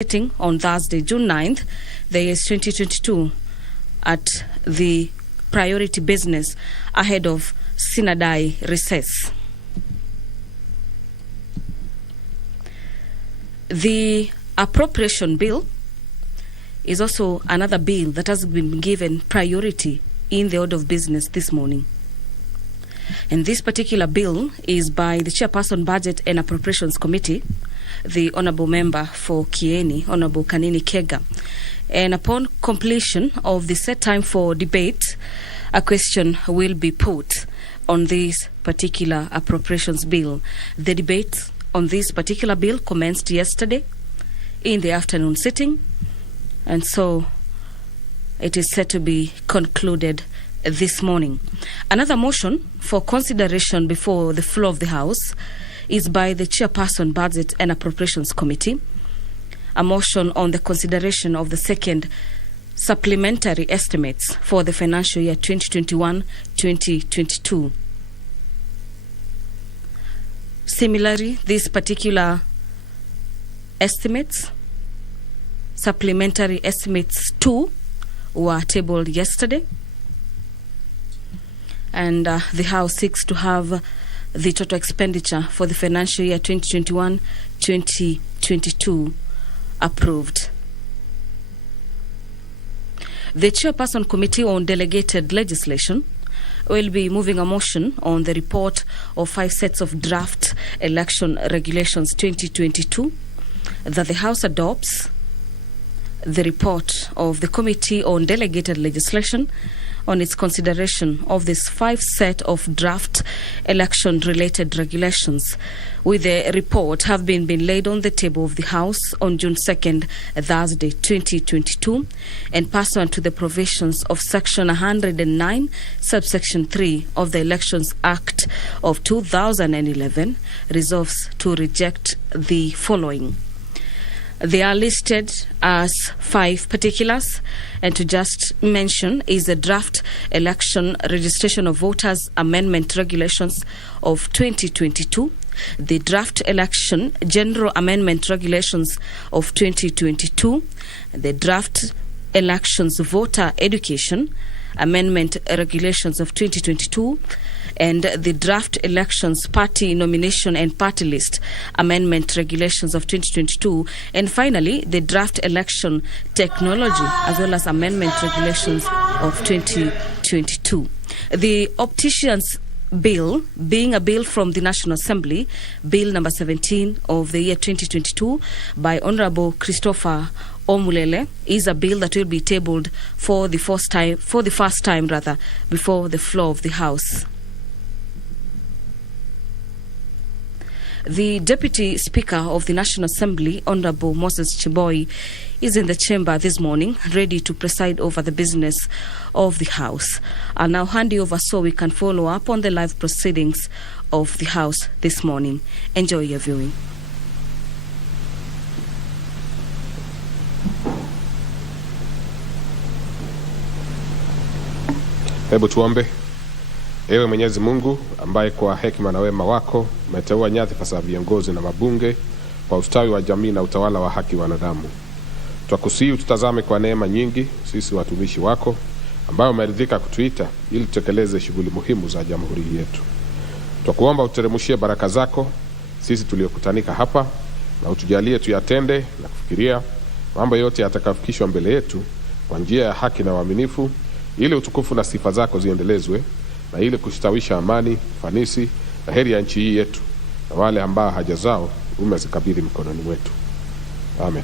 Meeting on Thursday, June 9th, the year is 2022, at the priority business ahead of Sinadai recess. The appropriation bill is also another bill that has been given priority in the order of business this morning. And this particular bill is by the Chairperson Budget and Appropriations Committee, the Honourable Member for Kieni, Honourable Kanini Kega. And upon completion of the set time for debate, a question will be put on this particular appropriations bill. The debate on this particular bill commenced yesterday in the afternoon sitting, and so it is set to be concluded this morning. Another motion for consideration before the floor of the House is by the Chairperson Budget and Appropriations Committee, a motion on the consideration of the second supplementary estimates for the financial year 2021-2022. Similarly, these particular estimates, supplementary estimates 2, were tabled yesterday, and the House seeks to have the total expenditure for the financial year 2021-2022 approved. The Chairperson Committee on Delegated Legislation will be moving a motion on the report of 5 sets of draft election regulations 2022 that the House adopts the report of the Committee on Delegated Legislation on its consideration of this 5 set of draft election-related regulations, with the report have been laid on the table of the House on June 2nd, Thursday, 2022, and pursuant to the provisions of Section 109, Subsection 3 of the Elections Act of 2011, resolves to reject the following. They are listed as 5 particulars, and to just mention is the draft election registration of voters amendment regulations of 2022, the draft election general amendment regulations of 2022, the draft elections voter education amendment regulations of 2022, and the draft elections party nomination and party list amendment regulations of 2022, and finally the draft election technology as well as amendment regulations of 2022. The opticians bill, being a bill from the National Assembly, Bill number 17 of the year 2022 by Honourable Christopher Omulele, is a bill that will be tabled for the first time before the floor of the House. The Deputy Speaker of the National Assembly, Honourable Moses Chiboi, is in the chamber this morning, ready to preside over the business of the House. I'll now hand you over so we can follow up on the live proceedings of the House this morning. Enjoy your viewing. Hebu tuombe. Ewe Mwenyezi Mungu, ambaye kwa hekima na wema wako umeteua nyadhifa za viongozi na mabunge kwa ustawi wa jamii na utawala wa haki wanadamu, twakusihi tutazame kwa neema nyingi sisi watumishi wako ambao umeridhika kutuita ili tutekeleze shughuli muhimu za jamhuri yetu. Twakuomba uteremshie baraka zako sisi tuliokutanika hapa, na utujalie tuyatende na kufikiria mambo yote yatakayofikishwa mbele yetu kwa njia ya haki na uaminifu, ili utukufu na sifa zako ziendelezwe, na ili kustawisha amani, fanisi na heri ya nchi hii yetu na wale ambao haja zao umezikabidhi mikononi mwetu. Amen.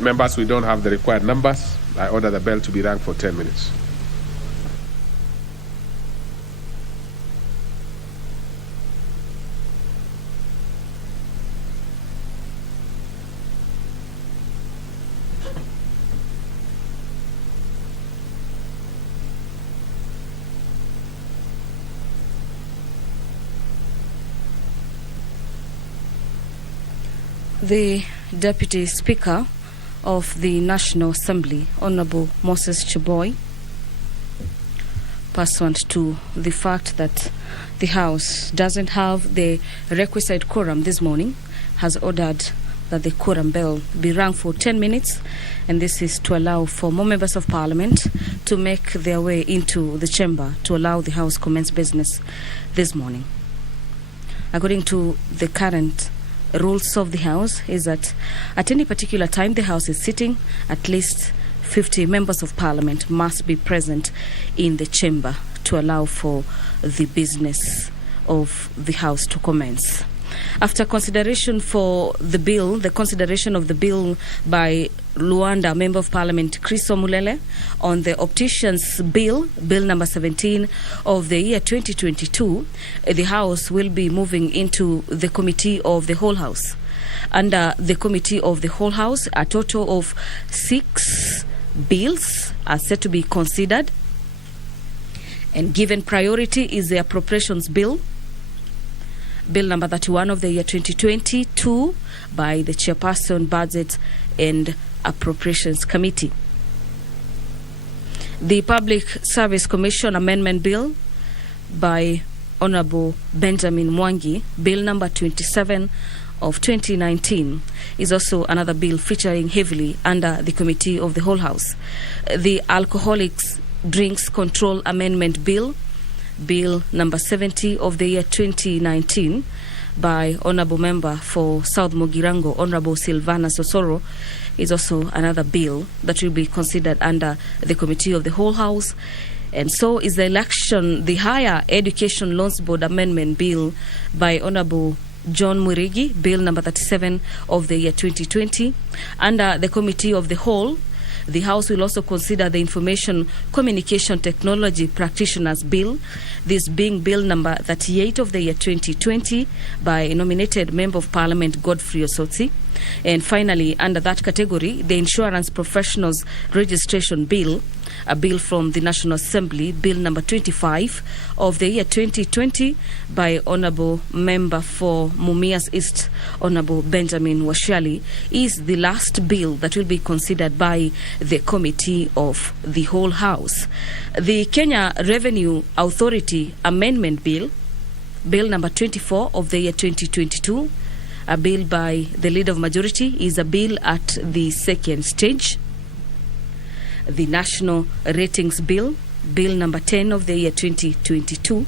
Members, we don't have the required numbers. I order the bell to be rung for 10 minutes. The Deputy Speaker of the National Assembly, Honorable Moses Cheboy, pursuant to the fact that the House doesn't have the requisite quorum this morning, has ordered that the quorum bell be rung for 10 minutes, and this is to allow for more members of Parliament to make their way into the chamber to allow the House commence business this morning. According to the current rules of the House, is that at any particular time the House is sitting, at least 50 members of Parliament must be present in the chamber to allow for the business of the House to commence. After consideration for the bill, the consideration of the bill by Luanda Member of Parliament Chris Omulele on the Opticians Bill, Bill number 17 of the year 2022, the House will be moving into the Committee of the Whole House. Under the Committee of the Whole House, a total of 6 bills are set to be considered, and given priority is the Appropriations Bill, Bill number 31 of the year 2022 by the Chairperson Budget and Appropriations Committee. The Public Service Commission Amendment Bill by Honorable Benjamin Mwangi, Bill number 27 of 2019, is also another bill featuring heavily under the Committee of the Whole House. The Alcoholics Drinks Control Amendment Bill, Bill number 70 of the year 2019 by Honorable Member for South Mugirango, Honorable Silvana Sosoro, is also another bill that will be considered under the Committee of the Whole House. And so is the Higher Education Loans Board Amendment Bill by Honorable John Mwirigi, Bill number 37 of the year 2020. Under the Committee of the Whole, the House will also consider the Information Communication Technology Practitioners Bill, this being Bill number 38 of the year 2020 by nominated Member of Parliament Godfrey Osotsi. And finally, under that category, the Insurance Professionals Registration Bill, a bill from the National Assembly, Bill number 25 of the year 2020 by Honorable Member for Mumias East, Honorable Benjamin Washiali, is the last bill that will be considered by the Committee of the Whole House. The Kenya Revenue Authority Amendment Bill, Bill number 24 of the year 2022, a bill by the Leader of Majority, is a bill at the second stage. The National Ratings Bill, Bill number 10 of the year 2022,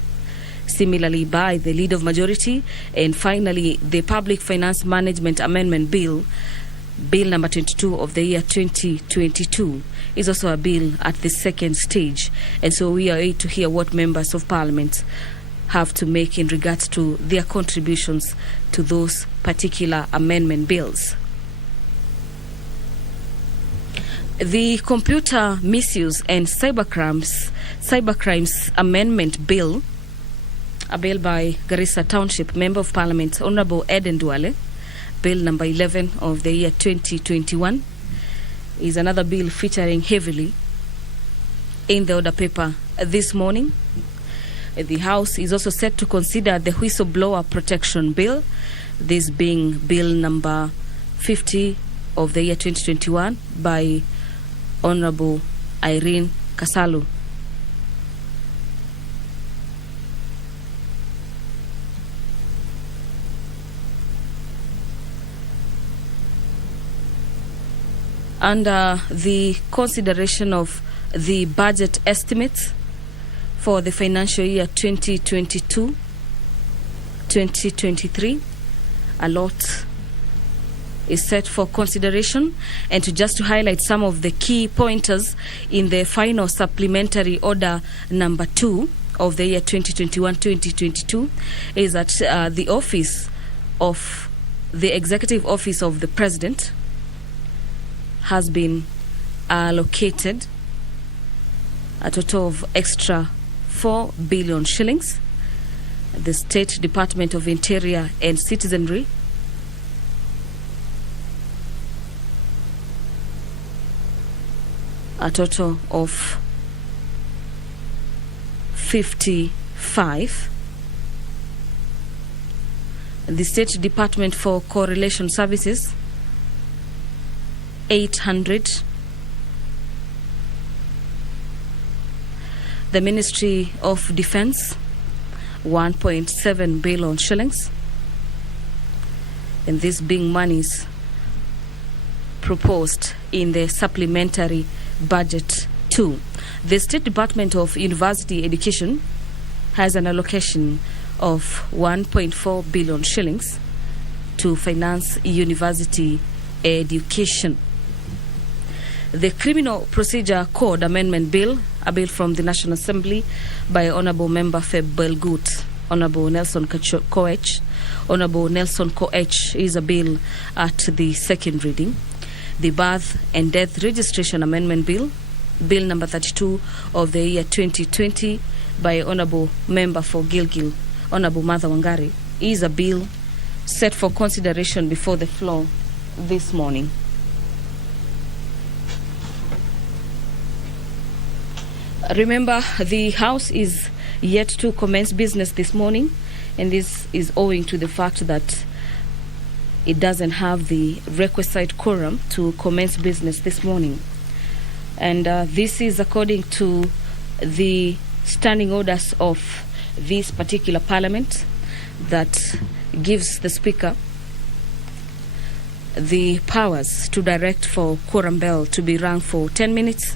similarly by the Leader of Majority. And finally, the Public Finance Management Amendment Bill, Bill number 22 of the year 2022, is also a bill at the second stage. And so we are able to hear what members of Parliament have to make in regards to their contributions to those particular amendment bills. The Computer Misuse and Cybercrimes Amendment Bill, a bill by Garissa Township Member of Parliament Honorable Eden Duale, Bill number 11 of the year 2021, is another bill featuring heavily in the order paper this morning. The House is also set to consider the Whistleblower Protection Bill, this being Bill number 50 of the year 2021 by Honorable Irene Kasalu. under the consideration of the budget estimates for the financial year 2022-2023. A lot is set for consideration, and to highlight some of the key pointers in the final supplementary order number 2 of the year 2021-2022 is that the office of the Executive Office of the President has been allocated a total of extra 4 billion shillings. The State Department of Interior and Citizenry a total of 55. The State Department for Correlation Services 800. The Ministry of Defense 1.7 billion shillings, and this being monies proposed in the supplementary budget 2. The State Department of University Education has an allocation of 1.4 billion shillings to finance university education. The Criminal Procedure Code Amendment Bill, a bill from the National Assembly by Honorable Member Feb Belgut, Honorable Nelson Koech. Honorable Nelson Koech is a bill at the second reading. The Birth and Death Registration Amendment Bill, Bill number 32 of the year 2020 by Honorable Member for Gilgil, Honorable Martha Wangari, is a bill set for consideration before the floor this morning. Remember, the House is yet to commence business this morning, and this is owing to the fact that it doesn't have the requisite quorum to commence business this morning. And this is according to the standing orders of this particular parliament that gives the Speaker the powers to direct for quorum bell to be rung for 10 minutes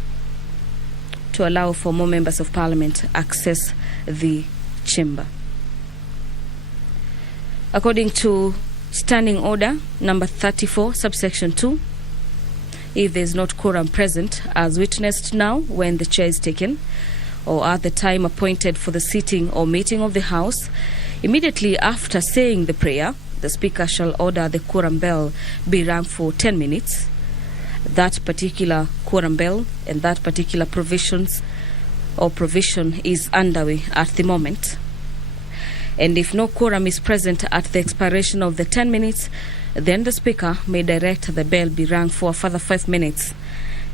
to allow for more members of parliament access the chamber. According to Standing Order number 34, subsection 2, if there is not quorum present, as witnessed now when the chair is taken, or at the time appointed for the sitting or meeting of the House, immediately after saying the prayer, the Speaker shall order the quorum bell be rung for 10 minutes. That particular quorum bell and that particular provision is underway at the moment. And if no quorum is present at the expiration of the 10 minutes, then the Speaker may direct the bell be rung for a further 5 minutes.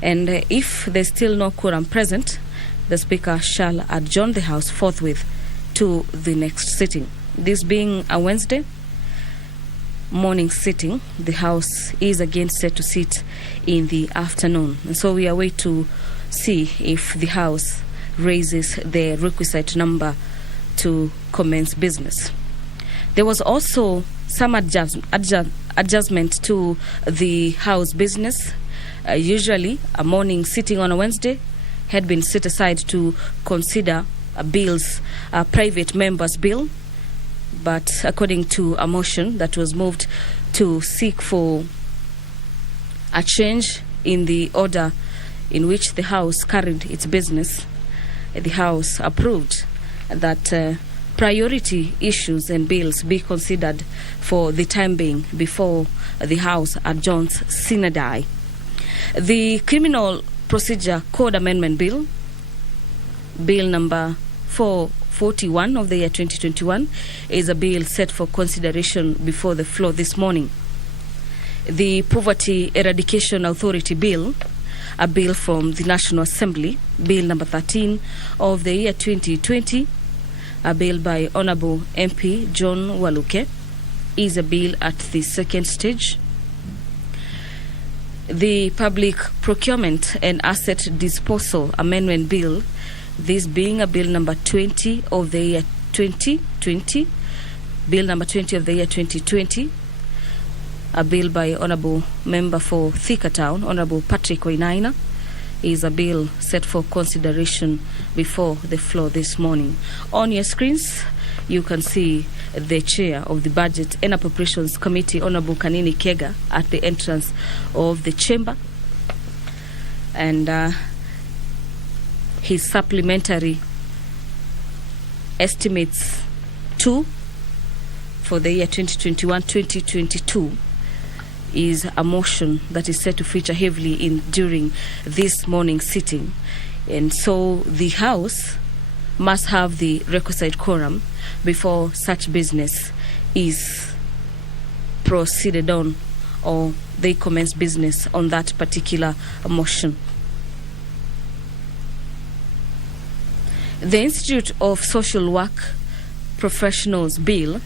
And if there's still no quorum present, the Speaker shall adjourn the House forthwith to the next sitting. This being a Wednesday morning sitting, the House is again set to sit in the afternoon. And so we await to see if the House raises the requisite number to commence business. There was also some adjustment to the House business. Usually, a morning sitting on a Wednesday had been set aside to consider a private member's bill, but according to a motion that was moved to seek for a change in the order in which the House carried its business, the House approved that priority issues and bills be considered for the time being before the House adjourns sine die. The Criminal Procedure Code Amendment Bill, Bill number 441 of the year 2021, is a bill set for consideration before the floor this morning. The Poverty Eradication Authority Bill, a bill from the National Assembly, Bill number 13 of the year 2020, a bill by Honorable MP John Waluke, is a bill at the second stage. The Public Procurement and Asset Disposal Amendment Bill, this being a bill number 20 of the year 2020, bill number 20 of the year 2020, a bill by Honourable Member for Thika Town, Honourable Patrick Wainaina, is a bill set for consideration before the floor this morning. On your screens, you can see the chair of the Budget and Appropriations Committee, Honourable Kanini Kega, at the entrance of the chamber, and his supplementary estimates 2 for the year 2021-2022 is a motion that is set to feature heavily during this morning's sitting. And so the House must have the requisite quorum before such business is proceeded on, or they commence business on that particular motion. The Institute of Social Work Professionals Bill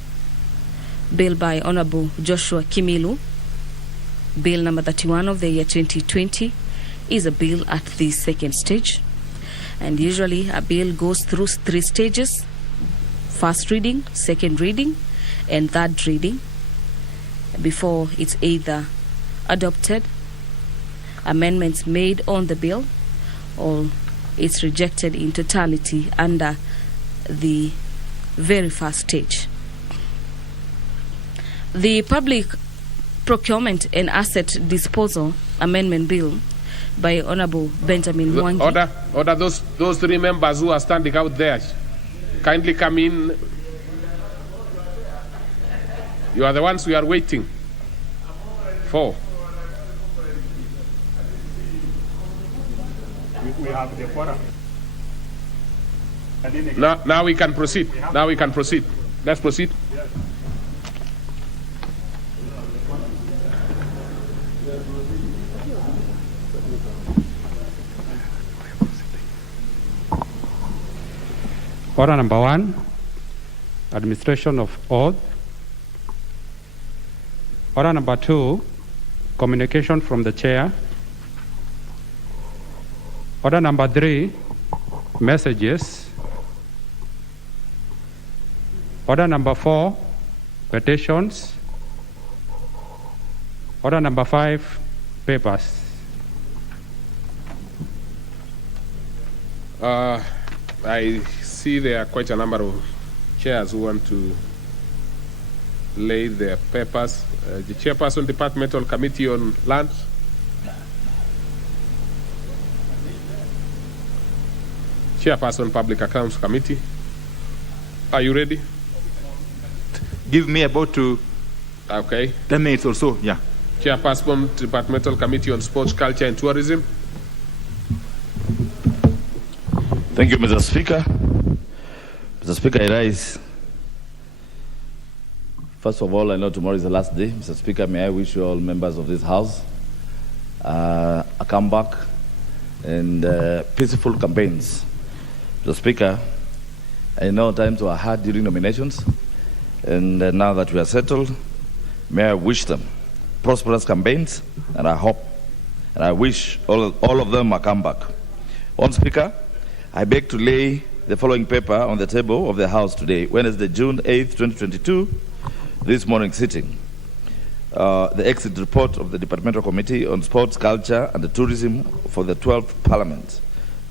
by Honourable Joshua Kimilu, Bill number 31 of the year 2020, is a bill at the second stage. And usually a bill goes through 3 stages: first reading, second reading, and third reading, before it's either adopted, amendments made on the bill, or it's rejected in totality under the very first stage. The Public Procurement and Asset Disposal Amendment Bill by Honourable Benjamin Mwangi. Order. Those 3 members who are standing out there, kindly come in. You are the ones we are waiting for. We have the quorum. Now we can proceed. Let's proceed. Yes. Order number 1, administration of oath. Order number 2, communication from the chair. Order number 3, messages. Order number 4, petitions. Order number 5, papers. I see there are quite a number of chairs who want to lay their papers. The chairperson, Departmental Committee on Lands. Chairperson, Public Accounts Committee. Are you ready? Give me about 10 minutes or so, yeah. Chairperson, Departmental Committee on Sports, Culture and Tourism. Thank you, Mr. Speaker. Mr. Speaker, I rise. First of all, I know tomorrow is the last day. Mr. Speaker, may I wish you all members of this House a comeback and peaceful campaigns. Mr. Speaker, I know times were hard during nominations, and now that we are settled, may I wish them prosperous campaigns, and I hope, and I wish all of them a comeback. On Speaker, I beg to lay the following paper on the table of the House today, Wednesday, June 8th, 2022, this morning sitting. The exit report of the Departmental Committee on Sports, Culture and Tourism for the 12th Parliament,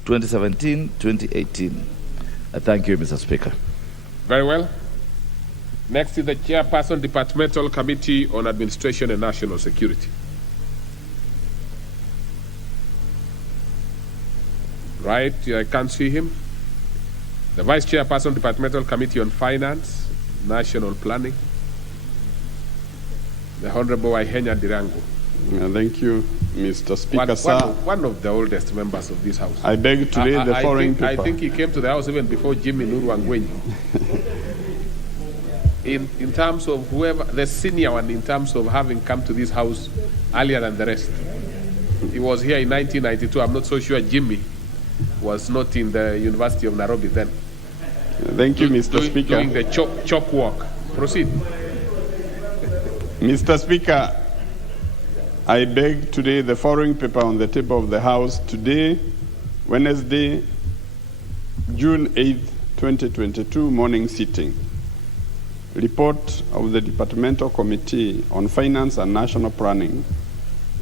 2017-2018. I thank you, Mr. Speaker. Very well. Next is the Chairperson, Departmental Committee on Administration and National Security. Right, I can't see him. The Vice Chairperson, Departmental Committee on Finance, National Planning. The Honorable Ihenya Dirango. Thank you, Mr. Speaker, sir. One of the oldest members of this House. I beg to read the following paper. I think he came to the House even before Jimmy Nuru Angwenyi. In terms of whoever, the senior one, in terms of having come to this House earlier than the rest. He was here in 1992. I'm not so sure Jimmy was not in the University of Nairobi then. Thank you, Mr. Speaker. Doing the chalk walk. Proceed. Mr. Speaker, I beg today the following paper on the table of the House today, Wednesday, June 8th, 2022, morning sitting. report of the Departmental Committee on Finance and National Planning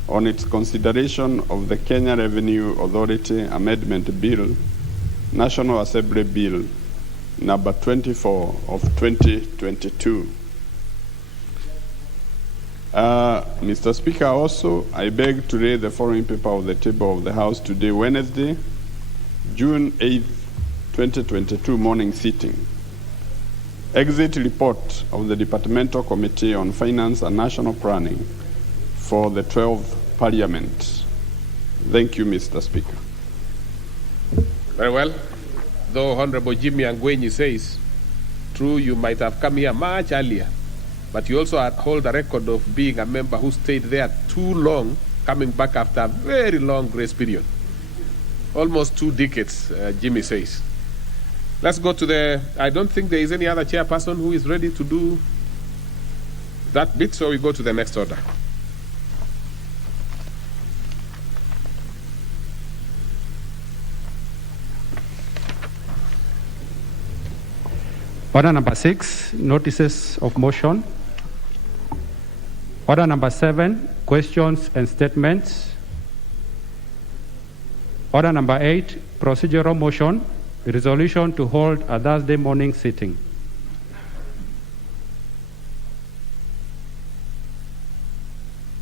on its consideration of the Kenya Revenue Authority Amendment Bill, National Assembly Bill, number 24 of 2022. Mr. Speaker, also, I beg to lay the following paper on the table of the House today, Wednesday, June 8th, 2022 morning sitting. Exit report of the Departmental Committee on Finance and National Planning for the 12th Parliament. Thank you, Mr. Speaker. Very well. Though Honorable Jimmy Angwenyi says, true, you might have come here much earlier, but you also hold a record of being a member who stayed there too long, coming back after a very long grace period. Almost 2 decades, Jimmy says. Let's go to I don't think there is any other chairperson who is ready to do that bit, so we go to the next order. Order number 6, notices of motion. Order number 7, questions and statements. Order number 8, procedural motion, resolution to hold a Thursday morning sitting.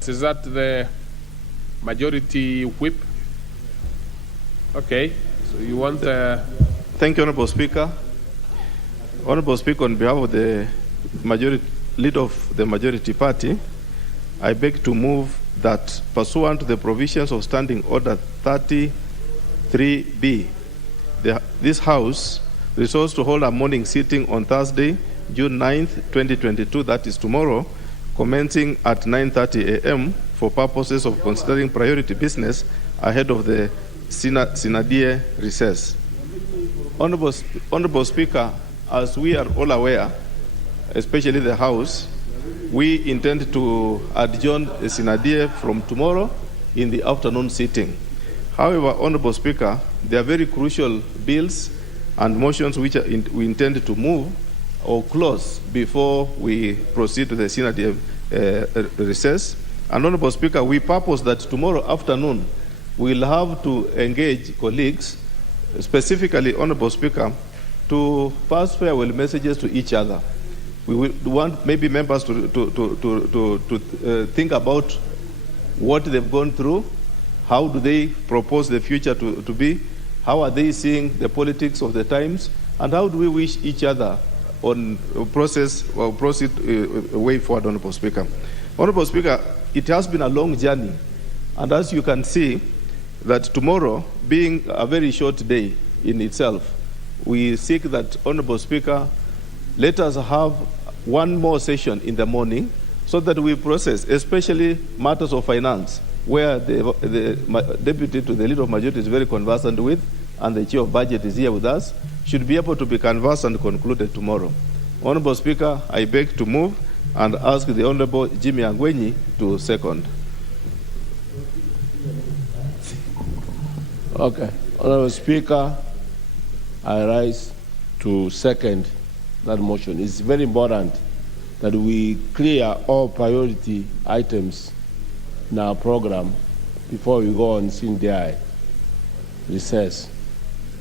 Is that the majority whip? Okay, so you want... Thank you, Honorable Speaker. Honorable Speaker, on behalf of the leader of the majority party, I beg to move that pursuant to the provisions of Standing Order 33B, this House resolves to hold a morning sitting on Thursday, June 9th, 2022, that is tomorrow, commencing at 9:30 a.m. for purposes of considering priority business ahead of the Sinadie recess. Honorable Speaker, as we are all aware, especially the House, we intend to adjourn the Sinadie from tomorrow in the afternoon sitting. However, Honorable Speaker, there are very crucial bills and motions which we intend to move or close before we proceed to the Sinadie recess. And Honorable Speaker, we purpose that tomorrow afternoon we'll have to engage colleagues, specifically, Honorable Speaker, to pass farewell messages to each other. We want maybe members to think about what they've gone through, how do they propose the future to be, how are they seeing the politics of the times, and how do we wish each other on proceed way forward, Honorable Speaker. Honorable Speaker, it has been a long journey, and as you can see, that tomorrow being a very short day in itself, we seek that, Honorable Speaker, let us have one more session in the morning so that we process, especially matters of finance, where the deputy to the leader of majority is very conversant with, and the chair of budget is here with us, should be able to be conversed and concluded tomorrow. Honorable Speaker, I beg to move and ask the Honorable Jimmy Angwenyi to second. Okay. Honorable Speaker, I rise to second that motion. It's very important that we clear all priority items in our program before we go on Sinadie recess.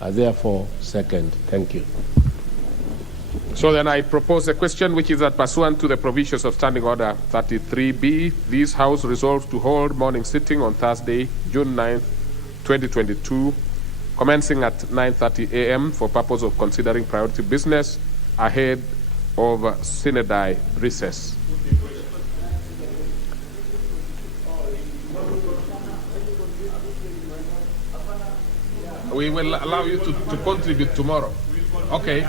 I therefore second. Thank you. So then I propose a question which is that pursuant to the provisions of Standing Order 33B, this House resolves to hold morning sitting on Thursday, June 9th, 2022, commencing at 9:30 a.m. for purpose of considering priority business ahead of Sinadie recess. We will allow you to contribute tomorrow. Okay.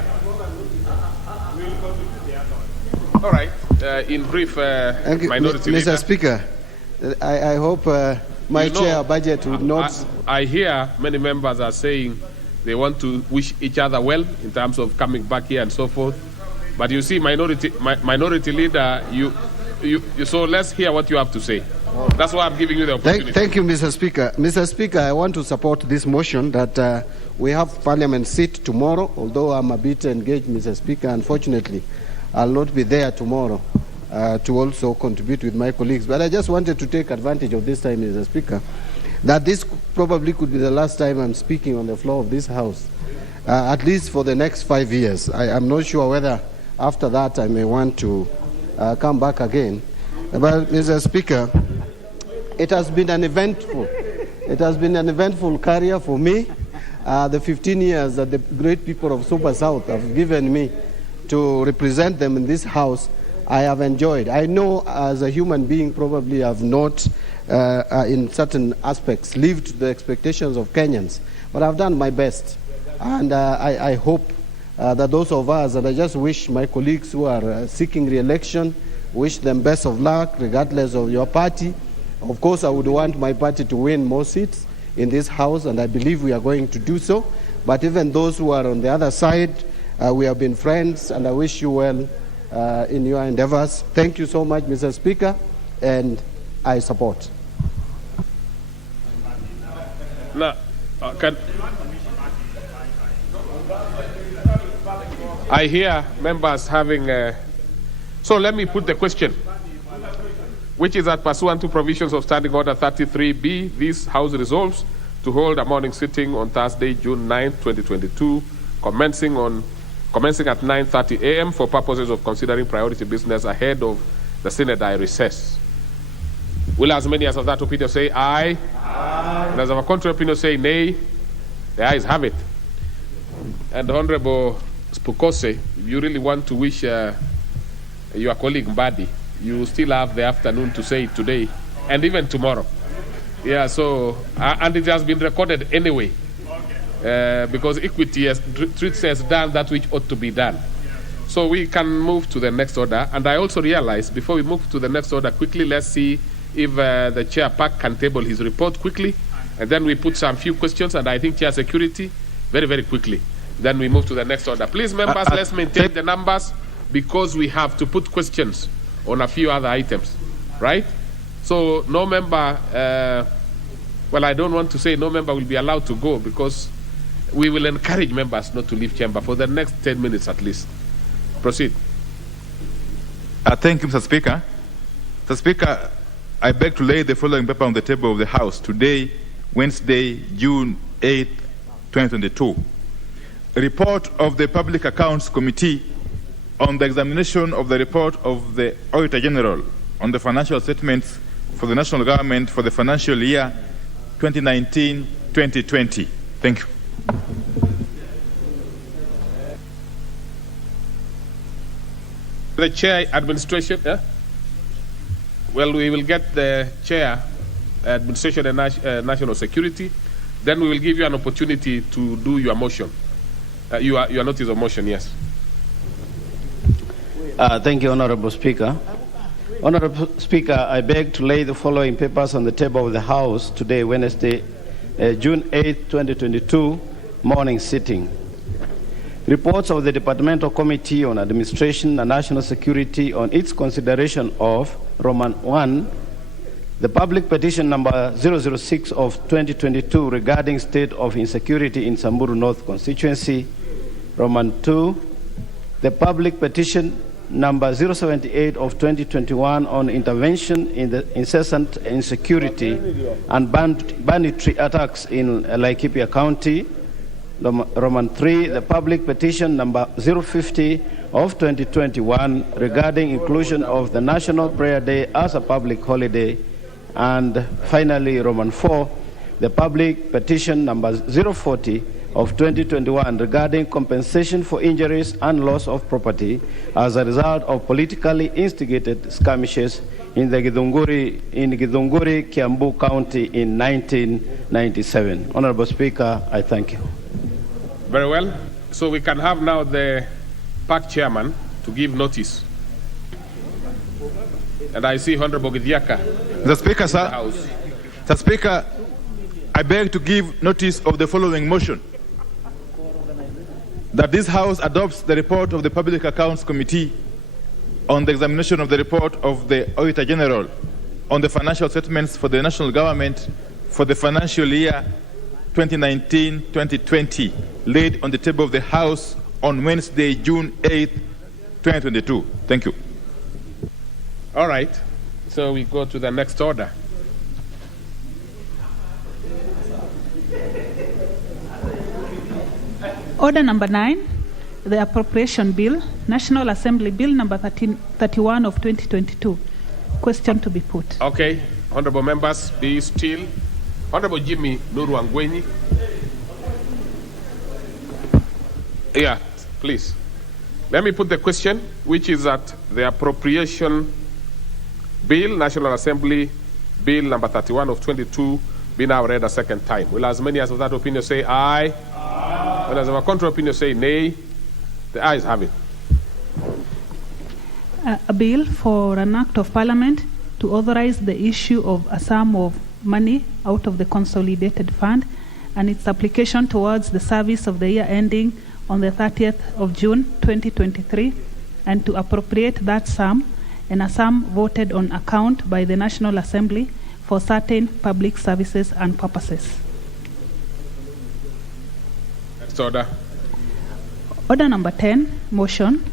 All right. In brief, minority leader. Mr. Speaker, I hope my chair budget would not... I hear many members are saying they want to wish each other well in terms of coming back here and so forth. But you see, minority leader, so let's hear what you have to say. That's why I'm giving you the opportunity. Thank you, Mr. Speaker. Mr. Speaker, I want to support this motion that we have Parliament sit tomorrow, although I'm a bit engaged, Mr. Speaker, unfortunately. I'll not be there tomorrow to also contribute with my colleagues. But I just wanted to take advantage of this time, Mr. Speaker, that this probably could be the last time I'm speaking on the floor of this House, at least for the next 5 years. I'm not sure whether after that I may want to come back again. But, Mr. Speaker, it has been an eventful career for me. The 15 years that the great people of Super South have given me to represent them in this House, I have enjoyed. I know as a human being probably have not, in certain aspects, lived to the expectations of Kenyans, but I've done my best. And I hope that those of us, and I just wish my colleagues who are seeking re-election, wish them best of luck regardless of your party. Of course, I would want my party to win more seats in this House, and I believe we are going to do so. But even those who are on the other side, we have been friends, and I wish you well in your endeavors. Thank you so much, Mr. Speaker, and I support. Now, I hear members having... so let me put the question, which is that pursuant to provisions of Standing Order 33B, this House resolves to hold a morning sitting on Thursday, June 9, 2022, commencing at 9:30 a.m. for purposes of considering priority business ahead of the Synod recess. Will as many as of that opinion say aye? Aye. And as of a contrary opinion say nay? The ayes have it. And Honorable Spukose, if you really want to wish your colleague Mbadi, you still have the afternoon to say it today and even tomorrow. Yeah, so, and it has been recorded anyway, because equity has done that which ought to be done. So we can move to the next order. And I also realize, before we move to the next order, quickly, let's see if the Chair Park can table his report quickly, and then we put some few questions, and I think Chair Security, very, very quickly. Then we move to the next order. Please, members, let's maintain the numbers, because we have to put questions on a few other items, right? So no member, well, I don't want to say no member will be allowed to go, because we will encourage members not to leave chamber for the next 10 minutes at least. Proceed. Thank you, Mr. Speaker. Mr. Speaker, I beg to lay the following paper on the table of the House today, Wednesday, June 8, 2022. A report of the Public Accounts Committee on the examination of the report of the Auditor General on the financial statements for the national government for the financial year 2019-2020. Thank you. The Chair, Administration, well, we will get the Chair, Administration and National Security. Then we will give you an opportunity to do your motion, your notice of motion, yes. Thank you, Honorable Speaker. Honorable Speaker, I beg to lay the following papers on the table of the House today, Wednesday, June 8, 2022, morning sitting. Reports of the Departmental Committee on Administration and National Security on its consideration of Roman 1, the public petition number 006 of 2022 regarding state of insecurity in Samburu North constituency, Roman 2, the public petition number 078 of 2021 on intervention in the incessant insecurity and banditry attacks in Laikipia County, Roman 3, the public petition number 050 of 2021 regarding inclusion of the National Prayer Day as a public holiday, and finally Roman 4, the public petition number 040 of 2021 regarding compensation for injuries and loss of property as a result of politically instigated skirmishes in Githunguri, Kiambu County in 1997. Honorable Speaker, I thank you. Very well. So we can have now the PAC chairman to give notice. And I see Honorable Githiaka. The Speaker, sir. The Speaker, I beg to give notice of the following motion. That this House adopts the report of the Public Accounts Committee on the examination of the report of the Auditor General on the financial statements for the national government for the financial year 2019-2020, laid on the table of the House on Wednesday, June 8, 2022. Thank you. All right. So we go to the next order. Order number 9, the Appropriation Bill, National Assembly Bill number 31 of 2022. Question to be put. Okay. Honorable members, be still. Honorable Jimmy Nuru Angwenyi. Yeah, please. Let me put the question, which is that the Appropriation Bill, National Assembly Bill number 31 of 22, be now read a second time. Will as many as of that opinion say aye? Aye. Will as of a contrary opinion say nay? The ayes have it. A bill for an act of parliament to authorize the issue of a sum of money out of the consolidated fund and its application towards the service of the year ending on the 30th of June 2023, and to appropriate that sum and a sum voted on account by the National Assembly for certain public services and purposes. Next order. Order number 10, motion,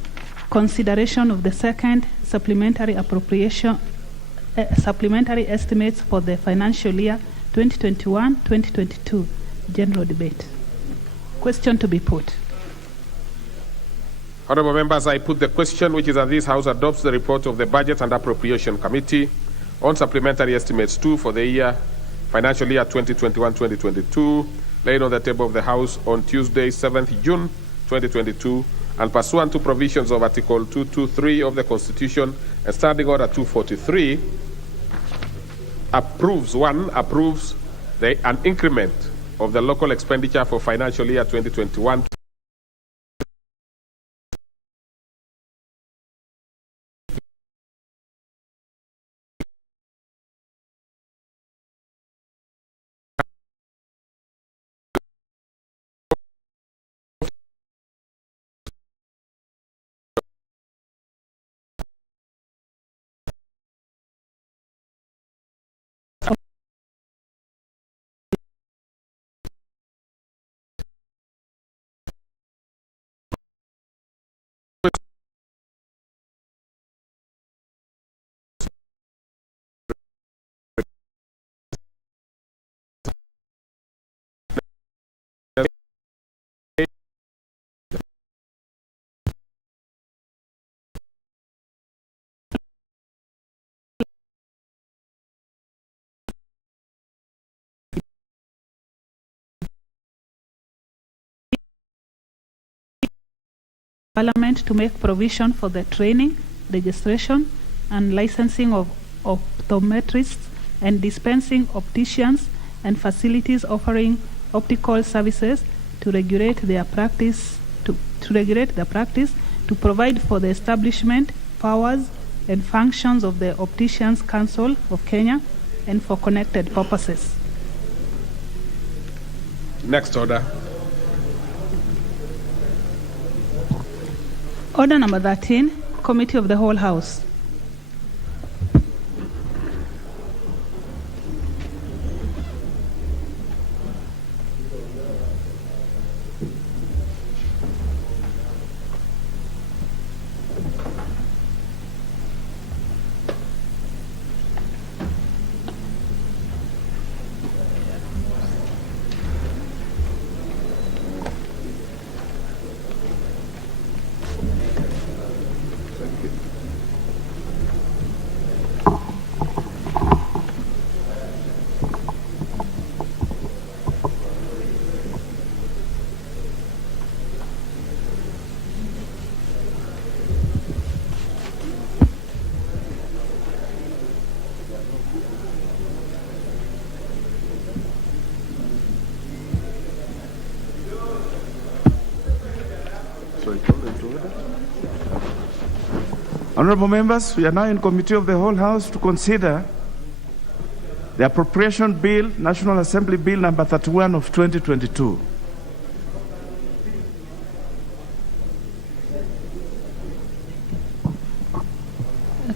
consideration of the second supplementary appropriation, supplementary estimates for the financial year 2021-2022, general debate. Question to be put. Honorable members, I put the question, which is that this House adopts the report of the Budget and Appropriation Committee on Supplementary Estimates 2 for the year, financial year 2021-2022, laid on the table of the House on Tuesday, 7th June 2022, and pursuant to provisions of Article 223 of the Constitution and Standing Order 243, approves an increment of the local expenditure for financial year 2021 Parliament to make provision for the training, registration, and licensing of optometrists and dispensing opticians and facilities offering optical services to regulate their practice, to provide for the establishment, powers, and functions of the Opticians Council of Kenya and for connected purposes. Next order. Order number 13, Committee of the Whole House. Honorable members, we are now in Committee of the Whole House to consider the Appropriation Bill, National Assembly Bill number 31 of 2022.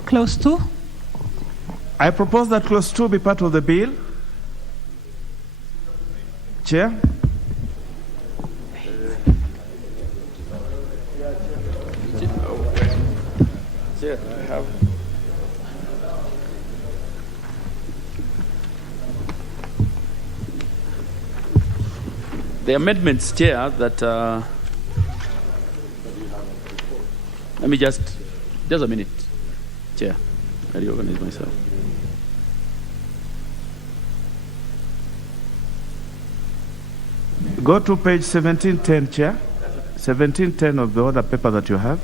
Clause 2. I propose that Clause 2 be part of the bill. Chair. Chair, I have. The amendments, Chair, that let me just a minute, Chair. I reorganize myself. Go to page 1710, Chair. 1710 of the order paper that you have.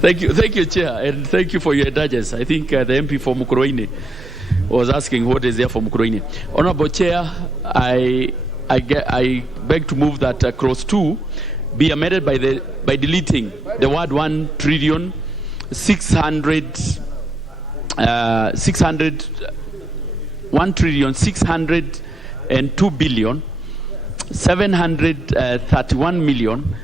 Thank you, Chair, and thank you for your indulgence. I think the MP for Mukurweini was asking what is there for Mukurweini. Honorable Chair, I beg to move that clause 2 be amended by deleting the word 1 trillion 602 billion 731 million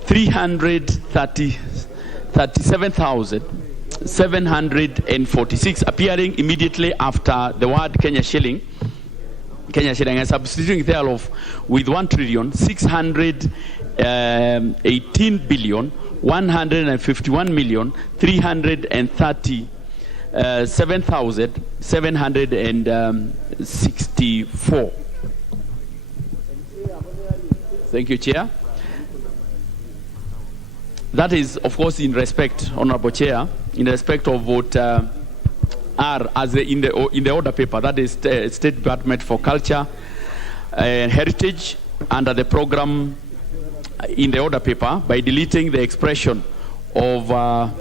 337,746 appearing immediately after the word Kenya shilling, and substituting thereof with 1 trillion 618 billion 151 million 337,764. Thank you, Chair. That is, of course, in respect, Honorable Chair, in respect of what are as in the order paper. That is State Department for Culture and Heritage under the program in the order paper by deleting the expression of 1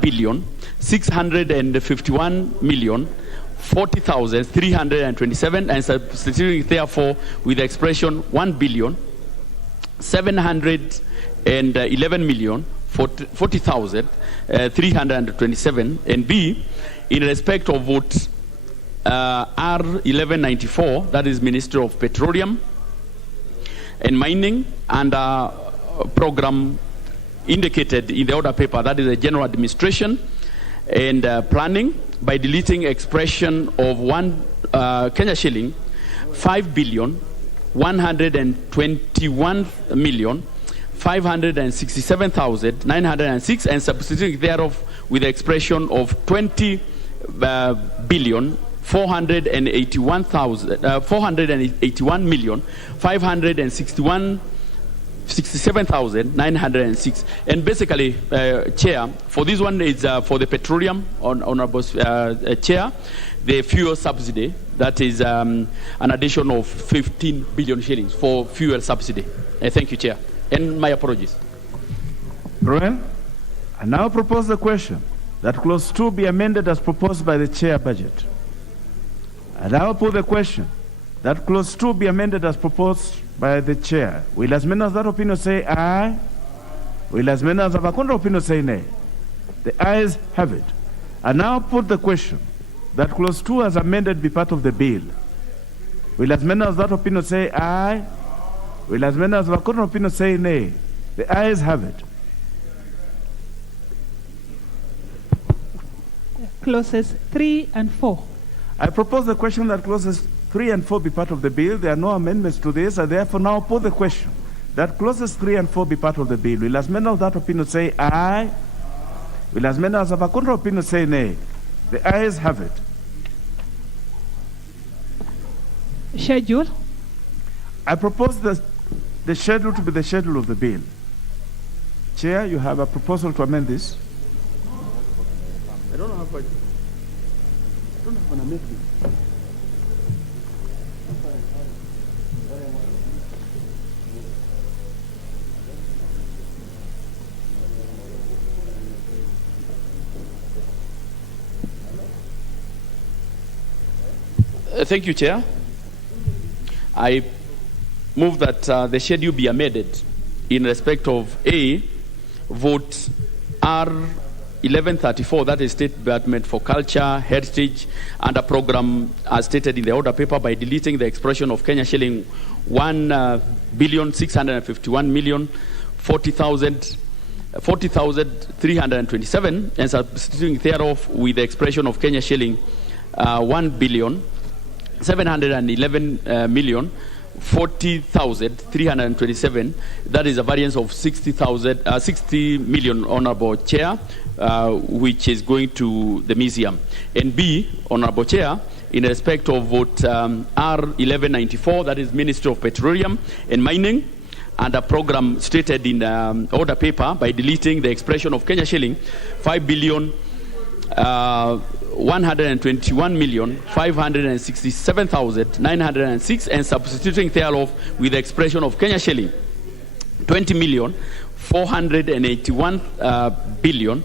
billion 651 million 40,327 and substituting therefore with the expression 1 billion 711 million 40,327, and B, in respect of what R1194, that is Ministry of Petroleum and Mining, and program indicated in the order paper, that is the General Administration and Planning, by deleting expression of 1 Kenya shilling 5 billion 121 million 567,906 and substituting thereof with the expression of 20 billion 481 million 567,906. And basically, Chair, for this one is for the petroleum, Honorable Chair, the fuel subsidy, that is an addition of 15 billion shillings for fuel subsidy. Thank you, Chair. And my apologies. Well, I now propose the question that clause 2 be amended as proposed by the Chair Budget. I now put the question that clause 2 be amended as proposed by the Chair. Will as many as that opinion say aye? Will as many as have a contrary opinion say nay? The ayes have it. I now put the question that clause 2 as amended be part of the bill. Will as many as that opinion say aye? Will as many as have a contrary opinion say nay? The ayes have it. Clauses 3 and 4. I propose the question that clauses 3 and 4 be part of the bill. There are no amendments to this. I therefore now put the question that clauses 3 and 4 be part of the bill. Will as many of that opinion say aye? Will as many as have a contrary opinion say nay? The ayes have it. Schedule. I propose the schedule to be the schedule of the bill. Chair, you have a proposal to amend this. I don't have an amendment. Thank you, Chair. I move that the schedule be amended in respect of A, vote R 1134, that is State Department for Culture, Heritage, and a program as stated in the order paper by deleting the expression of Kenya shilling 1,651,040,327 and substituting thereof with the expression of Kenya shilling 1,711,040,327. That is a variance of 60 million, Honorable Chair, which is going to the museum. And B, Honorable Chair, in respect of vote R1194, that is Ministry of Petroleum and Mining, and a program stated in order paper by deleting the expression of Kenya shilling 5,121,567,906 and substituting thereof with the expression of Kenya shilling 20,481 billion.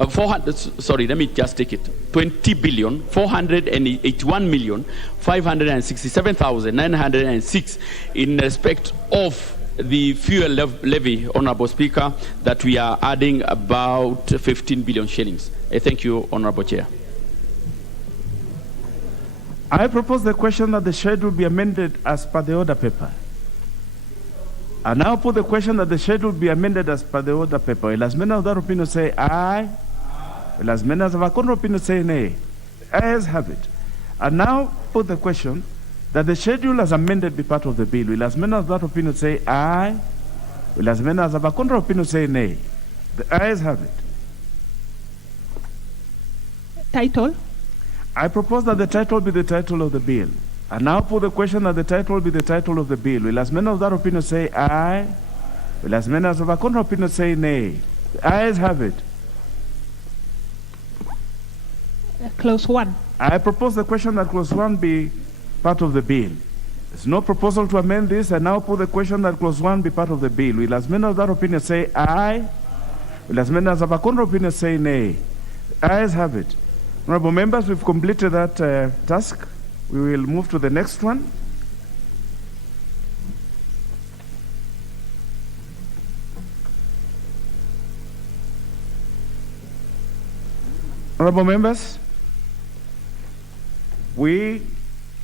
20,481,567,906 in respect of the fuel levy, Honorable Speaker, that we are adding about 15 billion shillings. Thank you, Honorable Chair. I propose the question that the schedule be amended as per the order paper. I now put the question that the schedule be amended as per the order paper. Will as many of that opinion say aye? Will as many as of our opinion say nay? Ayes have it. I now put the question that the schedule as amended be part of the bill. Will as many of that opinion say aye? Will as many as of our opinion say nay? The ayes have it. Title. I propose that the title be the title of the bill. I now put the question that the title be the title of the bill. Will as many of that opinion say aye? Will as many as of our opinion say nay? The ayes have it. Clause 1. I propose the question that clause 1 be part of the bill. There's no proposal to amend this. I now put the question that clause 1 be part of the bill. Will as many of that opinion say aye? Will as many as of our opinion say nay? The ayes have it. Honorable members, we've completed that task. We will move to the next one. Honorable members, we,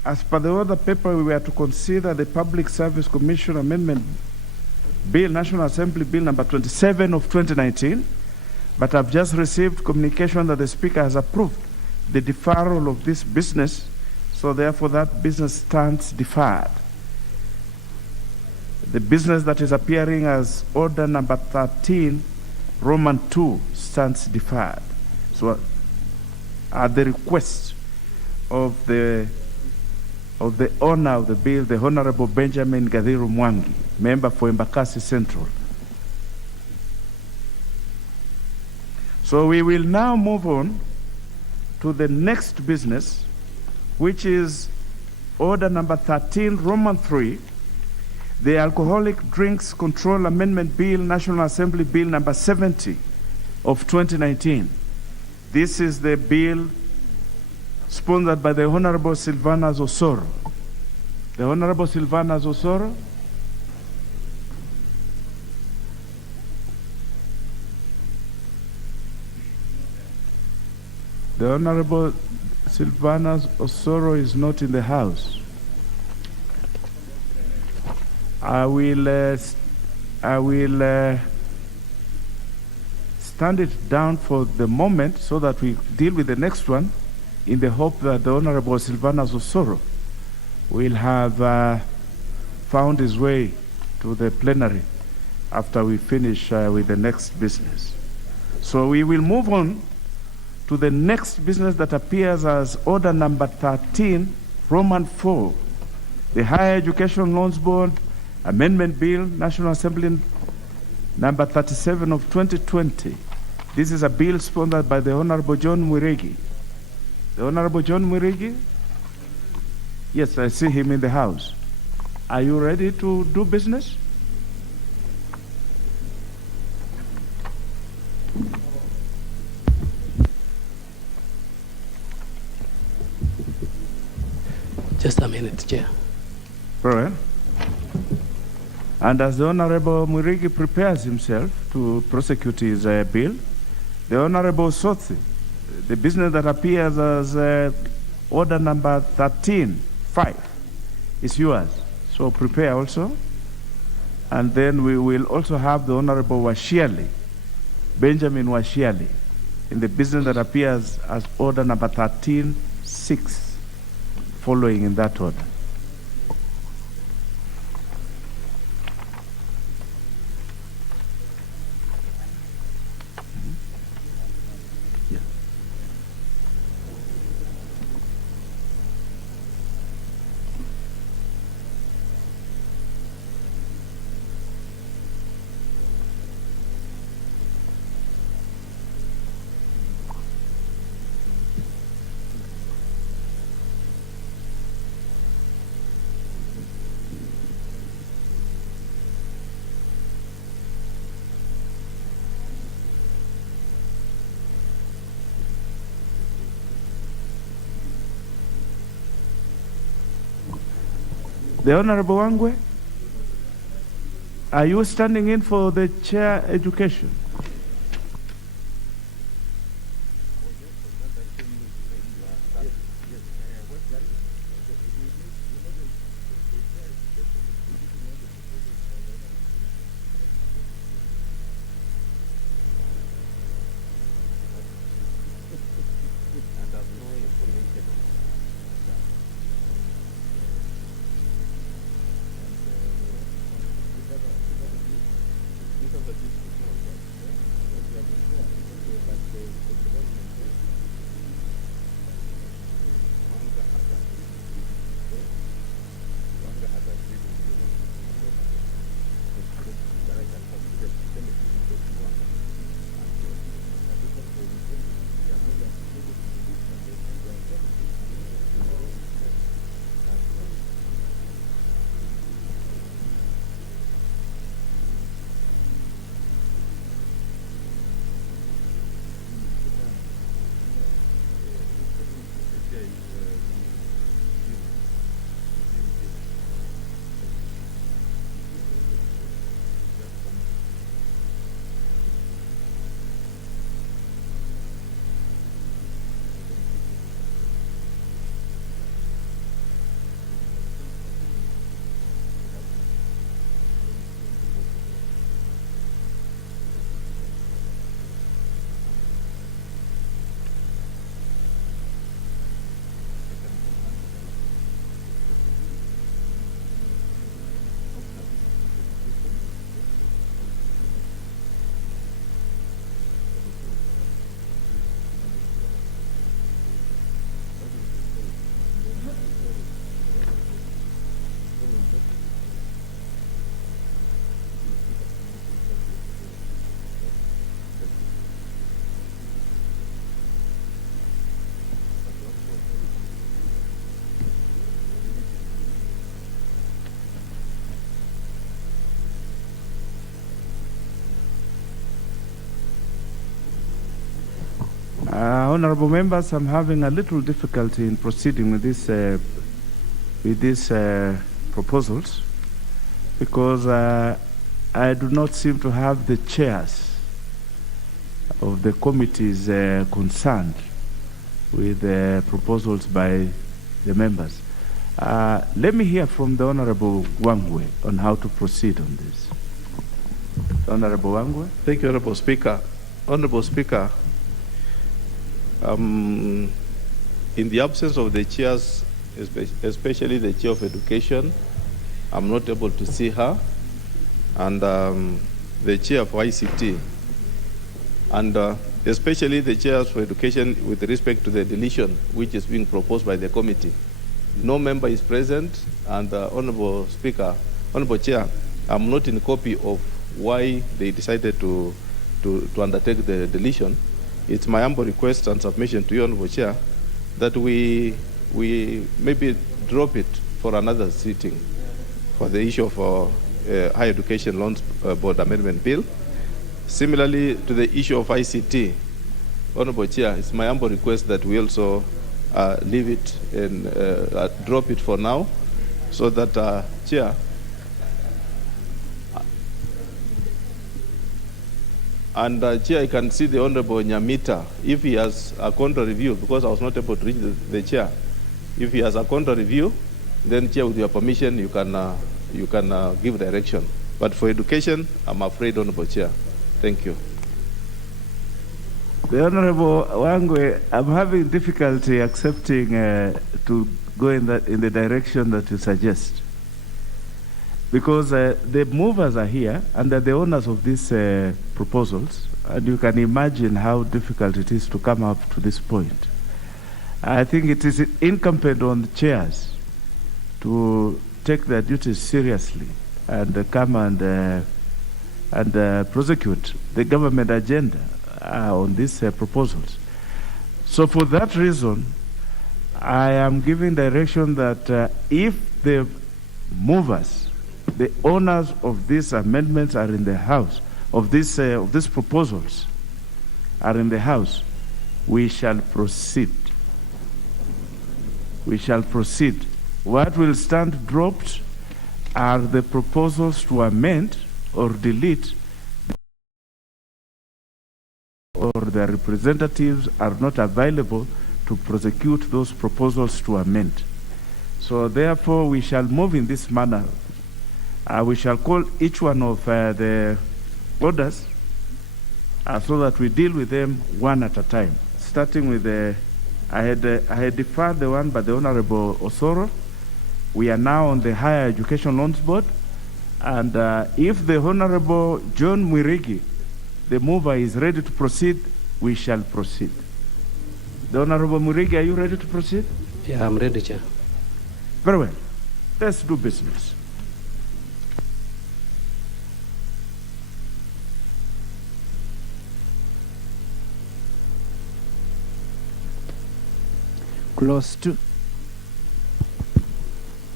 as per the order paper, we were to consider the Public Service Commission Amendment Bill, National Assembly Bill number 27 of 2019, but I've just received communication that the Speaker has approved the deferral of this business, so therefore that business stands deferred. The business that is appearing as order number 13, Roman 2, stands deferred. So at the request of the owner of the bill, the Honorable Benjamin Gadhiru Mwangi, member for Embakasi Central. So we will now move on to the next business, which is order number 13, Roman 3, the Alcoholic Drinks Control Amendment Bill, National Assembly Bill number 70 of 2019. This is the bill sponsored by the Honorable Silvanus Osoro. The Honorable Silvanus Osoro. The Honorable Silvanus Osoro is not in the house. I will stand it down for the moment so that we deal with the next one, in the hope that the Honorable Silvanus Osoro will have found his way to the plenary after we finish with the next business. So we will move on to the next business that appears as order number 13, Roman 4, the Higher Education Loans Board Amendment Bill, National Assembly number 37 of 2020. This is a bill sponsored by the Honorable John Mwirigi. The Honorable John Mwirigi? Yes, I see him in the house. Are you ready to do business? minute, Chair. Very well. And as the Honorable Murigi prepares himself to prosecute his bill, the Honorable Sothi, the business that appears as order number 13.5 is yours. So prepare also. And then we will also have the Honorable Washiali, Benjamin Washiali, in the business that appears as order number 13.6, following in that order. The Honorable Wangwe, are you standing in for the Chair Education? Honorable members, I'm having a little difficulty in proceeding with these proposals because I do not seem to have the chairs of the committees concerned with proposals by the members. Let me hear from the Honorable Wangwe on how to proceed on this. Honorable Wangwe. Thank you, Honorable Speaker. Honorable Speaker, in the absence of the chairs, especially the chair of education, I'm not able to see her, and the chair for ICT, and especially the chairs for education with respect to the deletion which is being proposed by the committee. No member is present, and Honorable Speaker, Honorable Chair, I'm not in copy of why they decided to undertake the deletion. It's my humble request and submission to you, Honorable Chair, that we maybe drop it for another sitting for the issue of Higher Education Loans Board Amendment Bill. Similarly to the issue of ICT, Honorable Chair, it's my humble request that we also leave it and drop it for now, so that Chair, and Chair, I can see the Honorable Nyamita, if he has a counter review, because I was not able to reach the Chair. If he has a counter review, then Chair, with your permission, you can give direction. But for education, I'm afraid, Honorable Chair. Thank you. The Honorable Wangwe, I'm having difficulty accepting to go in the direction that you suggest, because the movers are here and they're the owners of these proposals, and you can imagine how difficult it is to come up to this point. I think it is incumbent on the chairs to take their duties seriously and come and prosecute the government agenda on these proposals. So for that reason, I am giving direction that if the movers, the owners of these amendments are in the House, of these proposals are in the House, we shall proceed. We shall proceed. What will stand dropped are the proposals to amend or delete, or their representatives are not available to prosecute those proposals to amend. So therefore, we shall move in this manner. We shall call each one of the orders so that we deal with them one at a time. Starting with the, I had deferred the one by the Honorable Osoro. We are now on the Higher Education Loans Board. And if the Honorable John Mwirigi, the mover, is ready to proceed, we shall proceed. The Honorable Mwirigi, are you ready to proceed? Yeah, I'm ready, Chair. Very well. Let's do business. Clause 2.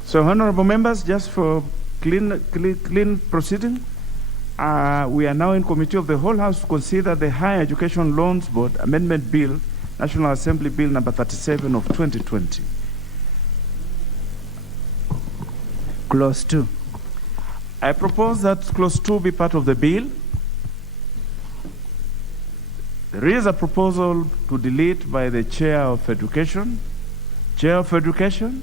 So, honorable members, just for clean proceeding, we are now in committee of the whole House to consider the Higher Education Loans Board Amendment Bill, National Assembly Bill number 37 of 2020. Clause 2. I propose that clause 2 be part of the bill. There is a proposal to delete by the Chair of Education. Chair of Education,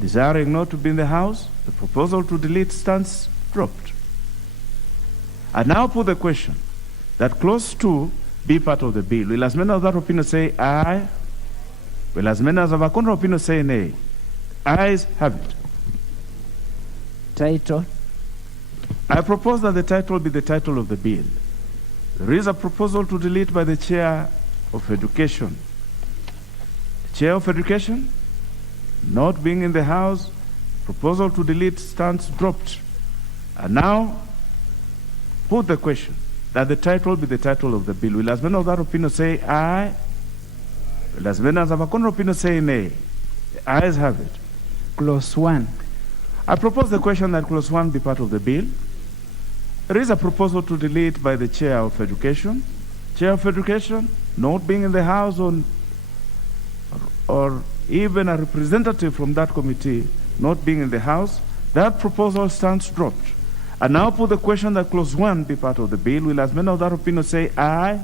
desiring not to be in the House, the proposal to delete stands dropped. I now put the question that clause 2 be part of the bill. Will as many of that opinion say aye? Will as many as of a contrary opinion say nay? Ayes have it. Title. I propose that the title be the title of the bill. There is a proposal to delete by the Chair of Education. The Chair of Education, not being in the House, proposal to delete stands dropped. And now, put the question that the title be the title of the bill. Will as many of that opinion say aye? Will as many as of a contrary opinion say nay? The ayes have it. Clause 1. I propose the question that clause 1 be part of the bill. There is a proposal to delete by the Chair of Education. Chair of Education, not being in the House or even a representative from that committee not being in the House, that proposal stands dropped. I now put the question that clause 1 be part of the bill. Will as many of that opinion say aye?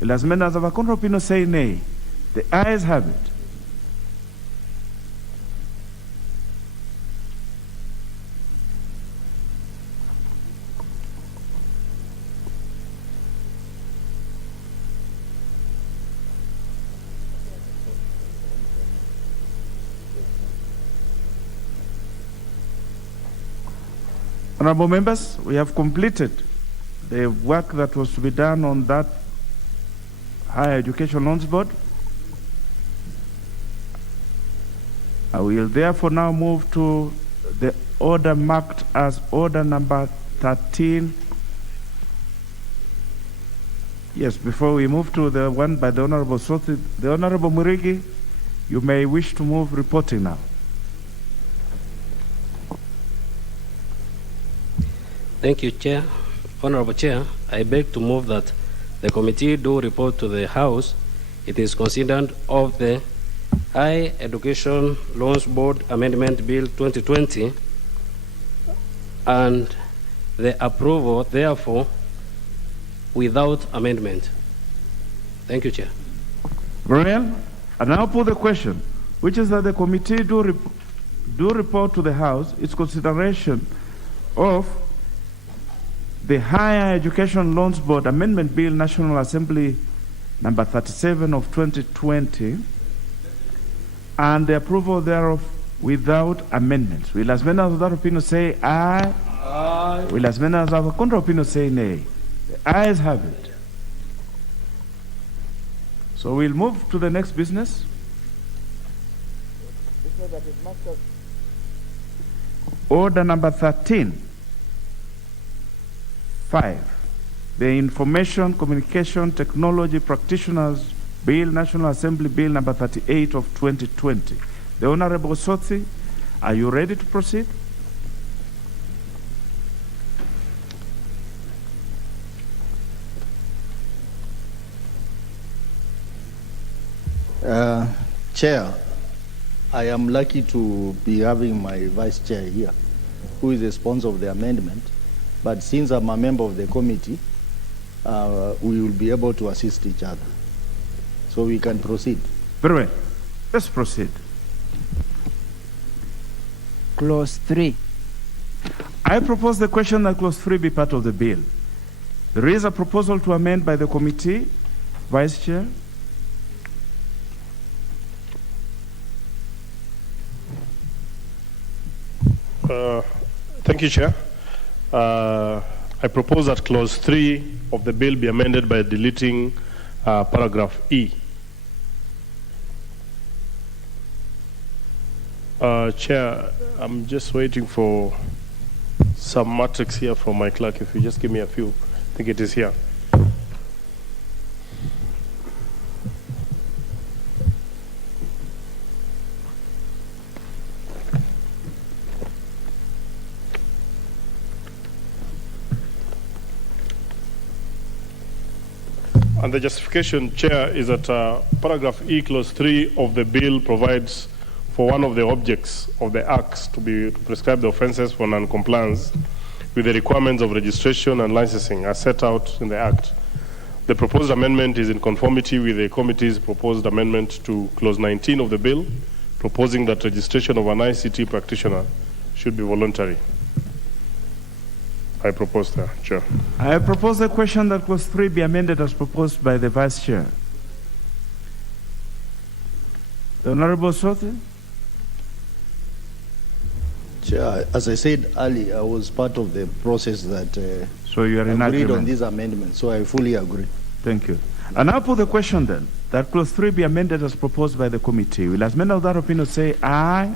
Will as many as of a contrary opinion say nay? The ayes have it. Honorable members, we have completed the work that was to be done on that Higher Education Loans Board. I will therefore now move to the order marked as order number 13. Yes, before we move to the one by the Honorable Soti, the Honorable Mwirigi, you may wish to move reporting now. Thank you, Chair. Honorable Chair, I beg to move that the committee do report to the House It is considered of the Higher Education Loans Board Amendment Bill 2020 and the approval, therefore, without amendment. Thank you, Chair. Well, I now put the question, which is that the committee do report to the House its consideration of the Higher Education Loans Board Amendment Bill, National Assembly number 37 of 2020, and the approval thereof without amendments. Will as many as that opinion say aye? Aye. Will as many as have a contra opinion say nay? The ayes have it. So we'll move to the next business. Order number 13. 5. The Information Communication Technology Practitioners Bill, National Assembly Bill number 38 of 2020. The Honorable Sotsi, are you ready to proceed? Chair, I am lucky to be having my vice chair here, who is the sponsor of the amendment. But since I'm a member of the committee, we will be able to assist each other. So we can proceed. Very well. Let's proceed. Clause 3. I propose the question that clause 3 be part of the bill. There is a proposal to amend by the committee. Vice Chair. Thank you, Chair. I propose that clause 3 of the bill be amended by deleting paragraph E. Chair, I'm just waiting for some matrix here from my clerk. If you just give me a few, I think it is here. And the justification, Chair, is that paragraph E, clause 3 of the bill provides for one of the objects of the acts to prescribe the offences for non-compliance with the requirements of registration and licensing as set out in the Act. The proposed amendment is in conformity with the committee's proposed amendment to clause 19 of the bill, proposing that registration of an ICT practitioner should be voluntary. I propose that, Chair. I propose the question that clause 3 be amended as proposed by the Vice Chair. The Honorable Sothi. Chair, as I said earlier, I was part of the process that so you are in agreed agreement on this amendment, so I fully agree. Thank you. And now put the question then, that clause 3 be amended as proposed by the committee. Will as many of that opinion say aye?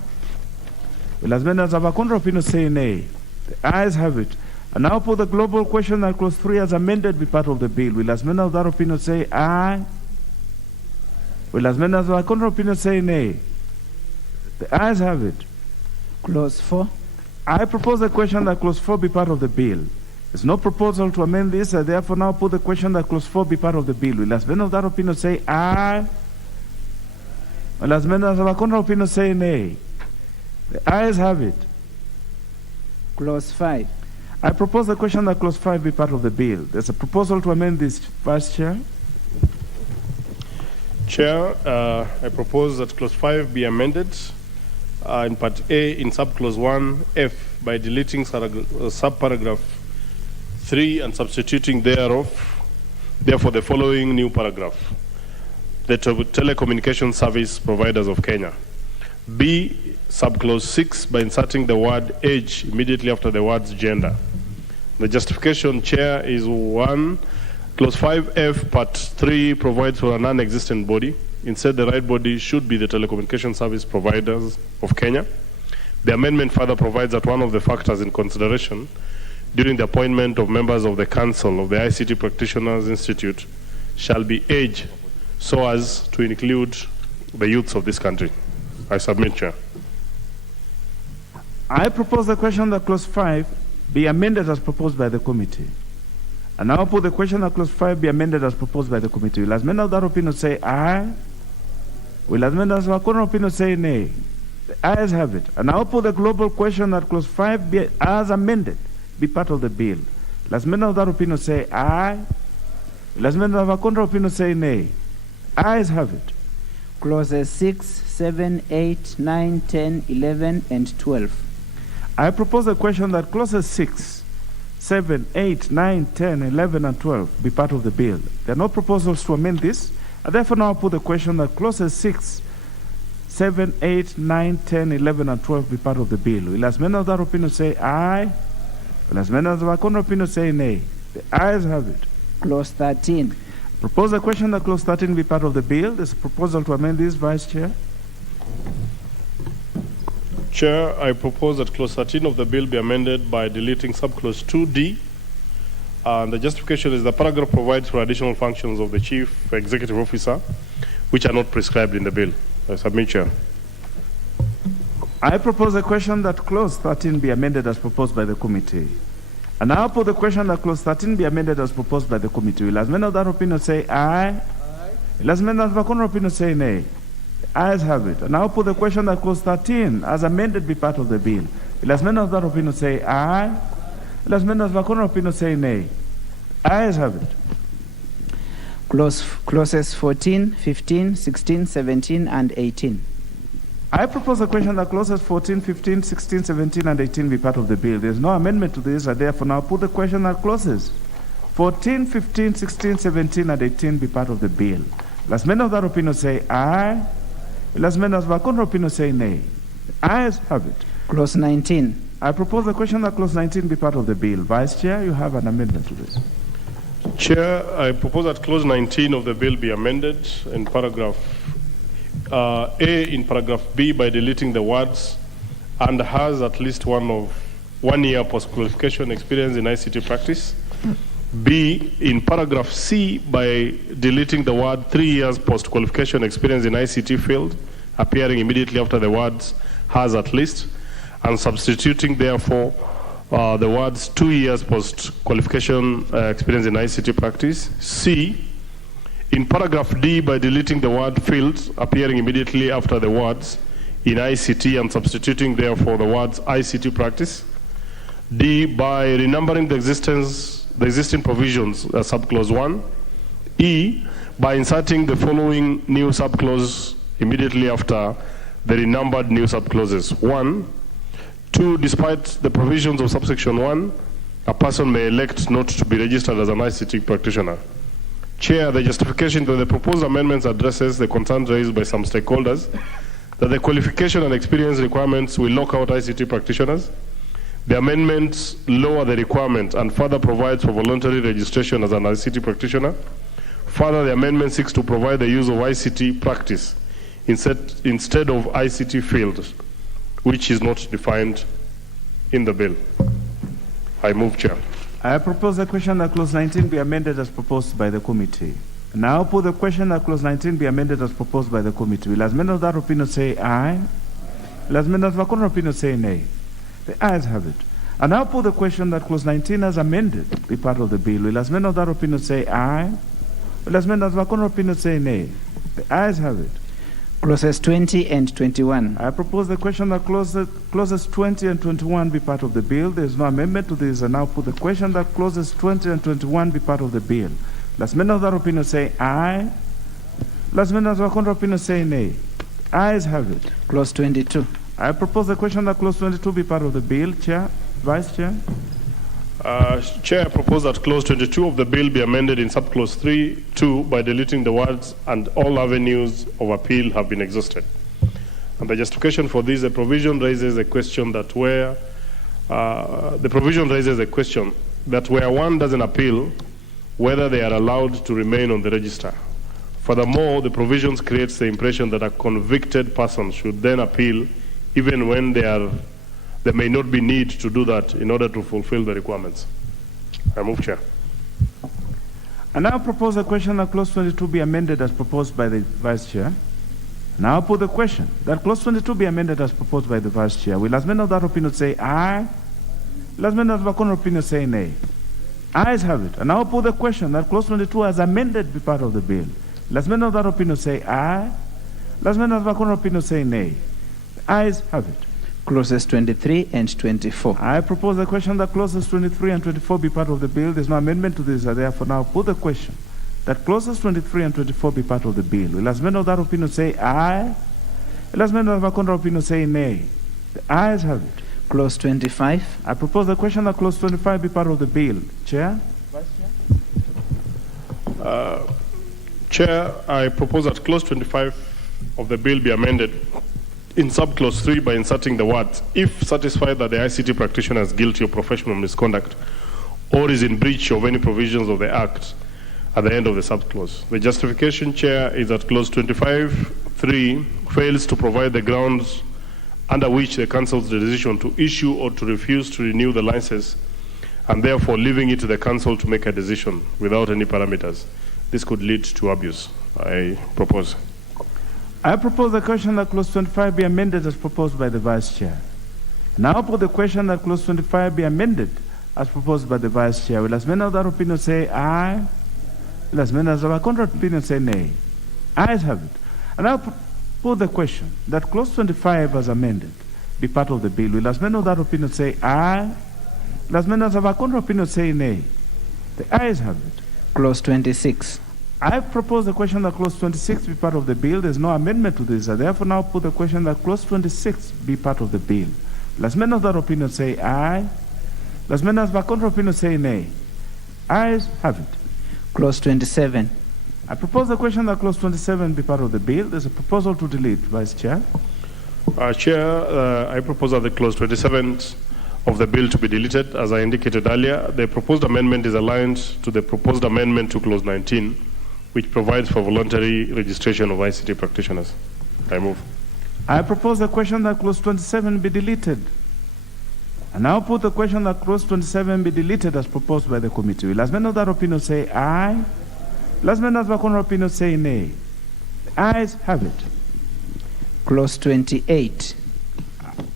Will as many as have a contra opinion say nay? The ayes have it. And now put the global question that clause 3 as amended be part of the bill. Will as many of that opinion say aye? Will as many as have a contra opinion say nay? The ayes have it. Clause 4. I propose the question that clause 4 be part of the bill. There's no proposal to amend this, I therefore now put the question that clause 4 be part of the bill. Will as many of that opinion say aye? Will as many as have a contra opinion say nay? The ayes have it. Clause 5. I propose the question that clause 5 be part of the bill. There's a proposal to amend this, Vice Chair. Chair, I propose that clause 5 be amended in part A in subclause 1F by deleting subparagraph 3 and substituting therefore the following new paragraph. The telecommunication service providers of Kenya. B, subclause 6 by inserting the word age immediately after the words gender. The justification, Chair, is 1, clause 5F part 3 provides for a non-existent body. Instead, the right body should be the telecommunication service providers of Kenya. The amendment further provides that one of the factors in consideration during the appointment of members of the Council of the ICT Practitioners Institute shall be age, so as to include the youths of this country. I submit, Chair. I propose the question that clause 5 be amended as proposed by the committee. And now put the question that clause 5 be amended as proposed by the committee. Will as many of that opinion say aye? Will as many as our current opinion say nay? The ayes have it. And now put the global question that clause 5 be as amended be part of the bill. Will as many of that opinion say aye? Will as many of our current opinion say nay? Ayes have it. Clauses 6, 7, 8, 9, 10, 11, and 12. I propose a question that clauses 6, 7, 8, 9, 10, 11, and 12 be part of the bill. There are no proposals to amend this. I therefore now put the question that clauses 6, 7, 8, 9, 10, 11, and 12 be part of the bill. Will as many of that opinion say aye? Will as many of our counter opinion say nay? The ayes have it. Clause 13. Propose a question that clause 13 be part of the bill. There's a proposal to amend this, Vice Chair. Chair, I propose that clause 13 of the bill be amended by deleting subclause 2D. And the justification is the paragraph provides for additional functions of the chief executive officer, which are not prescribed in the bill. I submit, Chair. I propose a question that clause 13 be amended as proposed by the committee. And now put the question that clause 13 be amended as proposed by the committee. Will as many of that opinion say aye? Aye. Will as many of the counter opinion say nay? The ayes have it. And now put the question that clause 13 as amended be part of the bill. Will as many of that opinion say aye? Will as many of the counter opinion say nay? Ayes have it. Clauses 14, 15, 16, 17, and 18. I propose a question that clauses 14, 15, 16, 17, and 18 be part of the bill. There is no amendment to this. I therefore now put the question that clauses 14, 15, 16, 17, and 18 be part of the bill. Last men of that opinion say aye. Last men of our opinion say nay. The ayes have it. Clause 19. I propose the question that clause 19 be part of the bill. Vice Chair, you have an amendment to this. Chair, I propose that clause 19 of the bill be amended in paragraph A in paragraph B by deleting the words and has at least 1 year post-qualification experience in ICT practice. B in paragraph C by deleting the word 3 years post-qualification experience in ICT field, appearing immediately after the words has at least, and substituting therefore the words 2 years post-qualification experience in ICT practice. C in paragraph D by deleting the word fields, appearing immediately after the words in ICT and substituting therefore the words ICT practice. D by renumbering the existing provisions, subclause 1. E by inserting the following new subclause immediately after the renumbered new subclauses. 1. 2. Despite the provisions of subsection 1, a person may elect not to be registered as an ICT practitioner. Chair, the justification to the proposed amendments addresses the concerns raised by some stakeholders that the qualification and experience requirements will lock out ICT practitioners. The amendments lower the requirement and further provides for voluntary registration as an ICT practitioner. Further, the amendment seeks to provide the use of ICT practice instead of ICT field, which is not defined in the bill. I move, Chair. I propose the question that clause 19 be amended as proposed by the committee. Now put the question that clause 19 be amended as proposed by the committee. Will as many of that opinion say aye? Will as many of the counter opinion say nay? The ayes have it. And now put the question that clause 19 as amended be part of the bill. Will as many of that opinion say aye? Will as many of the counter opinion say nay? The ayes have it. Clauses 20 and 21. I propose the question that clauses 20 and 21 be part of the bill. There is no amendment to this. I now put the question that clauses 20 and 21 be part of the bill. Last men of that opinion say aye. Last men of the counter opinion say nay. Ayes have it. Clause 22. I propose the question that clause 22 be part of the bill. Chair, Vice Chair. Chair, I propose that clause 22 of the bill be amended in subclause 3(2) by deleting the words "and all avenues of appeal have been exhausted." And the justification for this, the provision raises a question that where one doesn't appeal, whether they are allowed to remain on the register. Furthermore, the provisions creates the impression that a convicted person should then appeal, even when there may not be need to do that in order to fulfill the requirements. I move, Chair. I now propose the question that clause 22 be amended as proposed by the Vice Chair. Now put the question that clause 22 be amended as proposed by the Vice Chair. Will as many of that opinion say aye? Will as many of the counter opinion say nay? Ayes have it. And now I'll put the question that clause 22 as amended be part of the bill. Last men of that opinion say aye. Last men of that opinion say nay. The ayes have it. Clauses 23 and 24. I propose the question that clauses 23 and 24 be part of the bill. There's no amendment to this. Therefore, now put the question that clauses 23 and 24 be part of the bill. Will as men of that opinion say aye? Will as men of that opinion say nay? The ayes have it. Clause 25. I propose the question that clause 25 be part of the bill. Chair? Vice Chair? Chair, I propose that clause 25 of the bill be amended in subclause 3 by inserting the words, if satisfied that the ICT practitioner is guilty of professional misconduct or is in breach of any provisions of the Act at the end of the subclause. The justification, Chair, is that clause 25(3) fails to provide the grounds under which the council's decision to issue or to refuse to renew the license, and therefore leaving it to the council to make a decision without any parameters. This could lead to abuse. I propose. I propose the question that clause 25 be amended as proposed by the Vice Chair. Now put the question that clause 25 be amended as proposed by the Vice Chair. Will as many of that opinion say aye? Will as many as of a contrary opinion say nay? Ayes have it. And I'll put the question that clause 25 as amended be part of the bill. Will as many of that opinion say aye? Will as many as of a contrary opinion say nay? The ayes have it. Clause 26. I propose the question that clause 26 be part of the bill. There's no amendment to this. I therefore now put the question that clause 26 be part of the bill. Last men of that opinion say aye. Last men of that contrary opinion say nay. Ayes have it. Clause 27. I propose the question that clause 27 be part of the bill. There's a proposal to delete, Vice Chair. Chair, I propose that the clause 27 of the bill to be deleted. As I indicated earlier, the proposed amendment is aligned to the proposed amendment to clause 19, which provides for voluntary registration of ICT practitioners. I move. I propose the question that clause 27 be deleted. I now put the question that clause 27 be deleted as proposed by the committee. Will as many of that opinion say aye? Will as many of that opinion say nay? The ayes have it. Clause 28.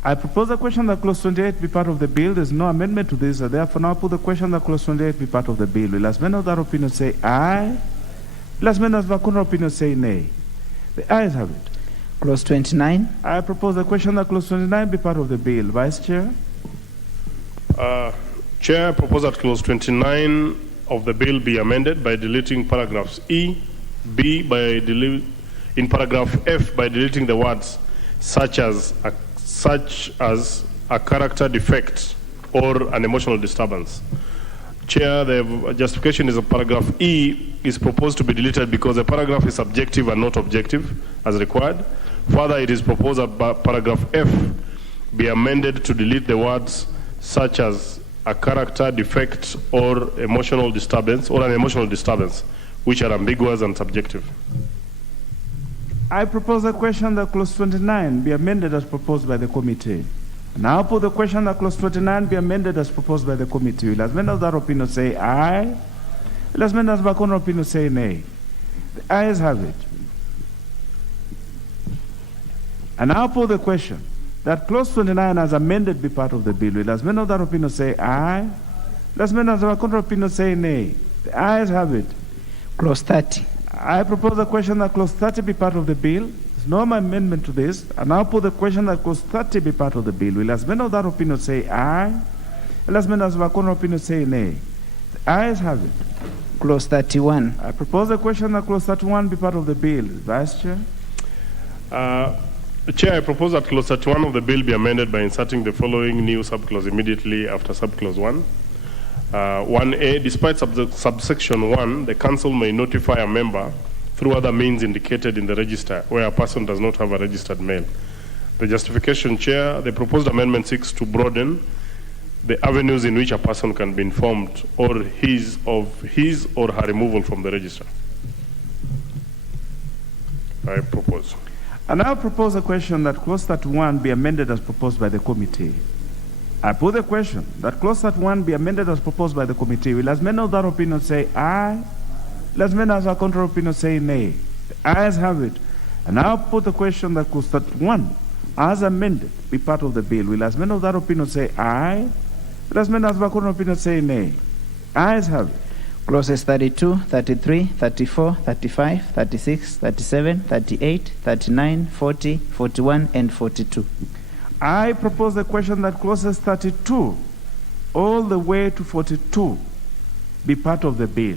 I propose the question that clause 28 be part of the bill. There's no amendment to this. Therefore, now put the question that clause 28 be part of the bill. Will as many of that opinion say aye? Will as many of that opinion say nay? The ayes have it. Clause 29. I propose the question that clause 29 be part of the bill. Vice Chair? Chair, I propose that clause 29 of the bill be amended by deleting paragraphs E, B, in paragraph F by deleting the words such as a character defect or an emotional disturbance. Chair, the justification is that paragraph E is proposed to be deleted because the paragraph is subjective and not objective as required. Further, it is proposed that paragraph F be amended to delete the words such as a character defect or emotional disturbance or an emotional disturbance, which are ambiguous and subjective. I propose the question that clause 29 be amended as proposed by the committee. Now put the question that clause 29 be amended as proposed by the committee. Will as many of that opinion say aye? Will as many of that opinion say nay? The ayes have it. And now put the question that clause 29 as amended be part of the bill. Will as many of that opinion say aye? Will as many of that opinion say nay? The ayes have it. Clause 30. I propose the question that clause 30 be part of the bill. There's no amendment to this. And now put the question that clause 30 be part of the bill. Will as many of that opinion say aye? Will as many of that opinion say nay? The ayes have it. Clause 31. I propose the question that clause 31 be part of the bill. Vice Chair? Chair, I propose that clause 31 of the bill be amended by inserting the following new subclause immediately after subclause 1. 1A, despite subsection 1, the council may notify a member through other means indicated in the register where a person does not have a registered mail. The justification, Chair, the proposed amendment seeks to broaden the avenues in which a person can be informed of his or her removal from the register. I propose. And I propose a question that clause 31 be amended as proposed by the committee. I put the question that clause 31 be amended as proposed by the committee. Will as many of that opinion say aye? Will as many as a contrary opinion say nay? The ayes have it. And now put the question that clause 31 as amended be part of the bill. Will as many of that opinion say aye? Will as many as a contrary opinion say nay? Ayes have it. Clauses 32, 33, 34, 35, 36, 37, 38, 39, 40, 41, and 42. I propose the question that clauses 32 all the way to 42 be part of the bill.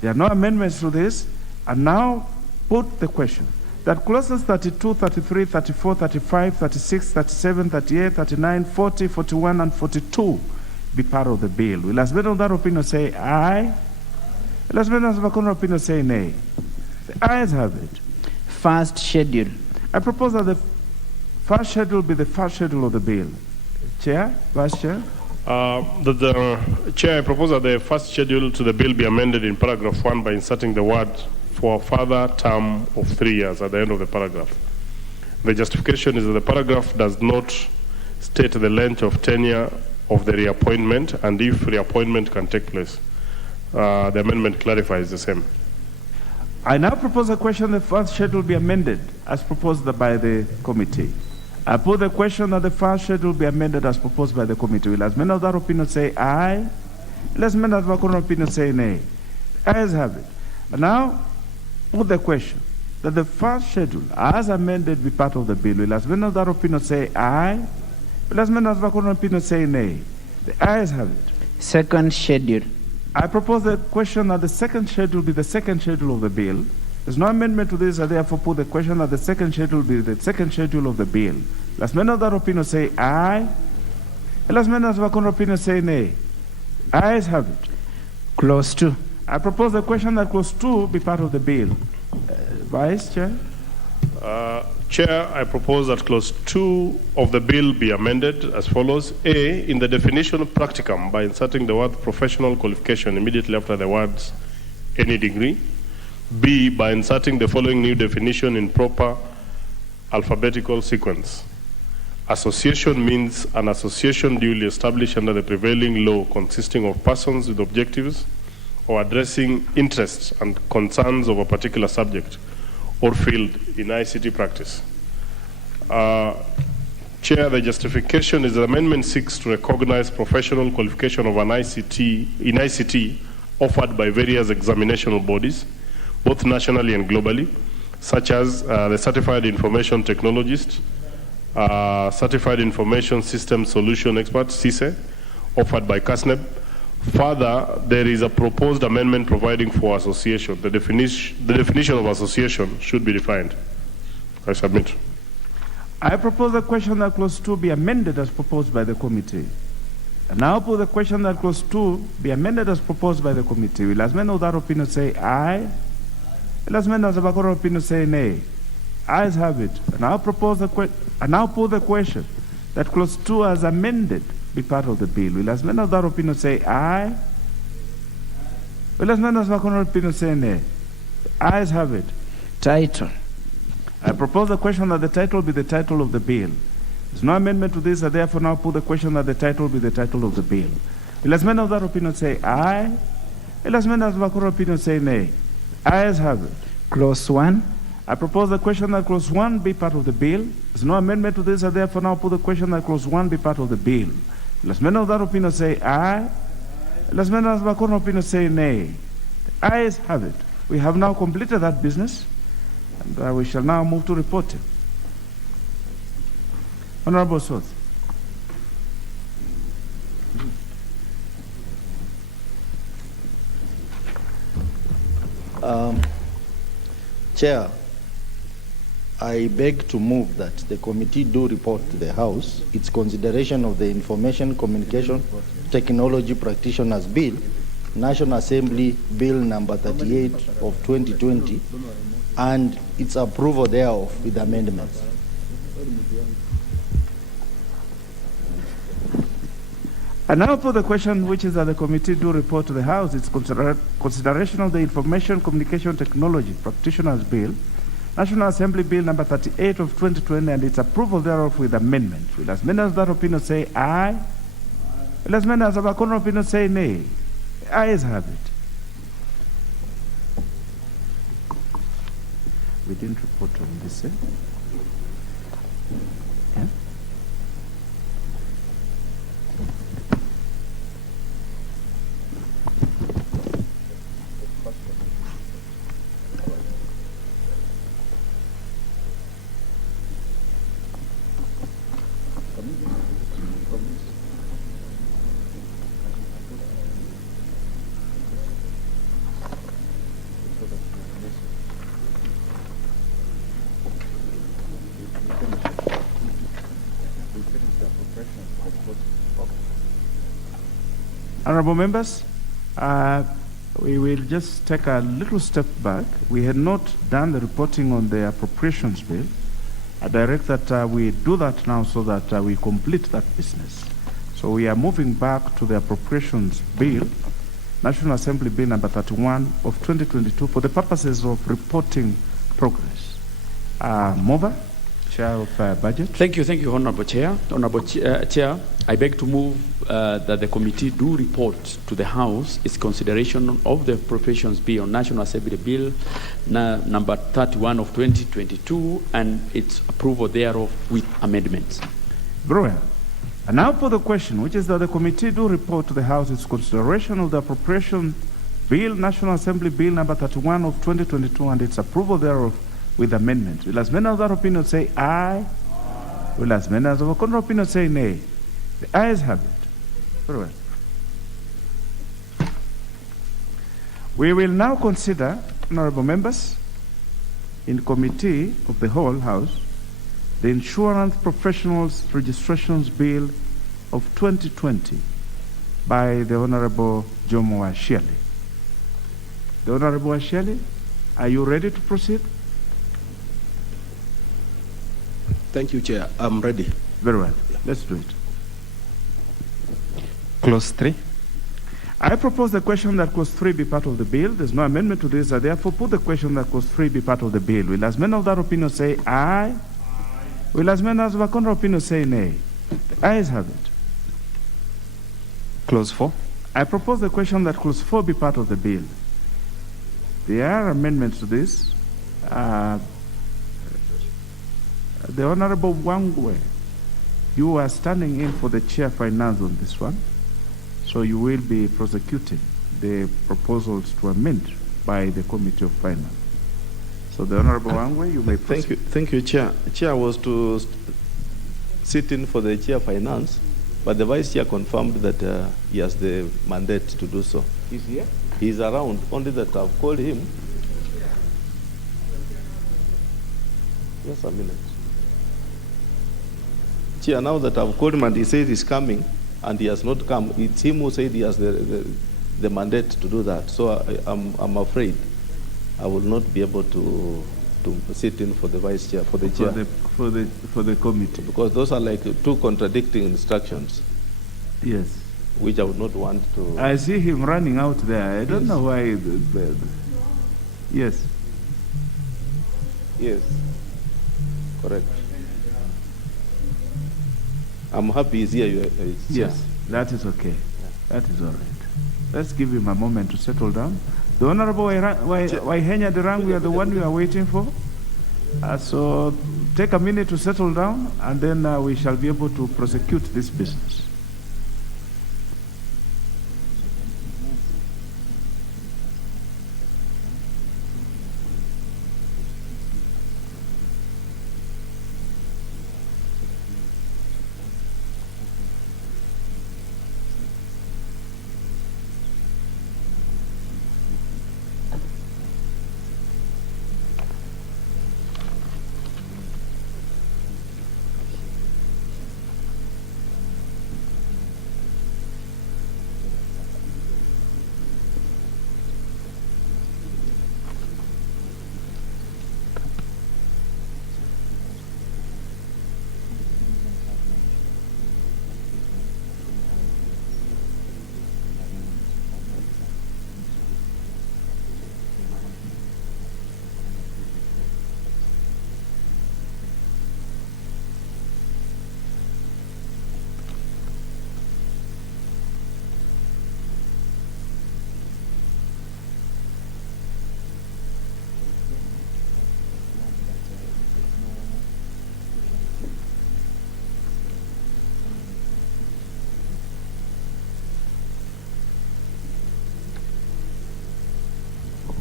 There are no amendments to this. And now put the question that clauses 32, 33, 34, 35, 36, 37, 38, 39, 40, 41, and 42 be part of the bill. Will as many of that opinion say aye? Will as many of that opinion say nay? The ayes have it. First schedule. I propose that the first schedule be the first schedule of the bill. Chair, Vice Chair. Chair, I propose that the first schedule to the bill be amended in paragraph 1 by inserting the word for a further term of 3 years at the end of the paragraph. The justification is that the paragraph does not state the length of tenure of the reappointment and if reappointment can take place. The amendment clarifies the same. I now propose a question the first schedule be amended as proposed by the committee. I put the question that the first schedule be amended as proposed by the committee. Will as many of that opinion say aye? Will as many of that opinion say nay? Ayes have it. And now put the question that the first schedule as amended be part of the bill. Will as many of that opinion say aye? Will as many of that opinion say nay? The ayes have it. Second schedule. I propose the question that the second schedule be the second schedule of the bill. There's no amendment to this, I therefore put the question that the second schedule be the second schedule of the bill. Last men of that opinion say aye. Last men of that opinion say nay. Ayes have it. Clause 2. I propose the question that clause 2 be part of the bill. Vice Chair. Chair, I propose that clause 2 of the bill be amended as follows. A, in the definition of practicum by inserting the word professional qualification immediately after the words any degree. B, by inserting the following new definition in proper alphabetical sequence. Association means an association duly established under the prevailing law consisting of persons with objectives or addressing interests and concerns of a particular subject or field in ICT practice. Chair, the justification is that Amendment 6 to recognize professional qualification of an ICT offered by various examinational bodies, both nationally and globally, such as the Certified Information Technologist, Certified Information System Solution Expert, CISE, offered by CASNEB. Further, there is a proposed amendment providing for association. The definition of association should be defined. I submit. I propose the question that clause 2 be amended as proposed by the committee. And now put the question that clause 2 be amended as proposed by the committee. Will as many of that opinion say aye? Will as many of that opinion say nay? Ayes have it. And now propose put the question that clause 2 as amended be part of the bill. Will as many of that opinion say aye? Will as many of that opinion say nay? Ayes have it. Title. I propose the question that the title be the title of the bill. There's no amendment to this, I therefore now put the question that the title be the title of the bill. Will as many of that opinion say aye? Will as many of that opinion say nay? Ayes have it. Clause 1. I propose the question that clause 1 be part of the bill. There's no amendment to this, I therefore now put the question that clause 1 be part of the bill. Will as many of that opinion say aye? Will as many of that opinion say nay? The ayes have it. We have now completed that business, and we shall now move to reporting. Honorable Soth. Chair, I beg to move that the committee do report to the House its consideration of the Information Communication Technology Practitioners Bill, National Assembly Bill number 38 of 2020, and its approval thereof with amendments. And now for the question which is that the committee do report to the House its consideration of the Information Communication Technology Practitioners Bill, National Assembly Bill number 38 of 2020, and its approval thereof with amendments. Will as many as that opinion say aye? Will as many as that opinion say nay? The ayes have it. We didn't report on this, eh? Yeah? Honorable members, we will just take a little step back. We had not done the reporting on the appropriations bill. I direct that we do that now so that we complete that business. So we are moving back to the appropriations bill, National Assembly Bill number 31 of 2022 for the purposes of reporting progress. Mover, Chair of Budget. Thank you, Honorable Chair. Honorable Chair, I beg to move that the committee do report to the House its consideration of the Appropriations Bill on National Assembly Bill number 31 of 2022 and its approval thereof with amendments. Very well. And now for the question, which is that the committee do report to the House its consideration of the Appropriation Bill, National Assembly Bill number 31 of 2022 and its approval thereof with amendments. Will as many of that opinion say aye? Will as many of the contrary opinion say nay? The ayes have it. Very well. We will now consider, honorable members, in committee of the whole House, the Insurance Professionals Registrations Bill of 2020 by the Honorable Jomo Ashiali. The Honorable Ashiali, are you ready to proceed? Thank you, Chair. I'm ready. Very well. Let's do it. Clause 3. I propose the question that Clause 3 be part of the bill. There's no amendment to this. I therefore put the question that Clause 3 be part of the bill. Will as many of that opinion say aye? Will as many of the contrary opinion say nay? The ayes have it. Clause 4. I propose the question that Clause 4 be part of the bill. There are amendments to this. The Honorable Wangwe, you are standing in for the Chair Finance on this one, so you will be prosecuting the proposals to amend by the Committee of Finance. So the Honorable Wangwe, you may proceed. Thank you, Chair. Chair was to sit in for the Chair Finance, but the Vice Chair confirmed that he has the mandate to do so. He's here? He's around, only that I've called him. Just a minute. Chair, now that I've called him and he says he's coming and he has not come, it's him who said he has the mandate to do that. So I'm afraid I will not be able to sit in for the Vice Chair, for the Chair. For the committee. Because those are like two contradicting instructions. Yes. Which I would not want to. I see him running out there. I don't know why. Yes. Yes. Correct. I'm happy he's here. Yes, that is okay. That is all right. Let's give him a moment to settle down. The Honorable Waihenya Derang, we are the one we are waiting for. So take a minute to settle down, and then we shall be able to prosecute this business.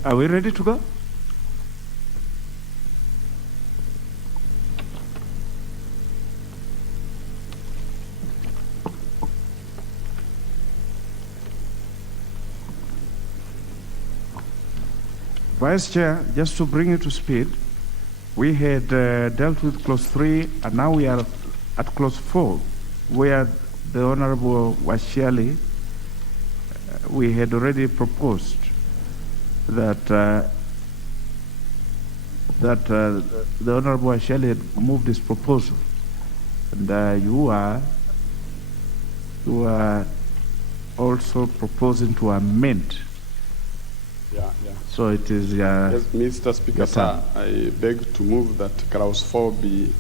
Are we ready to go? Vice Chair, just to bring you to speed, we had dealt with Clause 3, and now we are at Clause 4, where the Honorable Washiali we had already proposed that the Honorable Asheli had moved this proposal, and you are also proposing to amend. Yeah. So it is. Yes, Mr. Speaker, sir, I beg to move that clause 4 be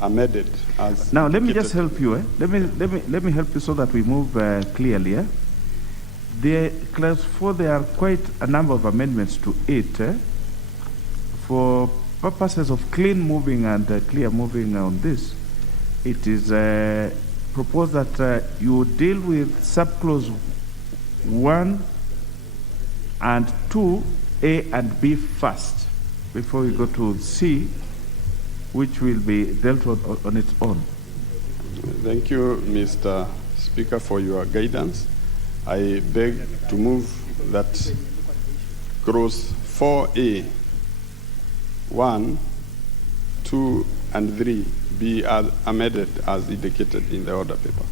amended as. Now let me indicated. just help you. Let me help you so that we move clearly. The clause 4, there are quite a number of amendments to it. For purposes of clean moving and clear moving on this, it is proposed that you deal with subclause 1 and 2, A and B first, before we go to C, which will be dealt with on its own. Thank you, Mr. Speaker, for your guidance. I beg to move that clause 4A, 1, 2, and 3 be amended as indicated in the order paper.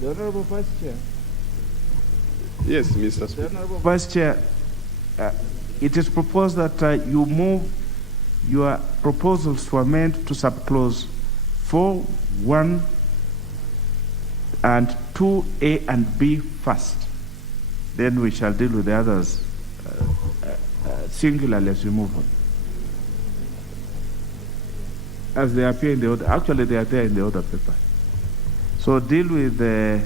The Honorable Vice Chair. Yes, Mr. Speaker. The Honorable Vice Chair, it is proposed that you move your proposals to amend to subclause 4, 1, and 2, A and B first. Then we shall deal with the others singularly as we move on. As they appear in the order. Actually, they are there in the order paper. So deal with the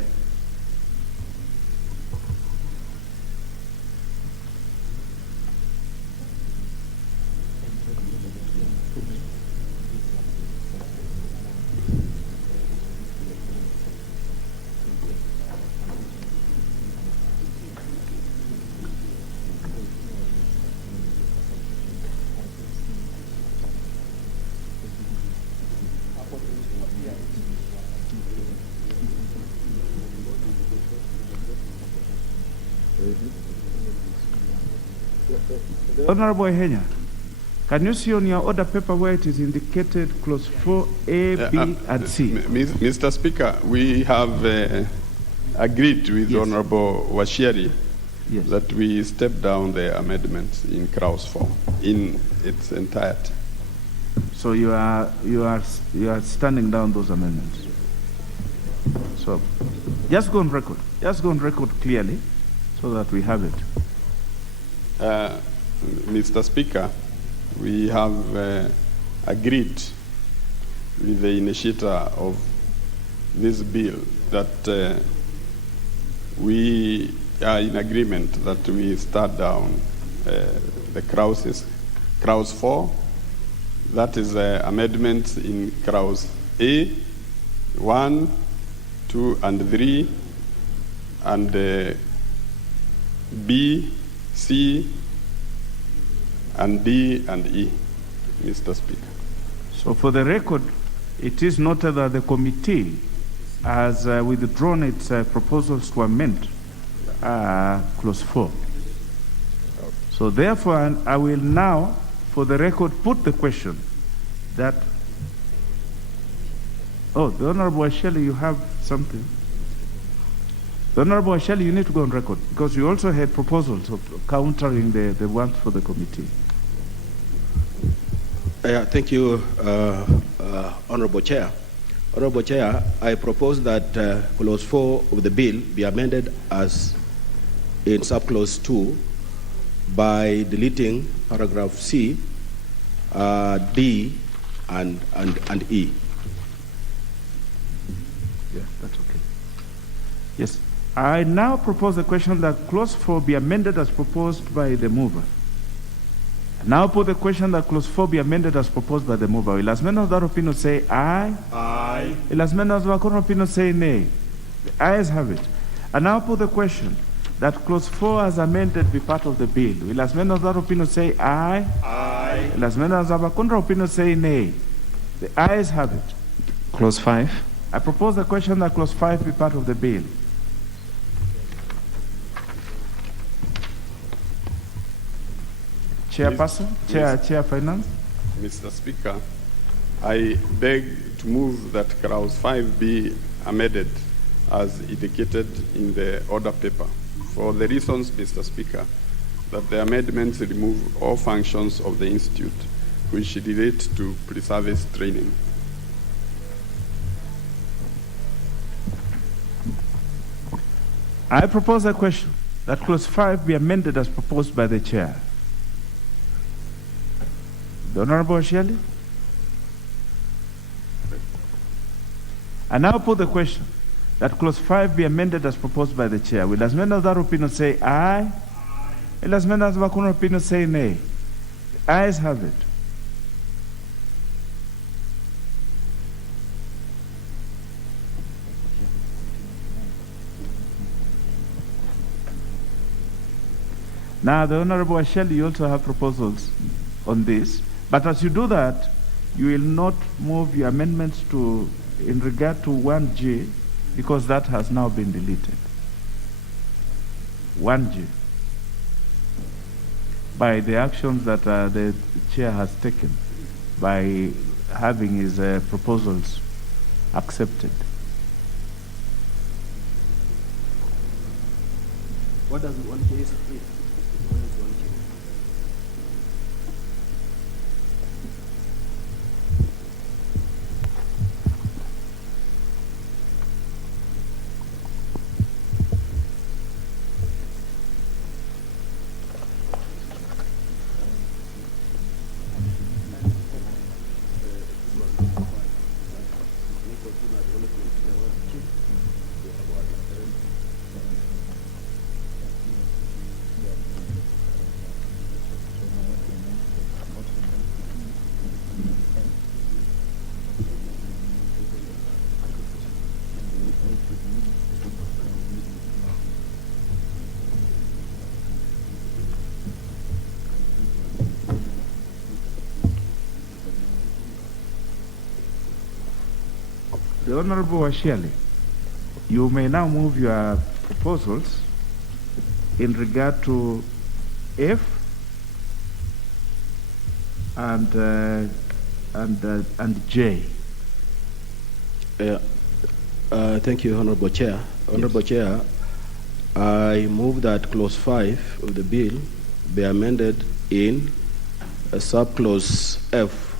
Honorable Henya, can you see on your order paper where it is indicated clause 4A, B, and C? Mr. Speaker, we have agreed with Honorable Washieri that we step down the amendments in clause 4 in its entirety. So you are standing down those amendments. So just go on record. Just go on record clearly so that we have it. Mr. Speaker, we have agreed with the initiator of this bill that we are in agreement that we start down the clause 4. That is amendments in clause A, 1, 2, and 3, and B, C, and D, and E, Mr. Speaker. So for the record, it is noted that the committee has withdrawn its proposals to amend clause 4. So therefore, I will now, for the record, put the question that, the Honorable Asheli, you have something. The Honorable Asheli, you need to go on record because you also had proposals of countering the ones for the committee. Thank you, Honorable Chair. Honorable Chair, I propose that clause 4 of the bill be amended as in subclause 2 by deleting paragraph C, D, and E. Yeah, that's okay. Yes. I now propose the question that clause 4 be amended as proposed by the mover. I now put the question that clause 4 be amended as proposed by the mover. Will as many of that opinion say aye? Aye. Will as many of that opinion say nay? The ayes have it. I now put the question that clause 4 as amended be part of the bill. Will as many of that opinion say aye? Aye. Will as many of that opinion say nay? The ayes have it. Clause 5. I propose the question that clause 5 be part of the bill. Chairperson, Chair Finance. Mr. Speaker, I beg to move that clause 5 be amended as indicated in the order paper for the reasons, Mr. Speaker, that the amendments remove all functions of the institute which relate to pre-service training. I propose a question that clause 5 be amended as proposed by the chair. The Honorable Shelley. I now put the question that clause 5 be amended as proposed by the chair. Will as many of that opinion say aye? Will as many of that opinion say nay? Ayes have it. Now, the Honorable Asheli, you also have proposals on this, but as you do that, you will not move your amendments to in regard to 1G because that has now been deleted. 1G. By the actions that the chair has taken by having his proposals accepted. What does 1G say? The Honorable Asheli, you may now move your proposals in regard to F and J. Thank you, Honorable Chair. Honorable Chair, I move that clause 5 of the bill be amended in subclause F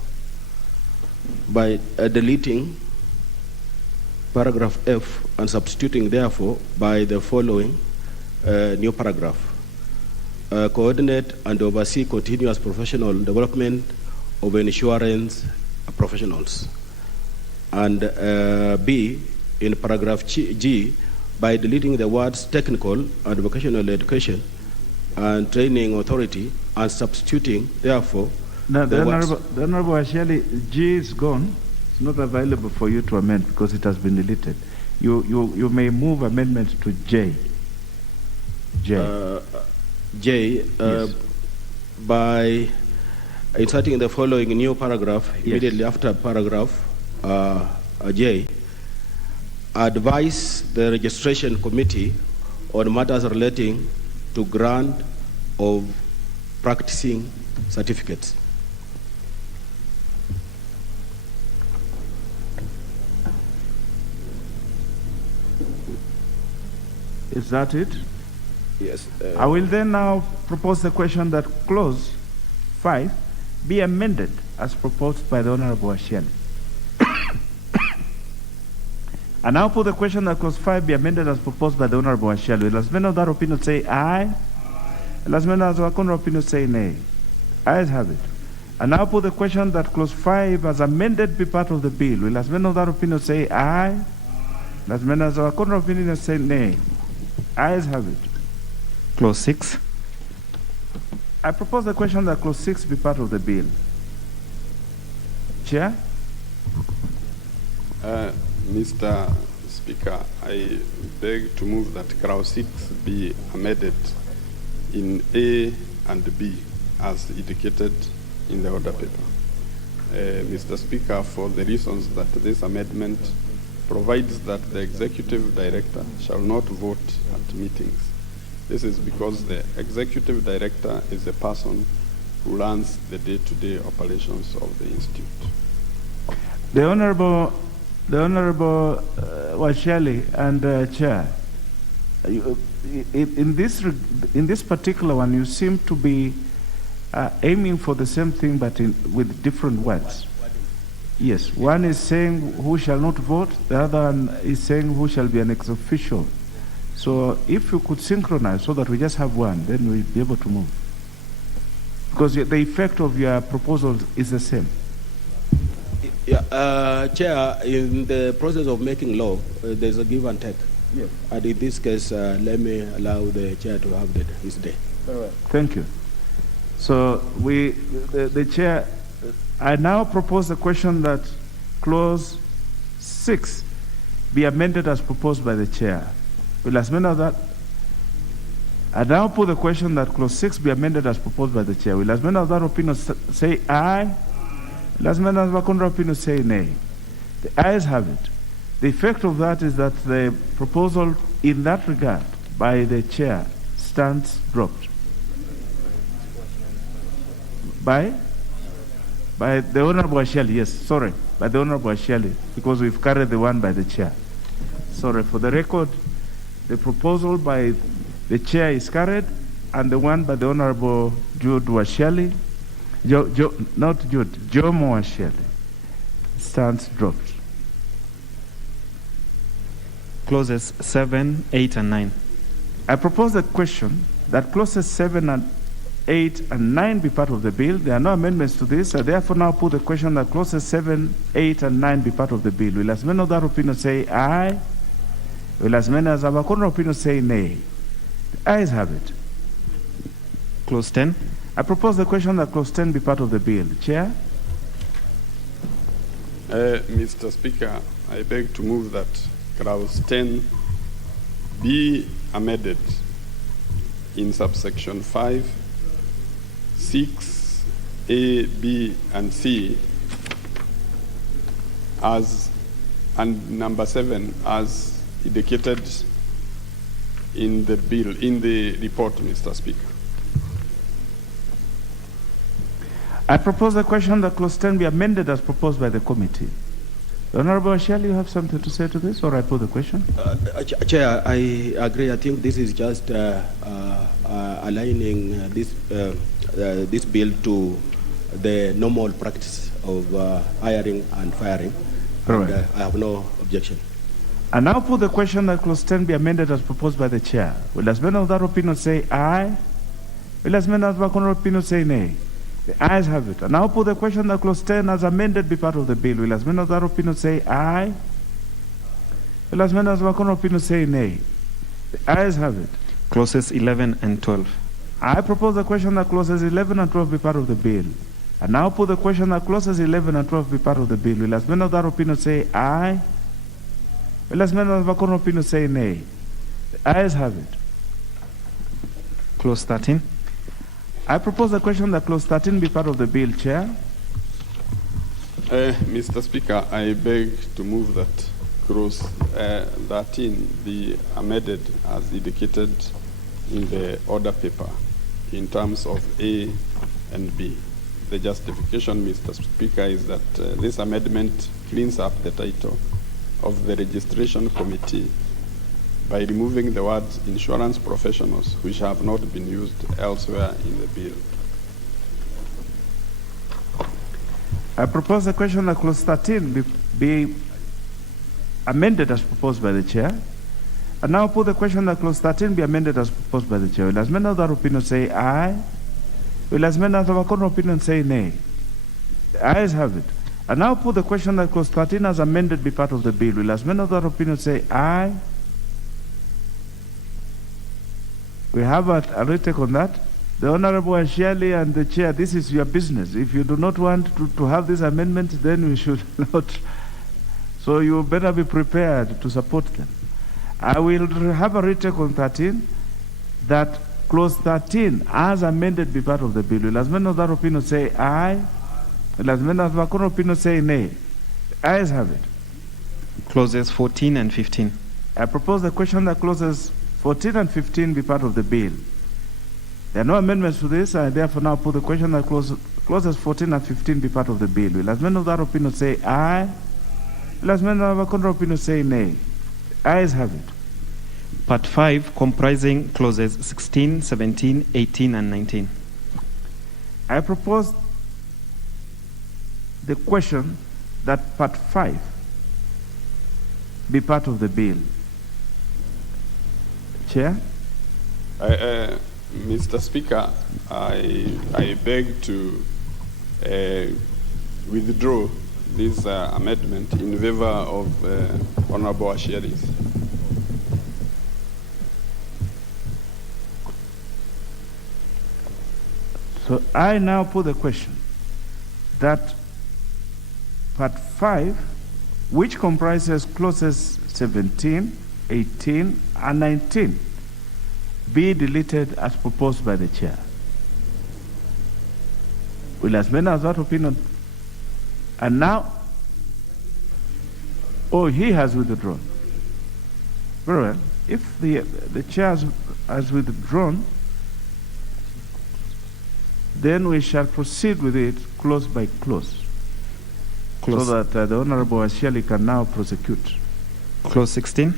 by deleting paragraph F and substituting therefore by the following new paragraph. Coordinate and oversee continuous professional development of insurance professionals. And B, in paragraph G, by deleting the words technical and vocational education and training authority and substituting therefore the Honorable Asheli, G is gone. It's not available for you to amend because it has been deleted. You may move amendments to J. J, yes. By inserting the following new paragraph immediately after paragraph J, advise the registration committee on matters relating to grant of practicing certificates. Is that it? Yes. I will then now propose the question that clause 5 be amended as proposed by the Honorable Asheli. I now put the question that clause 5 be amended as proposed by the Honorable Asheli. Will as many of that opinion say aye? Will as many of that opinion say nay? Ayes have it. I now put the question that clause 5 as amended be part of the bill. Will as many of that opinion say aye? Will as many of that opinion say nay? Ayes have it. Clause 6. I propose the question that clause 6 be part of the bill. Chair? Mr. Speaker, I beg to move that clause 6 be amended in A and B as indicated in the order paper. Mr. Speaker, for the reasons that this amendment provides that the executive director shall not vote at meetings. This is because the executive director is a person who runs the day-to-day operations of the institute. The Honorable Washali and Chair, in this particular one, you seem to be aiming for the same thing, but with different words. Yes, one is saying who shall not vote, the other one is saying who shall be an ex officio. So if you could synchronize so that we just have one, then we'll be able to move. Because the effect of your proposal is the same. Yeah, Chair, in the process of making law, there's a give and take. Yes. And in this case, let me allow the Chair to have his day. Very well. Thank you. So the Chair, I now propose the question that clause 6 be amended as proposed by the Chair. Will as many of that? I now put the question that clause 6 be amended as proposed by the Chair. Will as many of that opinion say aye? Will as many of that opinion say nay? The ayes have it. The effect of that is that the proposal in that regard by the Chair stands dropped. By the Honorable Ashali, yes, sorry, by the Honorable Ashali, because we've carried the one by the Chair. Sorry, for the record, the proposal by the Chair is carried, and the one by the Honorable Jude Washali, not Jude, Jomo Washali, stands dropped. Clauses 7, 8, and 9. I propose the question that clauses 7 and 8 and 9 be part of the bill. There are no amendments to this. I therefore now put the question that clauses 7, 8, and 9 be part of the bill. Will as many of that opinion say aye? Will as many as have a corner opinion say nay? The ayes have it. Clause 10. I propose the question that clause 10 be part of the bill. Chair? Mr. Speaker, I beg to move that clause 10 be amended in subsection 5, 6, A, B, and C, and number 7 as indicated in the bill, in the report, Mr. Speaker. I propose the question that clause 10 be amended as proposed by the committee. The Honorable Ashali, you have something to say to this, or I put the question? Chair, I agree. I think this is just aligning this bill to the normal practice of hiring and firing. Right. And, I have no objection. I now put the question that clause 10 be amended as proposed by the Chair. Will as many of that opinion say aye? Will as many of that opinion say nay? The ayes have it. And now put the question that clause 10 as amended be part of the bill. Will as many of that opinion say aye? Will as many of that opinion say nay? The ayes have it. Clauses 11 and 12. I propose the question that clauses 11 and 12 be part of the bill. And now put the question that clauses 11 and 12 be part of the bill. Will as many of that opinion say aye? Will as many of that opinion say nay? The ayes have it. Clause 13. I propose the question that clause 13 be part of the bill, Chair. Mr. Speaker, I beg to move that clause 13 be amended as indicated in the order paper in terms of A and B. The justification, Mr. Speaker, is that this amendment cleans up the title of the registration committee by removing the words insurance professionals, which have not been used elsewhere in the bill. I propose the question that clause 13 be amended as proposed by the Chair. And now put the question that clause 13 be amended as proposed by the Chair. Will as many of that opinion say aye? Will as many of our current opinion say nay? The ayes have it. And now put the question that clause 13 as amended be part of the bill. Will as many of that opinion say aye? We have a retake on that. The Honorable Ashali and the Chair, this is your business. If you do not want to have this amendment, then we should not. So you better be prepared to support them. I will have a retake on 13, that clause 13 as amended be part of the bill. Will as many of that opinion say aye? Will as many of that opinion say nay? The ayes have it. Clauses 14 and 15. I propose the question that clauses 14 and 15 be part of the bill. There are no amendments to this. I therefore now put the question that clauses 14 and 15 be part of the bill. Will as many of that opinion say aye? Will as many of our contrary opinion say nay? Ayes have it. Part 5, comprising clauses 16, 17, 18, and 19. I propose the question that Part 5 be part of the bill. Chair? Mr. Speaker, I beg to withdraw this amendment in favor of Honorable Asheris. So I now put the question that Part 5, which comprises clauses 17, 18, and 19, be deleted as proposed by the chair. Will as many as that opinion? And now, he has withdrawn. Very well. If the chair has withdrawn, then we shall proceed with it clause by clause. So that the Honorable Asheli can now prosecute. Clause 16.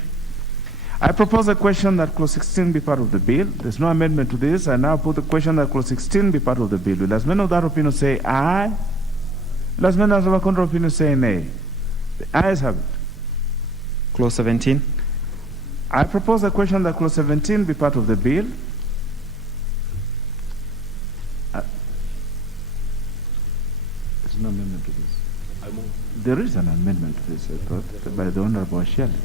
I propose a question that clause 16 be part of the bill. There's no amendment to this. I now put the question that clause 16 be part of the bill. Will as many of that opinion say aye? Will as many of our contrary opinion say nay? The ayes have it. Clause 17. I propose a question that clause 17 be part of the bill. There's no amendment to this. There is an amendment to this by the Honorable Asheli.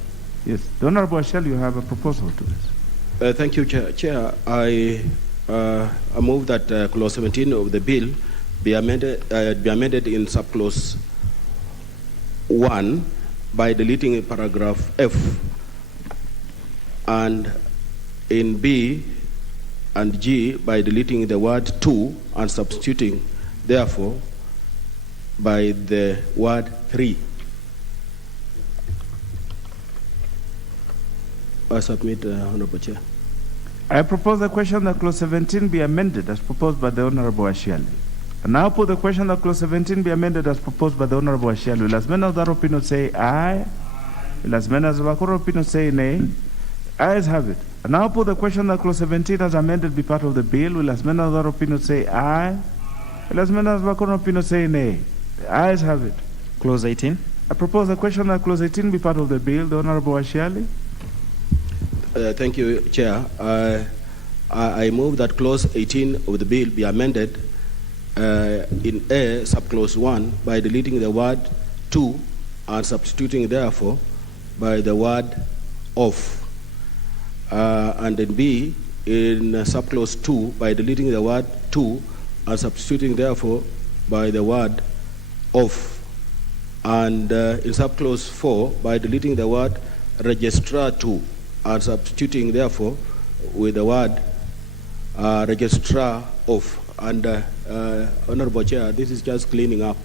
Yes, the Honorable Asheli, you have a proposal to this. Thank you, Chair. I move that clause 17 of the bill be amended in subclause 1 by deleting paragraph F, and in B and G by deleting the word to and substituting, therefore, by the word 3. I submit, Honorable Chair. I propose the question that clause 17 be amended as proposed by the Honorable Asheli. I now put the question that clause 17 be amended as proposed by the Honorable Asheli. Will as many of that opinion say aye? Will as many as our opinion say nay? Ayes have it. I now put the question that clause 17 as amended be part of the bill. Will as many of that opinion say aye? Will as many as our opinion say nay? The ayes have it. Clause 18. I propose the question that clause 18 be part of the bill. The Honorable Asheli. Thank you, Chair. I move that clause 18 of the bill be amended in A, subclause 1, by deleting the word to and substituting, therefore, by the word of. And in B, in subclause 2, by deleting the word to and substituting, therefore, by the word of. And in subclause 4, by deleting the word registrar to and substituting, therefore, with the word registrar of. And Honorable Chair, this is just cleaning up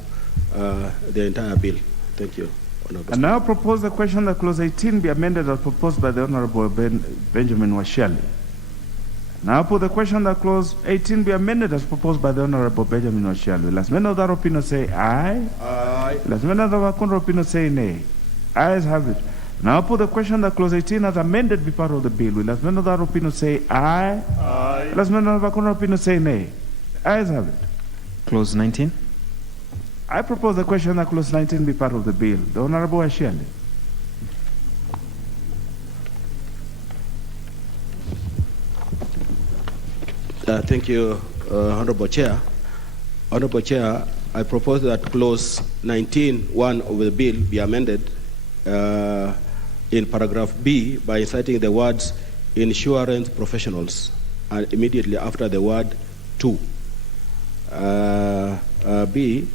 the entire bill. Thank you, Honorable. I now propose the question that clause 18 be amended as proposed by the Honorable Benjamin Washali. Now put the question that clause 18 be amended as proposed by the Honorable Benjamin Washali. Will as many of that opinion say aye? Aye. Will as many of our contrary opinion say nay? Ayes have it. Now put the question that clause 18 as amended be part of the bill. Will as many of that opinion say aye? Aye. Will as many of our contrary opinion say nay? Ayes have it. Clause 19. I propose the question that clause 19 be part of the bill. The Honorable Asheli. Thank you, Honorable Chair. Honorable Chair, I propose that clause 19(1) of the bill be amended in paragraph B by inserting the words insurance professionals and immediately after the word to. B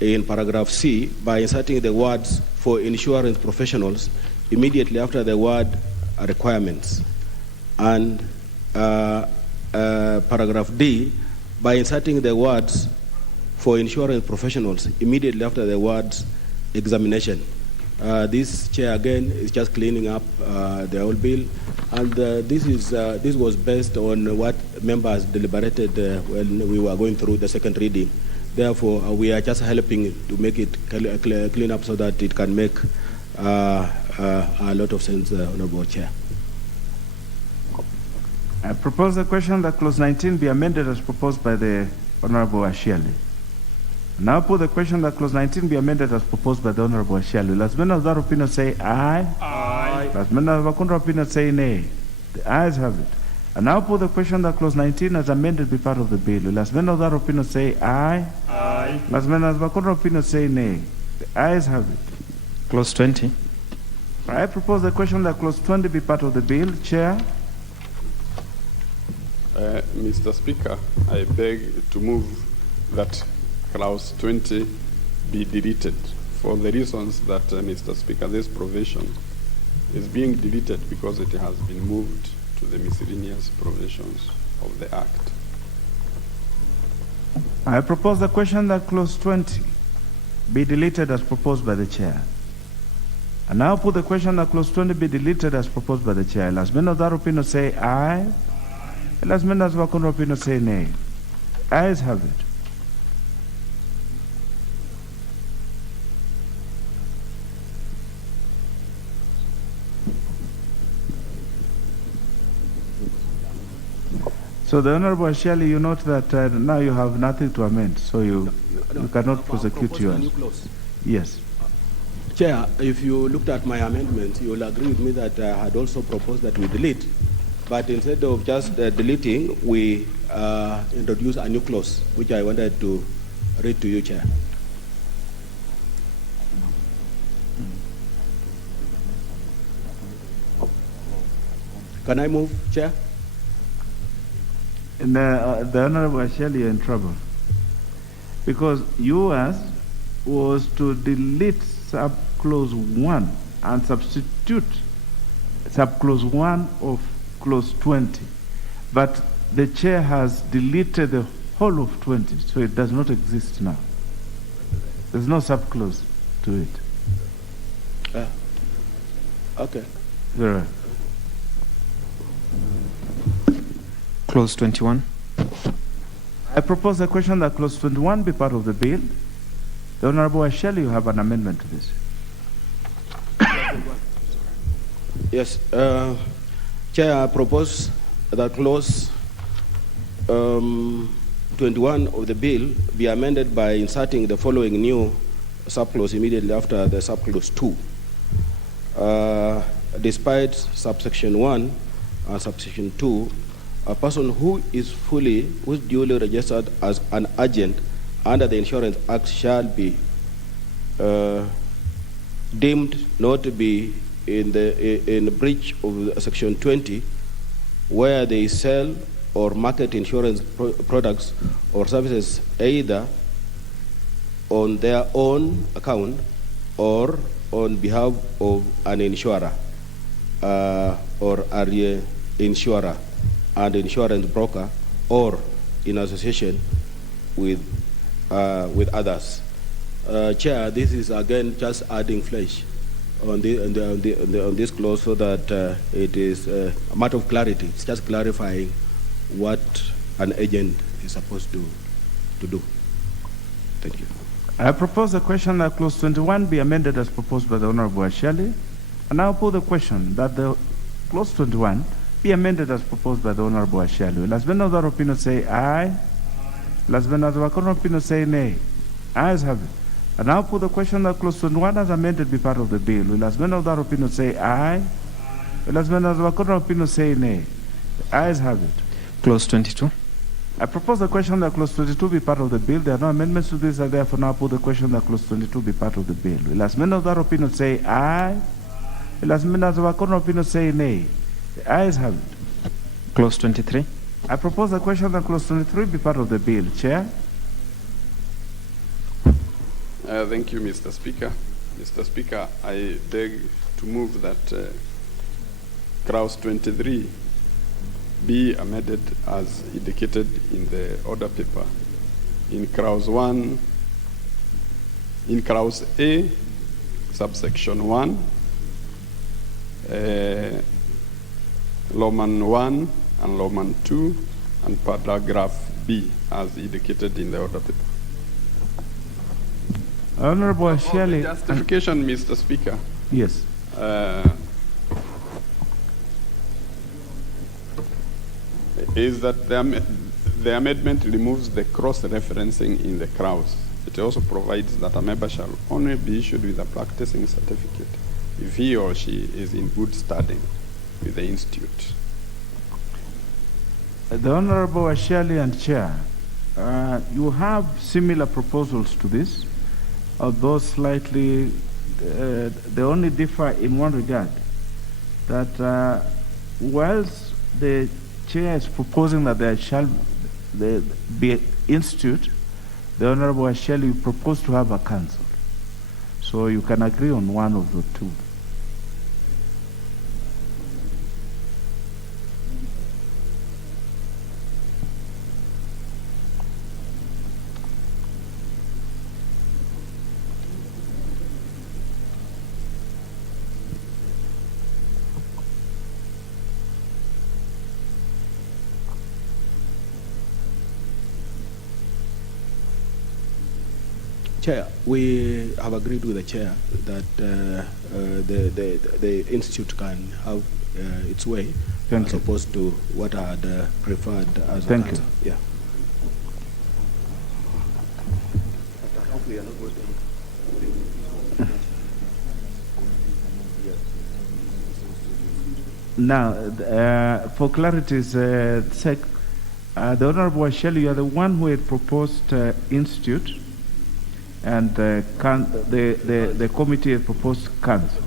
in paragraph C by inserting the words for insurance professionals immediately after the word requirements. And paragraph D by inserting the words for insurance professionals immediately after the words examination. This chair again is just cleaning up the whole bill And this was based on what members deliberated when we were going through the second reading. Therefore, we are just helping to make it clean up so that it can make a lot of sense, Honorable Chair. I propose the question that clause 19 be amended as proposed by the Honorable Ashiali. Now put the question that clause 19 be amended as proposed by the Honorable Ashiali. Last men of that opinion say aye. Aye. Last men of the opinion say nay. The ayes have it. And now put the question that clause 19 as amended be part of the bill. Last men of that opinion say aye. Aye. Last men of the opinion say nay. The ayes have it. Clause 20. I propose the question that clause 20 be part of the bill. Chair. Mr. Speaker, I beg to move that clause 20 be deleted for the reasons that, Mr. Speaker, this provision is being deleted because it has been moved to the miscellaneous provisions of the Act. I propose the question that clause 20 be deleted as proposed by the chair. I now put the question that clause 20 be deleted as proposed by the chair. Last men of that opinion say aye. Last men of that opinion say nay. Ayes have it. So the Honorable Ashiali, you note that now you have nothing to amend, so you cannot prosecute yours. Yes. Chair, if you looked at my amendment, you will agree with me that I had also proposed that we delete. But instead of just deleting, we introduce a new clause, which I wanted to read to you, Chair. Can I move, Chair? And the Honorable Ashiali, you're in trouble. Because yours was to delete subclause 1 and substitute subclause 1 of clause 20. But the chair has deleted the whole of 20, so it does not exist now. There's no subclause to it. Okay. Very well. Clause 21. I propose the question that clause 21 be part of the bill. The Honorable Ashiali, you have an amendment to this. Yes. Chair, I propose that clause 21 of the bill be amended by inserting the following new subclause immediately after the subclause 2. Despite subsection 1 and subsection 2, a person who is duly registered as an agent under the Insurance Act shall be deemed not to be in breach of section 20, where they sell or market insurance products or services either on their own account or on behalf of an insurer or a reinsurer and insurance broker, or in association with others. Chair, this is again just adding flesh on this clause so that it is a matter of clarity. It's just clarifying what an agent is supposed to do. Thank you. I propose the question that clause 21 be amended as proposed by the Honorable Ashiali. And I put the question that the clause 21 be amended as proposed by the Honorable Ashiali. Las men of that opinion say aye. Las men of the opinion say nay. Ayes have it. And now put the question that clause 21 as amended be part of the bill. Will as men of that opinion say aye? Will as men of the opinion say nay? The ayes have it. Clause 22. I propose the question that clause 22 be part of the bill. There are no amendments to this, and therefore now put the question that clause 22 be part of the bill. Will as men of that opinion say aye? Will as men of the opinion say nay? The ayes have it. Clause 23. I propose the question that clause 23 be part of the bill. Chair? Thank you, Mr. Speaker. Mr. Speaker, I beg to move that clause 23 be amended as indicated in the order paper. In clause 1, in clause A, subsection 1, Roman 1 and Roman 2, and paragraph B as indicated in the order paper. Honorable Shelley. Justification, Mr. Speaker. Yes. Is that the amendment removes the cross-referencing in the clause. It also provides that a member shall only be issued with a practicing certificate if he or she is in good standing with the institute. The Honorable Ashali and Chair, you have similar proposals to this, although slightly, they only differ in one regard, that whilst the Chair is proposing that there shall be an institute, the Honorable Ashali proposed to have a council. So you can agree on one of the two. Chair, we have agreed with the chair that the institute can have its way, as opposed to what I had preferred as a council. Yeah. Now, for clarity's sake, the Honorable Asheli, you are the one who had proposed institute, and the committee had proposed council.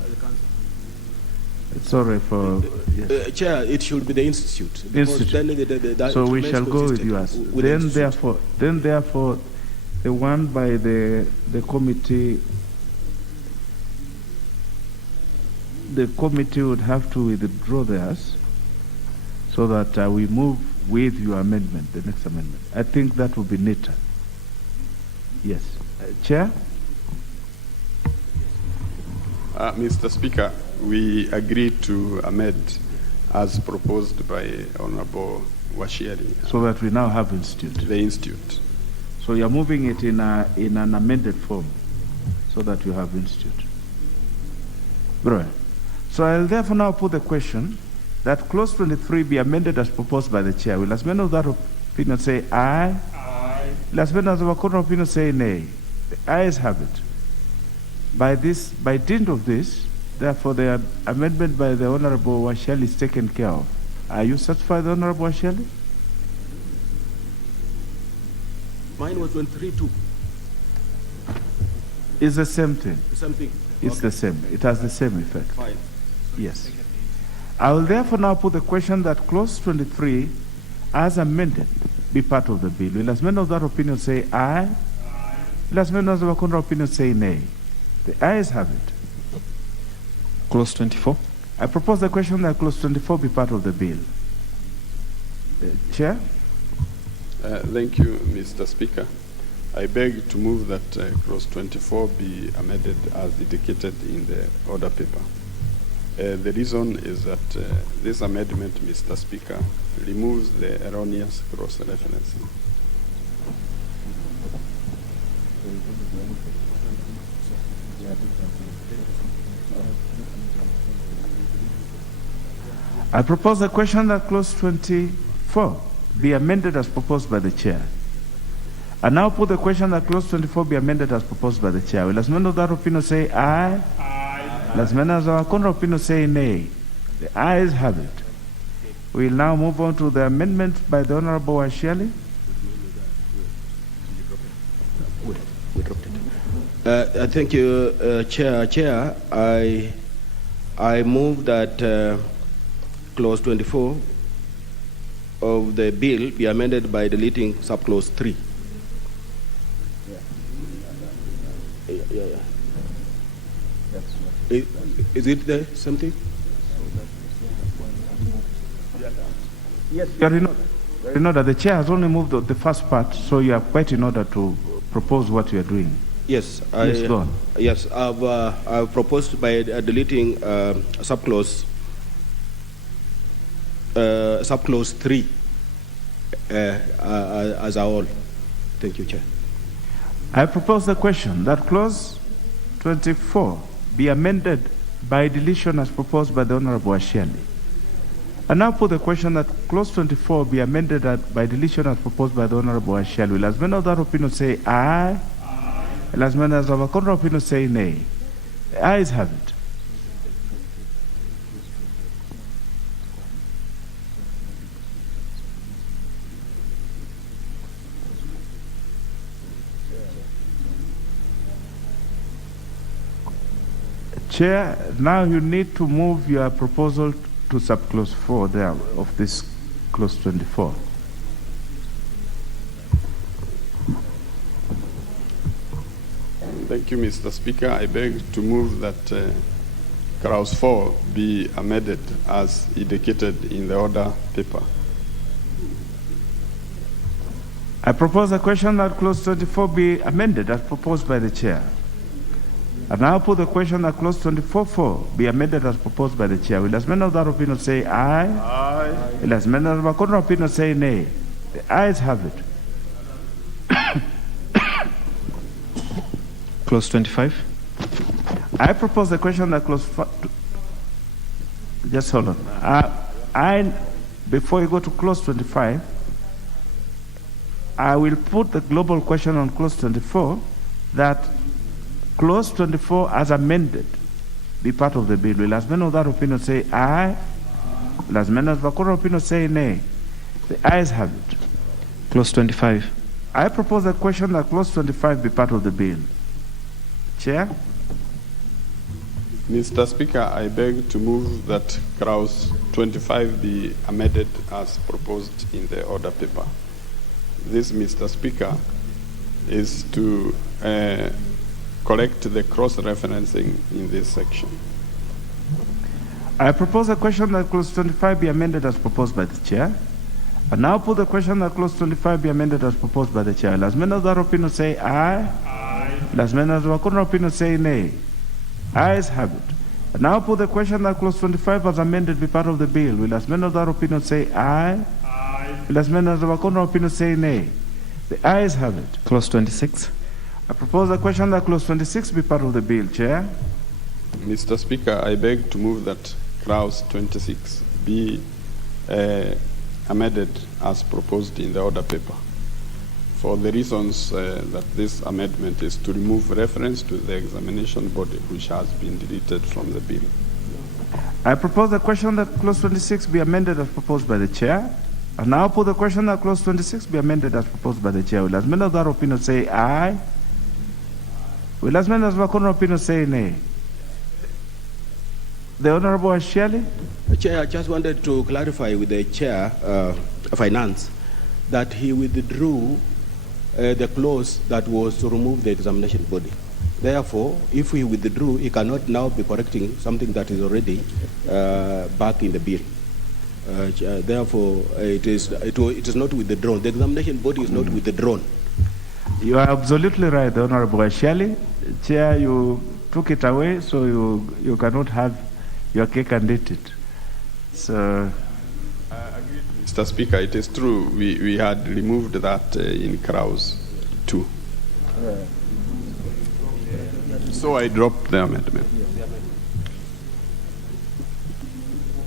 Sorry for... Yes. Chair, it should be the institute. So we shall go with you as... Then therefore, the one by the committee... The committee would have to withdraw theirs so that we move with your amendment, the next amendment. I think that would be neater. Yes. Chair? Mr. Speaker, we agree to amend as proposed by Honorable Washieri. So that we now have institute. The institute. So you're moving it in an amended form so that you have institute. Brilliant. So I'll therefore now put the question that clause 23 be amended as proposed by the chair. Will as many of that opinion say aye? Aye. Will as many of our court opinion say nay? The ayes have it. By dint of this, therefore the amendment by the Honorable Washeli is taken care of. Are you satisfied, Honorable Washeli? Mine was 23 too. It's the same thing. The same thing. It's the same. It has the same effect. Fine. Yes. I will therefore now put the question that clause 23, as amended, be part of the bill. Will as many of that opinion say aye? Aye. Will as many of the counter opinion say nay? The ayes have it. Clause 24. I propose the question that clause 24 be part of the bill. Chair? Thank you, Mr. Speaker. I beg to move that clause 24 be amended as indicated in the order paper. The reason is that this amendment, Mr. Speaker, removes the erroneous cross-referencing. I propose the question that clause 24 be amended as proposed by the chair. I now put the question that clause 24 be amended as proposed by the chair. Will as many of that opinion say aye? Aye. Will as many of our counter opinion say nay? The ayes have it. We will now move on to the amendment by the Honorable Asheli. Thank you, Chair. I move that clause 24 of the bill be amended by deleting subclause 3. Is it there something? Yes. You know that the chair has only moved the first part, so you are quite in order to propose what you are doing. Yes. Yes, go on. Yes, I've proposed by deleting subclause subclause 3 as a whole. Thank you, Chair. I propose the question that clause 24 be amended by deletion as proposed by the Honorable Ashiali. I now put the question that clause 24 be amended by deletion as proposed by the Honorable Ashiali. Will as many of that opinion say aye? And as many as of a contrary opinion say nay? The ayes have it. Chair, now you need to move your proposal to subclause 4 there of this clause 24. Thank you, Mr. Speaker. I beg to move that clause 4 be amended as indicated in the order paper. I propose a question that clause 24 be amended as proposed by the chair. I now put the question that clause 24.4 be amended as proposed by the chair. Will as many of that opinion say aye? Aye. Will as many of our contrary opinion say nay? The ayes have it. Clause 25. I propose the question that clause... Just hold on. Before you go to clause 25, I will put the global question on clause 24 that clause 24 as amended be part of the bill. Will as many of that opinion say aye? Will as many of the contrary opinion say nay? The ayes have it. Clause 25. I propose the question that clause 25 be part of the bill. Chair? Mr. Speaker, I beg to move that clause 25 be amended as proposed in the order paper. This, Mr. Speaker, is to correct the cross-referencing in this section. I propose a question that clause 25 be amended as proposed by the chair. I now put the question that clause 25 be amended as proposed by the chair. As many of that opinion say aye? Aye. As many of the contrary opinion say nay? Ayes have it. I now put the question that clause 25 as amended be part of the bill. Will as many of that opinion say aye? Aye. Will as many of the contrary opinion say nay? The ayes have it. Clause 26. I propose the question that clause 26 be part of the bill. Chair? Mr. Speaker, I beg to move that clause 26 be amended as proposed in the order paper for the reasons that this amendment is to remove reference to the examination body which has been deleted from the bill. I propose the question that clause 26 be amended as proposed by the chair. I now put the question that clause 26 be amended as proposed by the chair. Will as many of that opinion say aye? Will as many of the contrary opinion say nay? The Honorable Ashiali? Chair, I just wanted to clarify with the Chair of Finance that he withdrew the clause that was to remove the examination body. Therefore, if he withdrew, he cannot now be correcting something that is already back in the bill. Therefore, it is not withdrawn. The examination body is not withdrawn. You are absolutely right, the Honorable Ashiali. Chair, you took it away, so you cannot have your cake and eat it. So, Mr. Speaker, it is true. We had removed that in clause 2. So I dropped the amendment.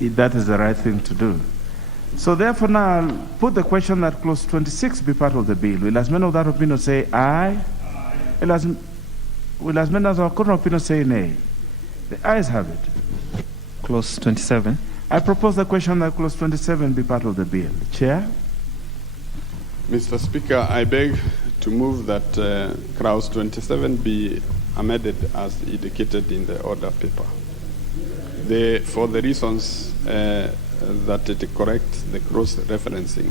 That is the right thing to do. So therefore now I'll put the question that clause 26 be part of the bill. Will as many of that opinion say aye? Aye. Will as many of our contrary opinion say nay? The ayes have it. Clause 27. I propose the question that clause 27 be part of the bill. Chair? Mr. Speaker, I beg to move that clause 27 be amended as indicated in the order paper. For the reasons that it corrects the cross-referencing.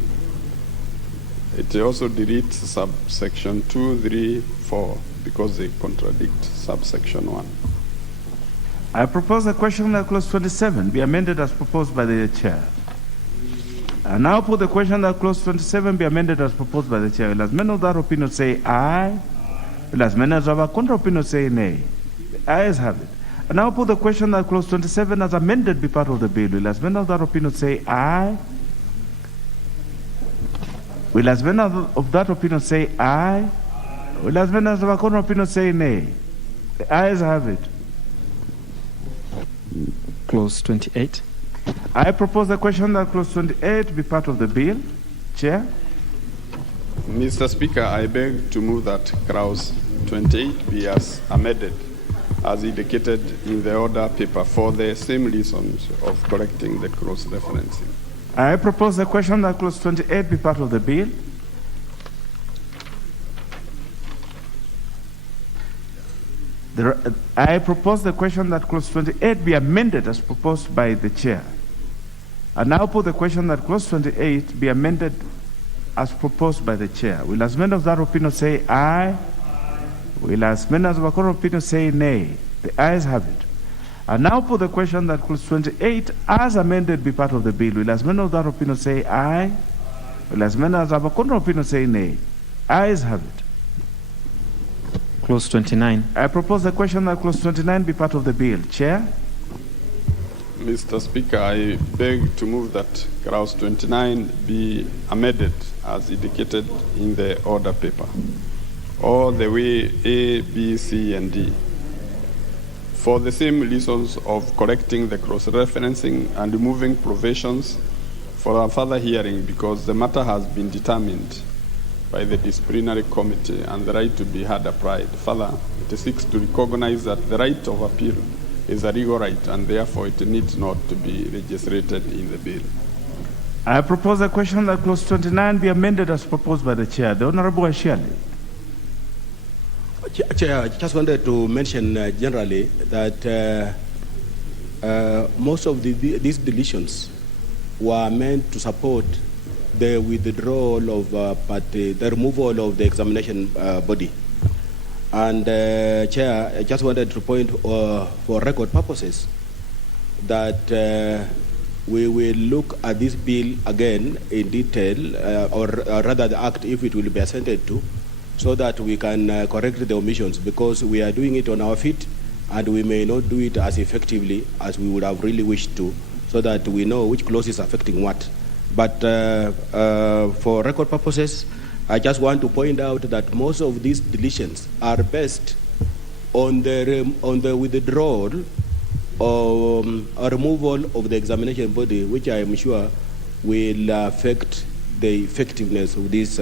It also deletes subsection 2, 3, 4 because they contradict subsection 1. I propose the question that clause 27 be amended as proposed by the chair. I now put the question that clause 27 be amended as proposed by the chair. Will as many of that opinion say aye? Will as many as of our contrary opinion say nay? The ayes have it. I now put the question that clause 27 as amended be part of the bill. Will as many of that opinion say aye? Will as many of that opinion say aye? Will as many of the opinion say nay? The ayes have it. Clause 28. I propose the question that clause 28 be part of the bill. Chair. Mr. Speaker, I beg to move that clause 28 be as amended, as indicated in the order paper, for the same reasons of correcting the cross-referencing. I propose the question that clause 28 be part of the bill. I propose the question that clause 28 be amended as proposed by the chair. I now put the question that clause 28 be amended as proposed by the chair. Will as many of that opinion say aye? Will as many of that opinion say nay? The ayes have it. I now put the question that clause 28 as amended be part of the bill. Will as many of that opinion say aye? Will as many of that opinion say nay? Ayes have it. Clause 29. I propose the question that clause 29 be part of the bill. Chair. Mr. Speaker, I beg to move that clause 29 be amended as indicated in the order paper, all the way A, B, C, and D, for the same reasons of correcting the cross-referencing and removing provisions for a further hearing, because the matter has been determined by the disciplinary committee and the right to be heard applied. Further, it seeks to recognize that the right of appeal is a legal right, and therefore it needs not to be legislated in the bill. I propose the question that clause 29 be amended as proposed by the chair. The Honorable Ashiali. Chair, I just wanted to mention generally that most of these deletions were meant to support the withdrawal of the removal of the examination body. And Chair, I just wanted to point for record purposes that we will look at this bill again in detail, or rather the act, if it will be assented to, so that we can correct the omissions, because we are doing it on our feet and we may not do it as effectively as we would have really wished to, so that we know which clause is affecting what. But for record purposes, I just want to point out that most of these deletions are based on the withdrawal or removal of the examination body, which I am sure will affect the effectiveness of this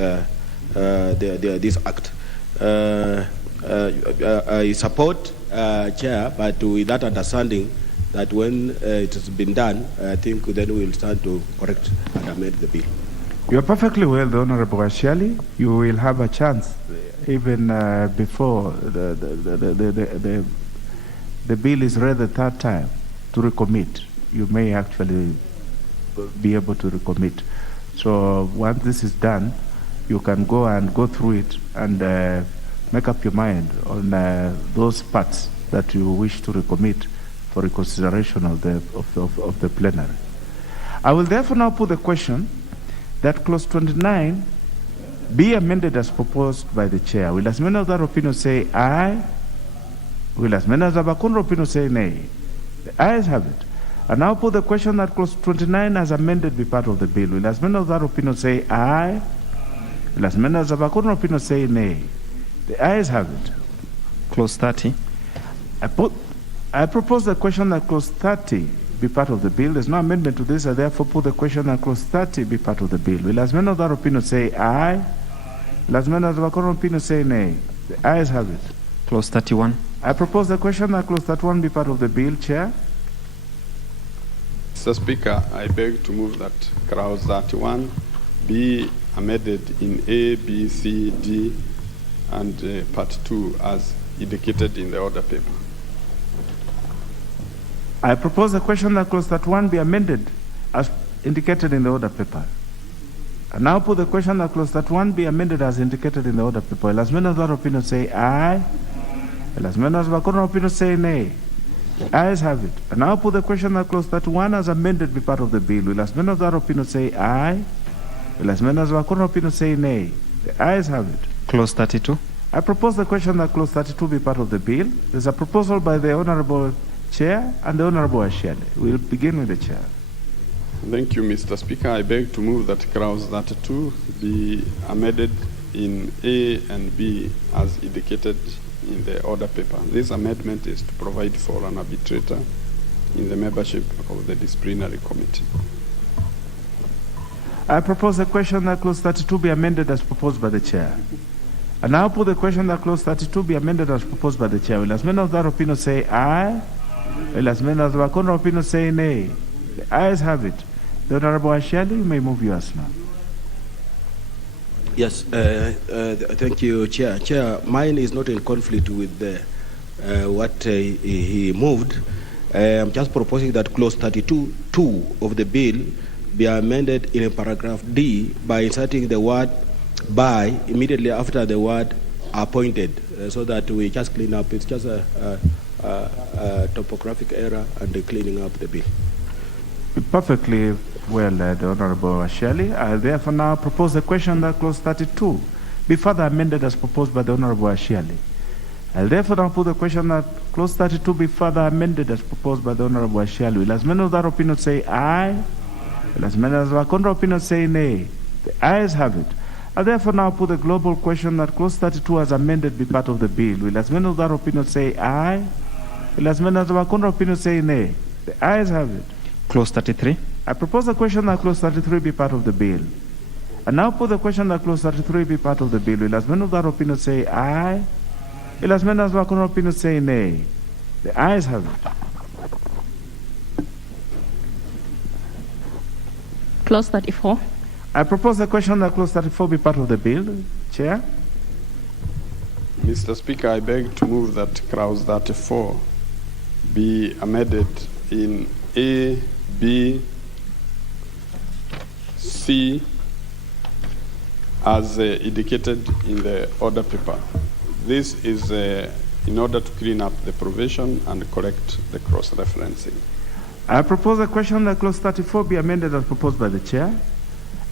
this act. I support Chair, but with that understanding that when it has been done, I think then we will start to correct and amend the bill. You are perfectly well, the Honorable Ashiali. You will have a chance, even before the bill is read the third time, to recommit. You may actually be able to recommit. So once this is done, you can go and go through it and make up your mind on those parts that you wish to recommit for reconsideration of the plenary. I will therefore now put the question that clause 29 be amended as proposed by the chair. Will as many of that opinion say aye? Will as many of the opinion say nay? The ayes have it. I now put the question that clause 29 as amended be part of the bill. Will as many of that opinion say aye? Will as many of the opinion say nay? The ayes have it. Clause 30. I propose the question that clause 30 be part of the bill. There's no amendment to this. I therefore put the question that clause 30 be part of the bill. Will as many of that opinion say aye? Will as many of the opinion say nay? The ayes have it. Clause 31. I propose the question that clause 31 be part of the bill. Chair. Mr. Speaker, I beg to move that clause 31 be amended in A, B, C, D, and part 2 as indicated in the order paper. I propose the question that clause 31 be amended as indicated in the order paper. I now put the question that clause 31 be amended as indicated in the order paper. Will as many of that opinion say aye? Will as many of that opinion say nay? The ayes have it. I now put the question that clause 31 as amended be part of the bill. Will as many of that opinion say aye? Will as many of that opinion say nay? The ayes have it. Clause 32. I propose the question that clause 32 be part of the bill. There's a proposal by the Honorable Chair and the Honorable Ashiali. We'll begin with the Chair. Thank you, Mr. Speaker. I beg to move that clause 32 be amended in A and B as indicated in the order paper. This amendment is to provide for an arbitrator in the membership of the disciplinary committee. I propose the question that clause 32 be amended as proposed by the Chair. I now put the question that clause 32 be amended as proposed by the Chair. Will as many of that opinion say aye? Will as many of the contrary opinion say nay? The ayes have it. The Honorable Ashiali, you may move yours now. Yes, thank you, Chair. Chair, mine is not in conflict with what he moved. I'm just proposing that clause 32(2) of the bill be amended in paragraph D by inserting the word by immediately after the word appointed, so that we just clean up. It's just a topographic error and cleaning up the bill. Perfectly well led, Honorable Ashiali. I therefore now propose the question that clause 32 be further amended as proposed by the Honorable Ashiali. I therefore now put the question that clause 32 be further amended as proposed by the Honorable Ashiali. Will as many of that opinion say aye? Will as many as the contrary opinion say nay? The ayes have it. I therefore now put the global question that clause 32 as amended be part of the bill. Will as many of that opinion say aye? Will as many as the contrary opinion say nay? The ayes have it. Clause 33. I propose the question that clause 33 be part of the bill. I now put the question that clause 33 be part of the bill. Will as many of that opinion say aye? Will as many as the contrary opinion say nay? The ayes have it. Clause 34. I propose the question that clause 34 be part of the bill. Chair. Mr. Speaker, I beg to move that clause 34 be amended in A, B, C as indicated in the order paper. This is in order to clean up the provision and correct the cross-referencing. I propose the question that clause 34 be amended as proposed by the Chair.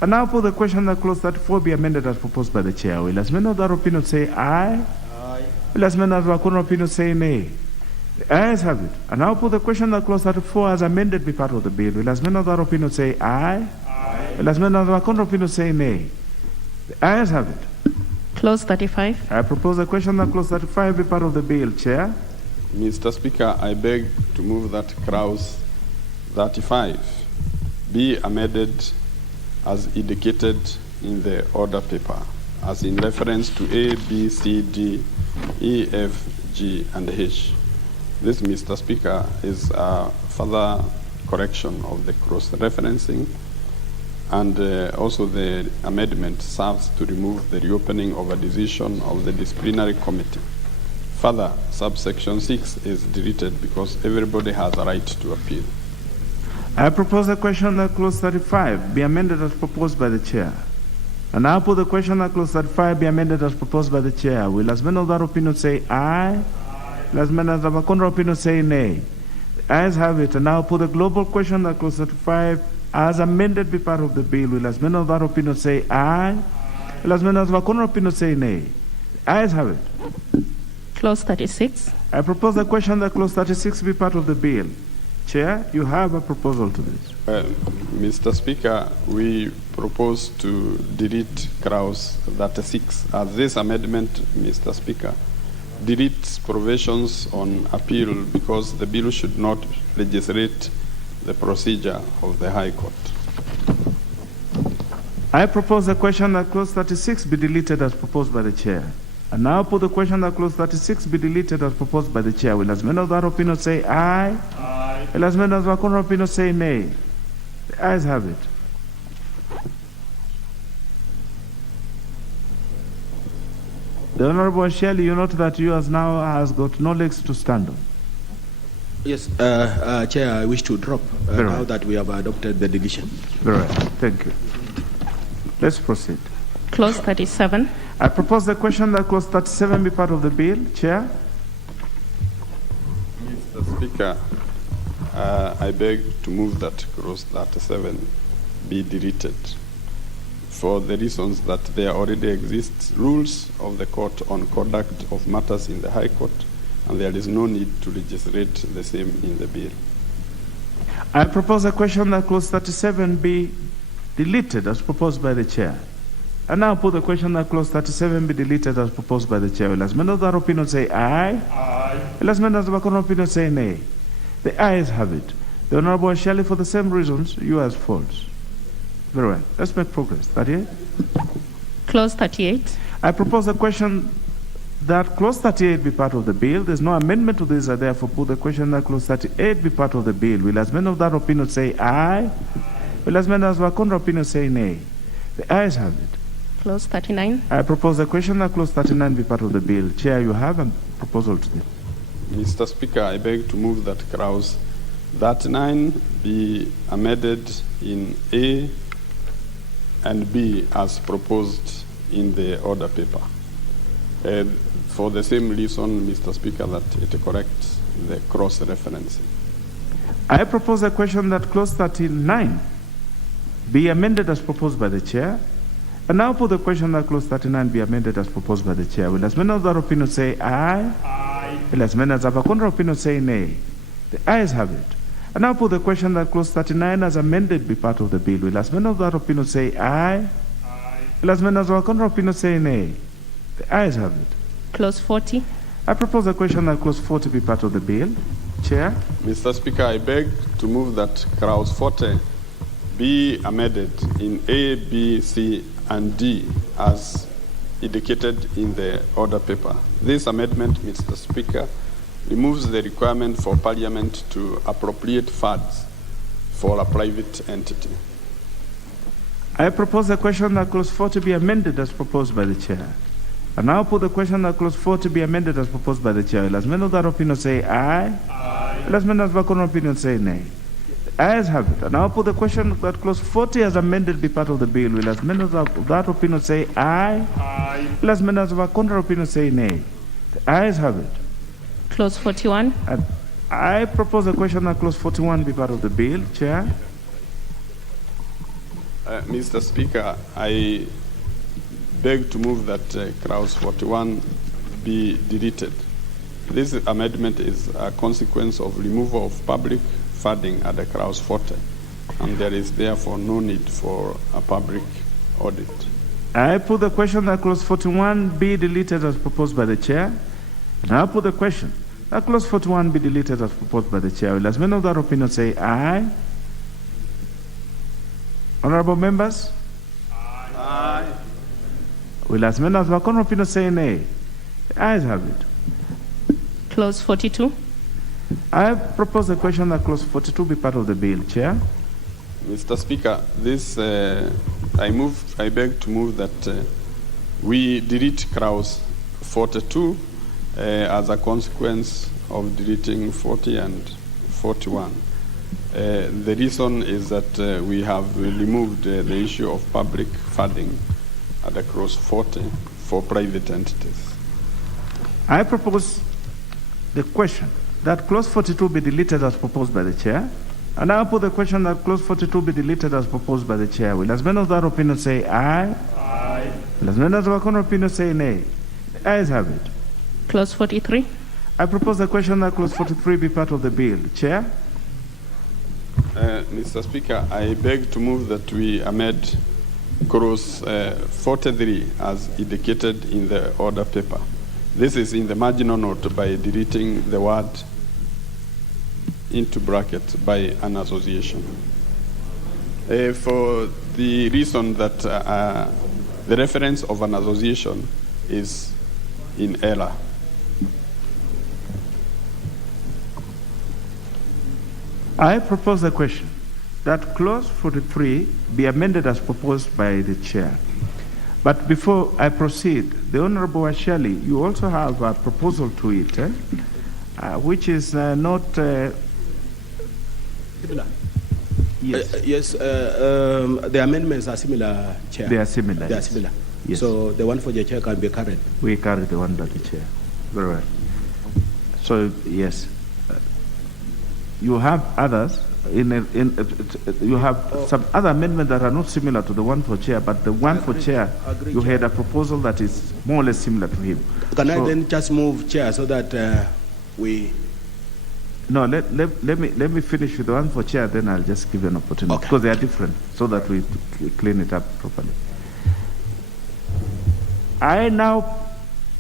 I now put the question that clause 34 be amended as proposed by the Chair. Will as many of that opinion say aye? Aye. Will as many of that opinion say nay? The ayes have it. I now put the question that clause 34 as amended be part of the bill. Will as many of that opinion say aye? Aye. Will as many of that opinion say nay? The ayes have it. Clause 35. I propose the question that clause 35 be part of the bill. Chair. Mr. Speaker, I beg to move that clause 35 be amended as indicated in the order paper, as in reference to A, B, C, D, E, F, G, and H. This, Mr. Speaker, is a further correction of the cross-referencing, and also the amendment serves to remove the reopening of a decision of the disciplinary committee. Further, subsection 6 is deleted because everybody has a right to appeal. I propose the question that clause 35 be amended as proposed by the Chair. And now put the question that clause 35 be amended as proposed by the Chair. Will as many of that opinion say aye? Will as many as the contrary opinion say nay? The ayes have it. And now put the global question that clause 35 as amended be part of the bill. Will as many of that opinion say aye? Will as many as the contrary opinion say nay? The ayes have it. Clause 36. I propose the question that clause 36 be part of the bill. Chair, you have a proposal to this. Mr. Speaker, we propose to delete clause 36 as this amendment, Mr. Speaker, deletes provisions on appeal because the bill should not legislate the procedure of the High Court. I propose the question that clause 36 be deleted as proposed by the Chair. And now put the question that clause 36 be deleted as proposed by the Chair. Will as many of that opinion say aye? Aye. Will as many of that contrary opinion say nay? The ayes have it. The Honorable Ashiali, you note that yours now has got no legs to stand on. Yes, Chair, I wish to drop now that we have adopted the deletion. Very right. Thank you. Let's proceed. Clause 37. I propose the question that clause 37 be part of the bill. Chair. Mr. Speaker, I beg to move that clause 37 be deleted for the reasons that there already exist rules of the court on conduct of matters in the High Court, and there is no need to legislate the same in the bill. I propose a question that clause 37 be deleted as proposed by the chair. I now put the question that clause 37 be deleted as proposed by the chair. Will as members of that opinion say aye? Aye. Will as members of the opinion say nay? The ayes have it. The Honorable Shelley, for the same reasons, you as false. Very well. Let's make progress. 38. Clause 38. I propose a question that clause 38 be part of the bill. There's no amendment to this. I therefore put the question that clause 38 be part of the bill. Will as members of that opinion say aye? Will as members of the opinion say nay? The ayes have it. Clause 39. I propose the question that clause 39 be part of the bill. Chair, you have a proposal to this. Mr. Speaker, I beg to move that clause 39 be amended in A and B as proposed in the order paper. For the same reason, Mr. Speaker, that it corrects the cross-referencing. I propose a question that clause 39 be amended as proposed by the chair. And now put the question that clause 39 be amended as proposed by the chair. Will as many of that opinion say aye? Aye. Will as many as have a contrary opinion say nay? The ayes have it. And now put the question that clause 39 as amended be part of the bill. Will as many of that opinion say aye? Aye. Will as many as have a contrary opinion say nay? The ayes have it. Clause 40. I propose the question that clause 40 be part of the bill. Chair. Mr. Speaker, I beg to move that clause 40 be amended in A, B, C, and D as indicated in the order paper. This amendment, Mr. Speaker, removes the requirement for Parliament to appropriate funds for a private entity. I propose the question that clause 40 be amended as proposed by the chair. I now put the question that clause 40 be amended as proposed by the chair. Will as many of that opinion say aye? Aye. Will as many of that opinion say nay? The ayes have it. And now put the question that clause 40 as amended be part of the bill. Will as many of that opinion say aye? Aye. Will as many of that contrary opinion say nay? The ayes have it. Clause 41. And I propose the question that clause 41 be part of the bill. Chair. Mr. Speaker, I beg to move that clause 41 be deleted. This amendment is a consequence of removal of public funding at the clause 40, and there is therefore no need for a public audit. I put the question that clause 41 be deleted as proposed by the chair. And I put the question that clause 41 be deleted as proposed by the chair. Will as many of that opinion say aye? Honorable members? Aye. Will as many of that opinion say nay? The ayes have it. Clause 42. I propose the question that clause 42 be part of the bill. Chair. Mr. Speaker, this I beg to move that we delete clause 42 as a consequence of deleting 40 and 41. The reason is that we have removed the issue of public funding at the clause 40 for private entities. I propose the question that clause 42 be deleted as proposed by the chair. And I put the question that clause 42 be deleted as proposed by the chair. Will as many of that opinion say aye? Aye. Will as many of that opinion say nay? The ayes have it. Clause 43. I propose the question that clause 43 be part of the bill. Chair. Mr. Speaker, I beg to move that we amend clause 43 as indicated in the order paper. This is in the marginal note by deleting the word into brackets by an association. For the reason that the reference of an association is in error. I propose the question that clause 43 be amended as proposed by the chair. But before I proceed, the Honorable Ashali, you also have a proposal to it, which is not... Yes. Yes, the amendments are similar, Chair. They are similar. They are similar. Yes. So the one for the chair can be carried. We carry the one by the chair. Very well. So, yes. You have others. You have some other amendments that are not similar to the one for chair, but the one for chair, agree, you had a proposal that is more or less similar to him. Can I then just move, Chair, so that we... No, let me finish with the one for chair, then I'll just give you an opportunity, Okay. because they are different, so that we clean it up properly. I now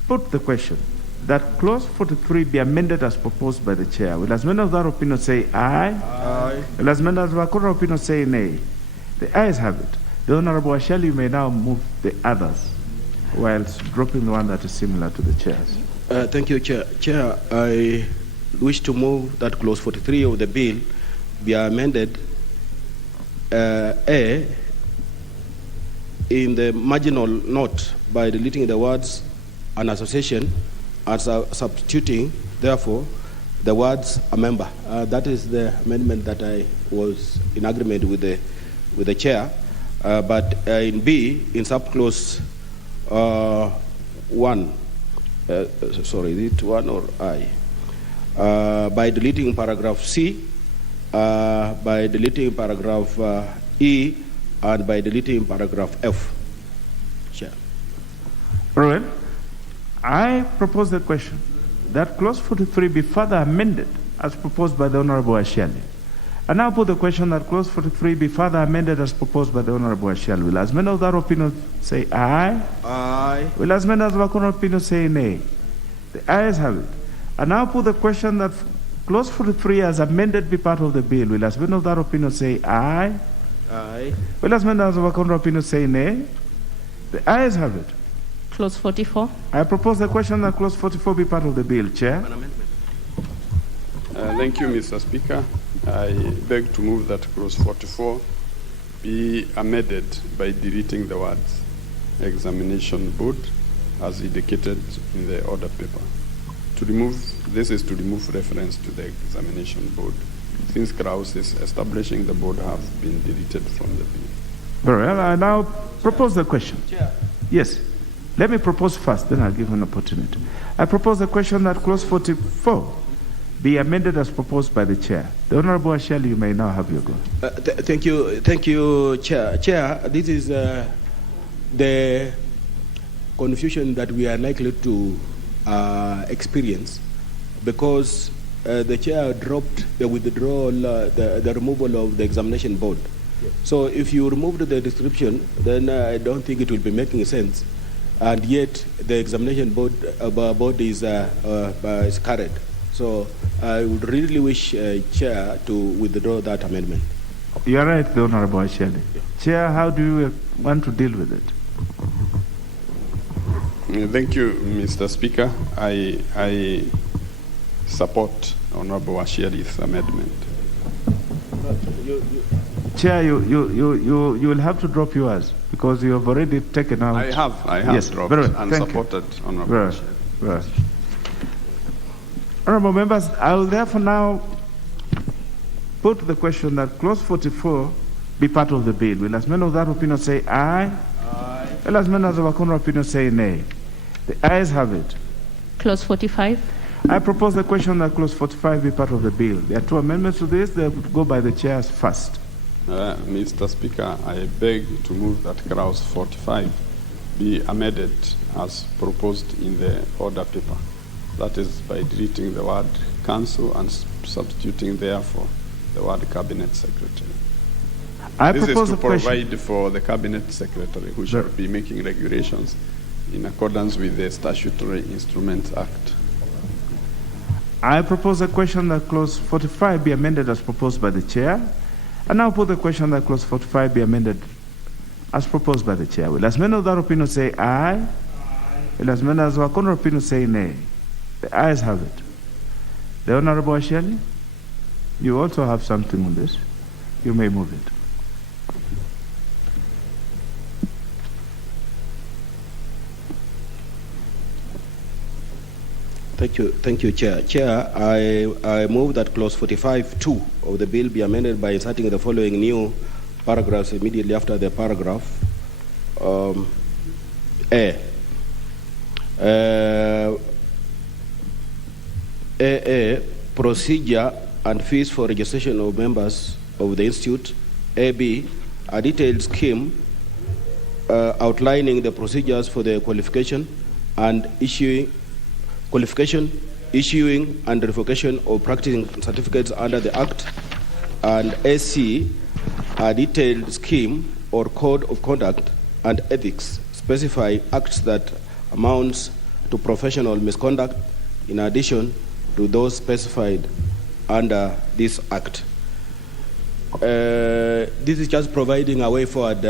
put the question that clause 43 be amended as proposed by the chair. Will as many of that opinion say aye? Aye. Will as many of that opinion say nay? The ayes have it. The Honorable Ashali may now move the others, whilst dropping the one that is similar to the chair's. Thank you, Chair. Chair, I wish to move that clause 43 of the bill be amended A in the marginal note by deleting the words an association and substituting, therefore, the words a member. That is the amendment that I was in agreement with the chair. But in B, in subclause 1, sorry, is it 1 or I? By deleting paragraph C, by deleting paragraph E, and by deleting paragraph F. Chair. Rowan, I propose the question that clause 43 be further amended as proposed by the Honorable Ashali. I now put the question that clause 43 be further amended as proposed by the Honorable Ashali. Will as many of that opinion say aye? Aye. Will as many of that opinion say nay? The ayes have it. I now put the question that clause 43 as amended be part of the bill. Will as many of that opinion say aye? Aye. Will as many of that opinion say nay? The ayes have it. Clause 44. I propose the question that clause 44 be part of the bill. Chair. Thank you, Mr. Speaker. I beg to move that clause 44 be amended by deleting the words examination board as indicated in the order paper. This is to remove reference to the examination board, since clauses establishing the board have been deleted from the bill. Very well. I now propose the question. Chair. Yes. Let me propose first, then I'll give you an opportunity. I propose the question that clause 44 be amended as proposed by the chair. The Honorable Ashali, you may now have your go. Thank you, Chair. Chair, this is the confusion that we are likely to experience because the chair dropped the withdrawal, the removal of the examination board. Yes. So if you removed the description, then I don't think it will be making sense. And yet the examination board is carried. So I would really wish Chair to withdraw that amendment. You are right, the Honorable Ashali. Yeah. Chair, how do you want to deal with it? Thank you, Mr. Speaker. I support Honorable Ashali's amendment. Chair, you will have to drop yours because you have already taken out. I have yes, dropped and supported Honorable Ashali. Right. Honorable members, I will therefore now put the question that clause 44 be part of the bill. Will as many of that opinion say aye? Aye. Will as many of the Wakono opinion say nay? The ayes have it. Clause 45. I propose the question that clause 45 be part of the bill. There are two amendments to this. They would go by the chairs first. Mr. Speaker, I beg to move that clause 45 be amended as proposed in the order paper. That is by deleting the word council and substituting therefore the word cabinet secretary. This is to provide for the cabinet secretary who shall be making regulations in accordance with the Statutory Instruments Act. I propose a question that clause 45 be amended as proposed by the chair. I now put the question that clause 45 be amended as proposed by the chair. Will as many of that opinion say aye? Aye. Will as many as Wakono opinion say nay? The ayes have it. The Honorable Ashali, you also have something on this. You may move it. Thank you, Chair. Chair, I move that clause 45(2) of the bill be amended by inserting the following new paragraphs immediately after the paragraph. A. Procedure and fees for registration of members of the Institute. B. A detailed scheme outlining the procedures for the qualification and issuing issuing and revocation of practicing certificates under the Act, and AC, a detailed scheme or code of conduct and ethics specify acts that amounts to professional misconduct in addition to those specified under this Act. This is just providing a way forward,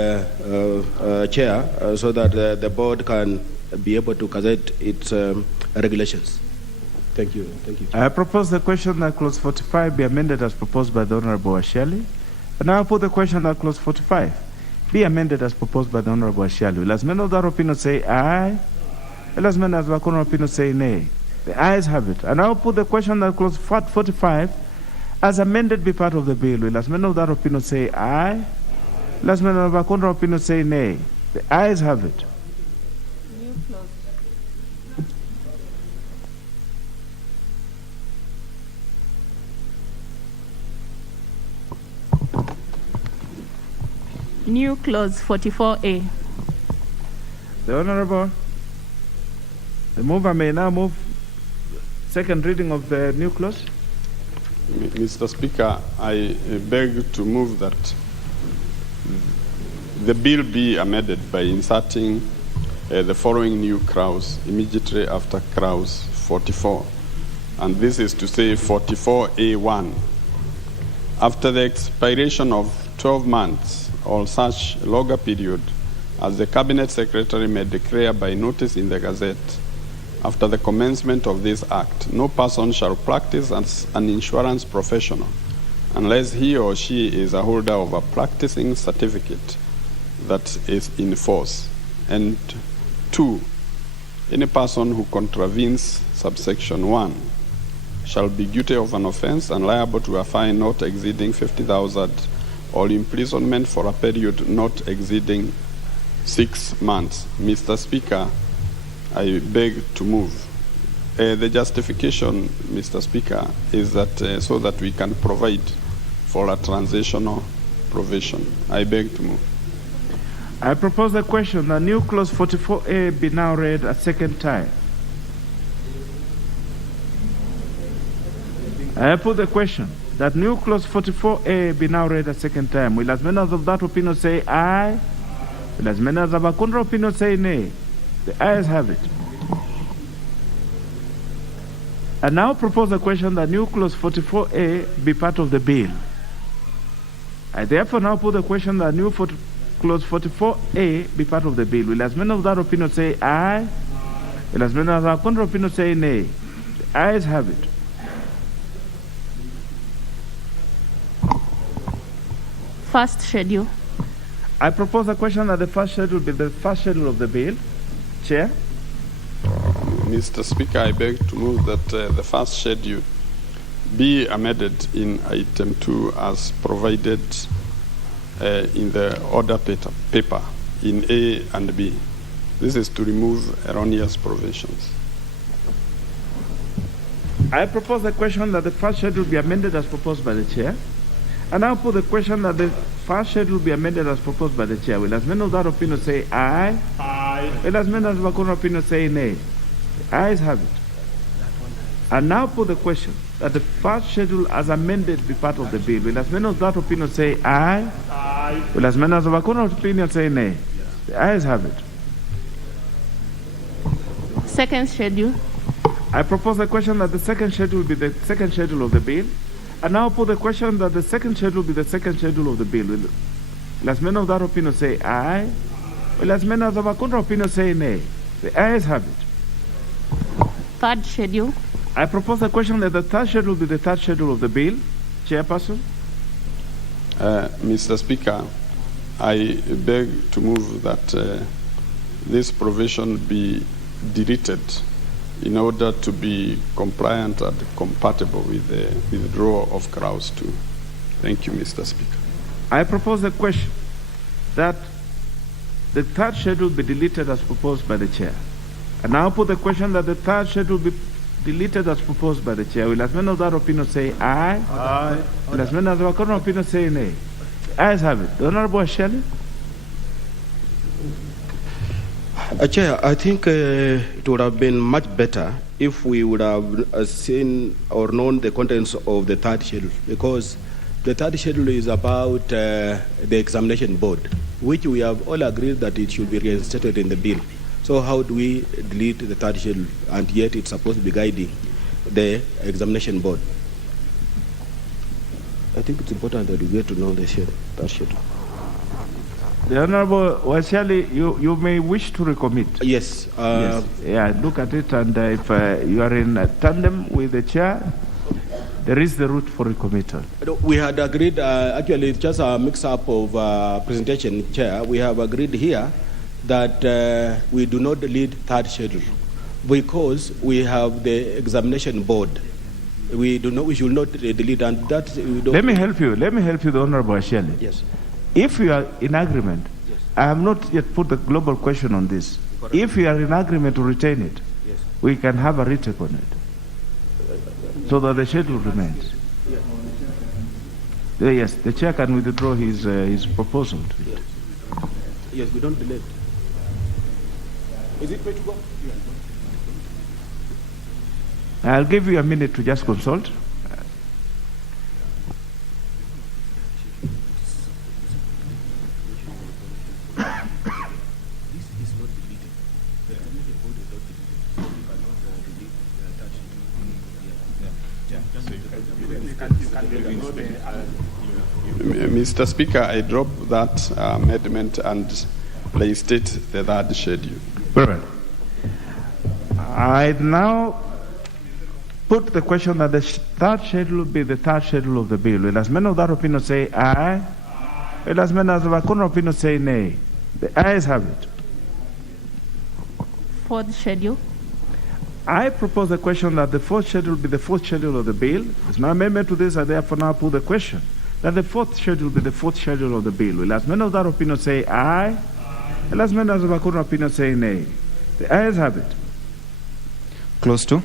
Chair, so that the board can be able to gazette its regulations. Thank you. Thank you, Chair. I propose the question that clause 45 be amended as proposed by the Honorable Ashali. And now I put the question that clause 45 be amended as proposed by the Honorable Ashali. Will as many of that opinion say aye? Will as many as the opinion say nay? The ayes have it. And now put the question that clause 45 as amended be part of the bill. Will as many of that opinion say aye? Will as many of the opinion say nay? The ayes have it. New clause 44A. The Honorable, the mover may now move second reading of the new clause. Mr. Speaker, I beg to move that the bill be amended by inserting the following new clause immediately after clause 44. And this is to say 44A1. After the expiration of 12 months or such longer period as the Cabinet Secretary may declare by notice in the Gazette, after the commencement of this Act, no person shall practice as an insurance professional unless he or she is a holder of a practicing certificate that is in force. And 2, any person who contravenes subsection 1 shall be guilty of an offense and liable to a fine not exceeding 50,000 or imprisonment for a period not exceeding 6 months. Mr. Speaker, I beg to move. The justification, Mr. Speaker, is that so that we can provide for a transitional provision. I beg to move. I propose the question that new clause 44A be now read a second time. I put the question that new clause 44A be now read a second time. Will as many of that opinion say aye? Will as many as of a contra opinion say nay? The ayes have it. I now propose the question that new clause 44A be part of the bill. I therefore now put the question that new clause 44A be part of the bill. Will as many of that opinion say aye? Will as many as of a contra opinion say nay? The ayes have it. First schedule. I propose a question that the first schedule be the first schedule of the bill. Chair. Mr. Speaker, I beg to move that the first schedule be amended in item 2 as provided in the order paper in A and B. This is to remove erroneous provisions. I propose the question that the first schedule be amended as proposed by the chair. And now put the question that the first schedule be amended as proposed by the chair. Will as many of that opinion say aye? Aye. Will as many of the opinion say nay? The ayes have it. And now put the question that the first schedule as amended be part of the bill. Will as many of that opinion say aye? Aye. Will as many of the opinion say nay? The ayes have it. Second schedule. I propose the question that the second schedule be the second schedule of the bill. And now put the question that the second schedule be the second schedule of the bill. Will as many of that opinion say aye? Will as many of the contra opinion say nay? The ayes have it. Third schedule. I propose the question that the third schedule be the third schedule of the bill. Chairperson. Mr. Speaker, I beg to move that this provision be deleted in order to be compliant and compatible with the withdrawal of clause 2. Thank you, Mr. Speaker. I propose the question that the third schedule be deleted as proposed by the chair. And now put the question that the third schedule be deleted as proposed by the chair. Will as many of that opinion say aye? Aye. Will as many of the current opinion say nay? The ayes have it. The Honorable Shelley. Chair, I think it would have been much better if we would have seen or known the contents of the third schedule, because the third schedule is about the examination board, which we have all agreed that it should be reinstated in the bill. So how do we delete the third schedule, and yet it's supposed to be guiding the examination board? I think it's important that we get to know the third schedule. The Honorable Wasiali, you may wish to recommit. Yes. Yes. Yeah, look at it, and if you are in tandem with the chair, there is the route for recommittal. We had agreed, actually it's just a mix-up of presentation, Chair. We have agreed here that we do not delete third schedule because we have the examination board. We should not delete, and that we don't. Let me help you, the Honorable Wasiali. Yes. If you are in agreement, yes. I have not yet put the global question on this. Correct. If you are in agreement to retain it, yes. We can have a retake on it, so that the schedule remains. Yeah. Yes, the chair can withdraw his proposal to it. Yes, we don't delete. Is it way to go? I'll give you a minute to just consult. Mr. Speaker, I drop that amendment and reinstate the third schedule. Very well. I now put the question that the third schedule be the third schedule of the bill. Will as many of that opinion say aye? Will as many as of a corner opinion say nay? The ayes have it. Fourth schedule. I propose the question that the fourth schedule be the fourth schedule of the bill. There's no amendment to this. I therefore now put the question that the fourth schedule be the fourth schedule of the bill. Will as many of that opinion say aye? Will as many as of a corner opinion say nay? The ayes have it. Clause 2.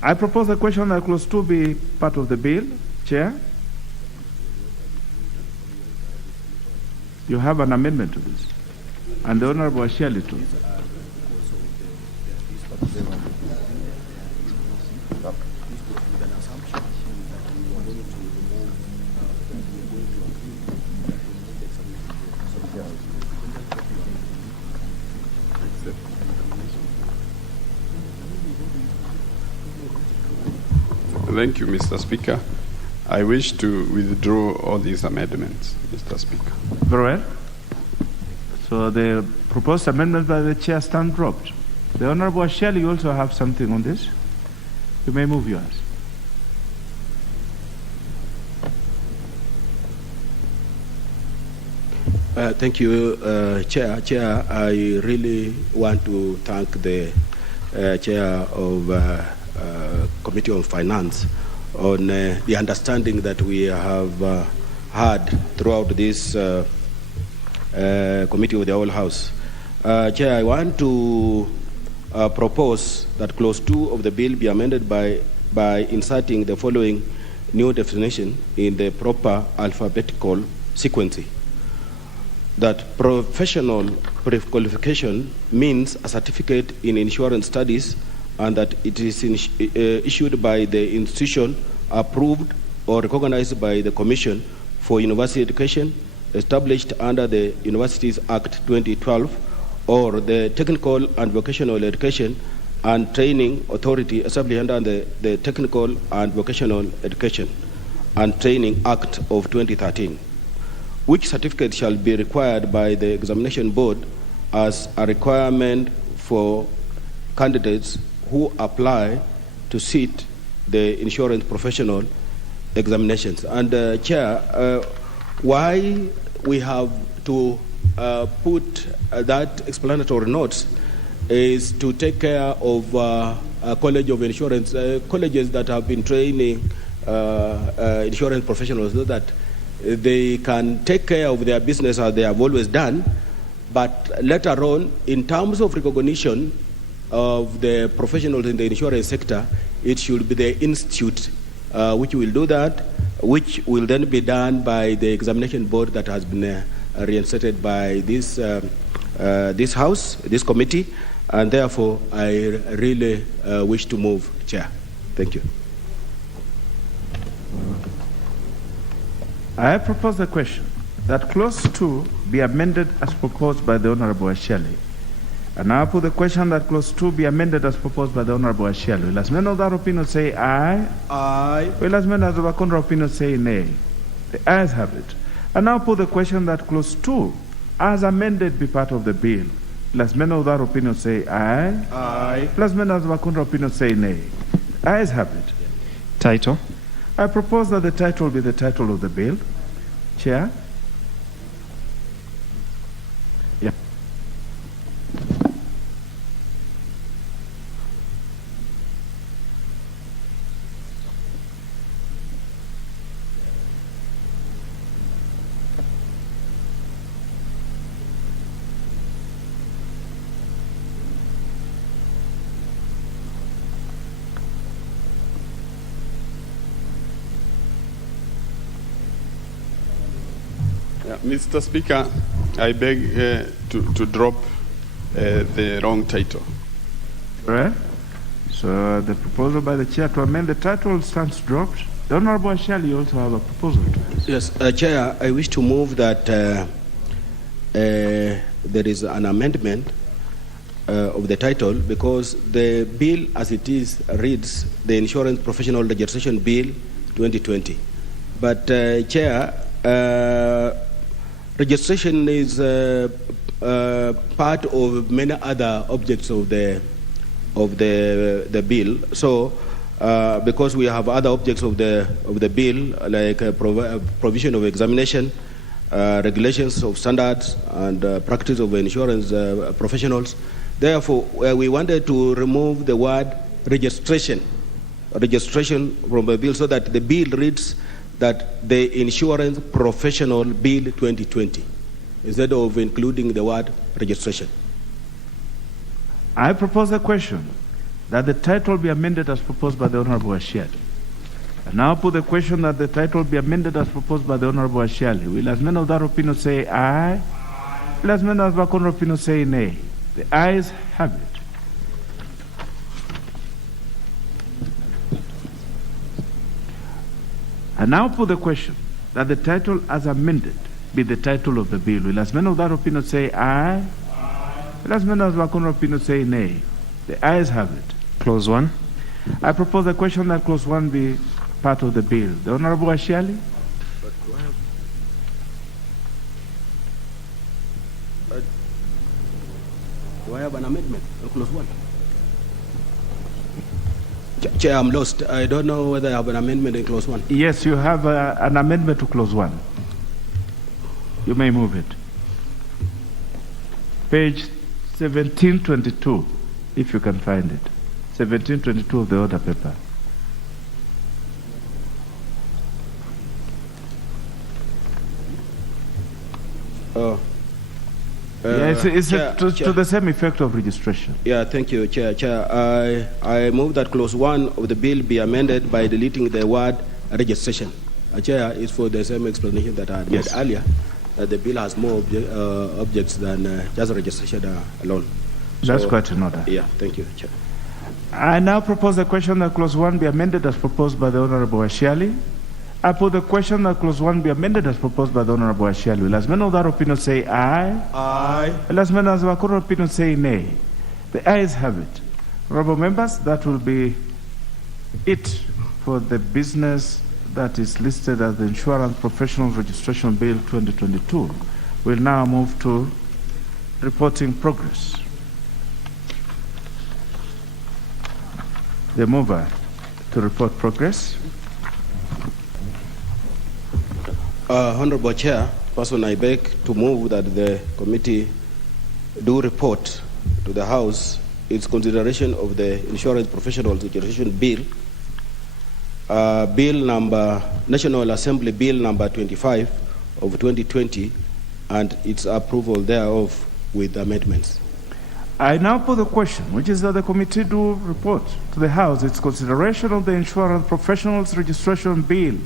I propose the question that clause 2 be part of the bill. Chair? You have an amendment to this. And the Honorable Wasiali too. Thank you, Mr. Speaker. I wish to withdraw all these amendments, Mr. Speaker. Very well. So the proposed amendment by the chair stand dropped. The Honorable Wasiali, you also have something on this. You may move yours. Thank you, Chair. Chair, I really want to thank the Chair of Committee on Finance on the understanding that we have had throughout this Committee of the Whole House. Chair, I want to propose that clause 2 of the bill be amended by inserting the following new definition in the proper alphabetical sequence. That professional pre-qualification means a certificate in insurance studies, and that it is issued by the institution approved or recognized by the Commission for University Education, established under the Universities Act 2012, or the Technical and Vocational Education and Training Authority, established under the Technical and Vocational Education and Training Act of 2013, which certificate shall be required by the examination board as a requirement for candidates who apply to sit the insurance professional examinations. And Chair, why we have to put that explanatory notes is to take care of a college of insurance, colleges that have been training insurance professionals so that they can take care of their business as they have always done, but later on, in terms of recognition of the professionals in the insurance sector, it should be the institute which will do that, which will then be done by the examination board that has been reinstated by this House, this committee. And therefore, I really wish to move, Chair. Thank you. I propose the question that clause 2 be amended as proposed by the Honorable Asheli. And now I put the question that clause 2 be amended as proposed by the Honorable Asheli. Will as many of that opinion say aye? Aye. Will as many of the contrary opinion say nay? The ayes have it. And now put the question that clause 2 as amended be part of the bill. Will as many of that opinion say aye? Aye. Will as many of the contrary opinion say nay? The ayes have it. Title. I propose that the title be the title of the bill. Chair. Yeah. Mr. Speaker, I beg to drop the wrong title. Right. So the proposal by the chair to amend the title stands dropped. The Honorable Ashali also have a proposal to this. Yes, Chair, I wish to move that there is an amendment of the title because the bill as it is reads the Insurance Professional Registration Bill 2020. But Chair, registration is part of many other objects of the bill. So, because we have other objects of the bill, like provision of examination, regulations of standards, and practice of insurance professionals. Therefore, we wanted to remove the word registration from the bill so that the bill reads that the Insurance Professional Bill 2020, instead of including the word registration. I propose a question that the title be amended as proposed by the Honorable Ashiali. And now put the question that the title be amended as proposed by the Honorable Ashiali. Will as many of that opinion say aye? Will as many of that opinion say nay? The ayes have it. I now put the question that the title as amended be the title of the bill. Will as many of that opinion say aye? Will as many of that opinion say nay? The ayes have it. Clause 1. I propose the question that clause 1 be part of the bill. The Honorable Ashiali? Do I have an amendment on clause 1? Chair, I'm lost. I don't know whether I have an amendment in clause 1. Yes, you have an amendment to clause 1. You may move it. Page 1722, if you can find it. 1722 of the order paper. It's to the same effect of registration. Yeah, thank you, Chair. I move that clause 1 of the bill be amended by deleting the word registration. Chair, is for the same explanation that I had made earlier, that the bill has more objects than just registration alone. That's quite in order. Yeah, thank you, Chair. I now propose the question that clause 1 be amended as proposed by the Honorable Ashiali. I put the question that clause 1 be amended as proposed by the Honorable Ashiali. Will as many of that opinion say aye? Aye. Will as many of that opinion say nay? The ayes have it. Honorable members, that will be it for the business that is listed as the Insurance Professional Registration Bill 2022. We'll now move to reporting progress. The mover to report progress. Honorable Chair, person I beg to move that the committee do report to the House its consideration of the Insurance Professional Registration Bill, National Assembly Bill number 25 of 2020, and its approval thereof with amendments. I now put the question, which is that the committee do report to the House its consideration of the Insurance Professionals Registration Bill,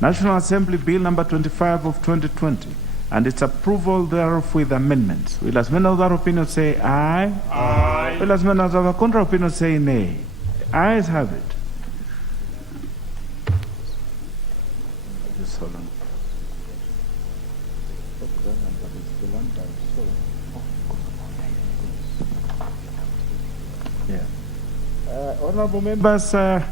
National Assembly Bill number 25 of 2020, and its approval thereof with amendments. Will as many of that opinion say aye? Aye. Will as many of the contrary opinion say nay? Ayes have it. Just hold on. Honorable members, at